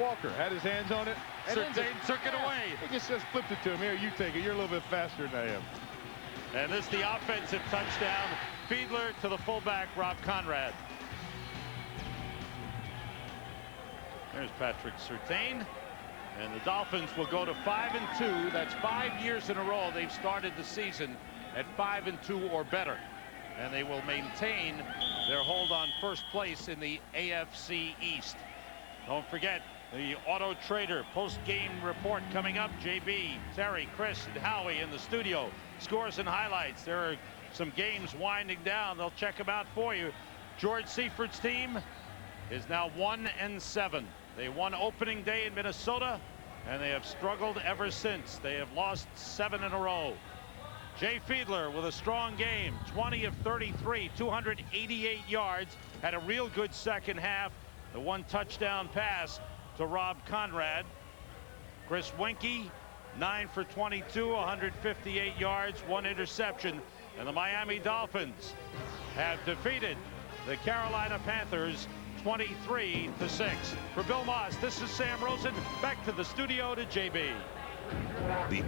Walker had his hands on it. And took it away. He just flipped it to him. Here, you take it. You're a little bit faster than I am. And this is the offensive touchdown. Fiedler to the fullback, Rob Conrad. There's Patrick Surtain. And the Dolphins will go to 5-2. That's 5 years in a row they've started the season at 5-2 or better. And they will maintain their hold on first place in the AFC East. Don't forget the Auto Trader post-game report coming up. JB, Terry, Chris, and Howie in the studio. Scores and highlights. There are some games winding down. They'll check them out for you. George Seiferd's team is now 1-7. They won opening day in Minnesota, and they have struggled ever since. They have lost 7 in a row. Jay Fiedler with a strong game, 20 of 33, 288 yards, had a real good second half. The 1 touchdown pass to Rob Conrad. Chris Weinke, 9 for 22, 158 yards, 1 interception. And the Miami Dolphins have defeated the Carolina Panthers 23-6. For Bill Moss, this is Sam Rosen. Back to the studio to JB. The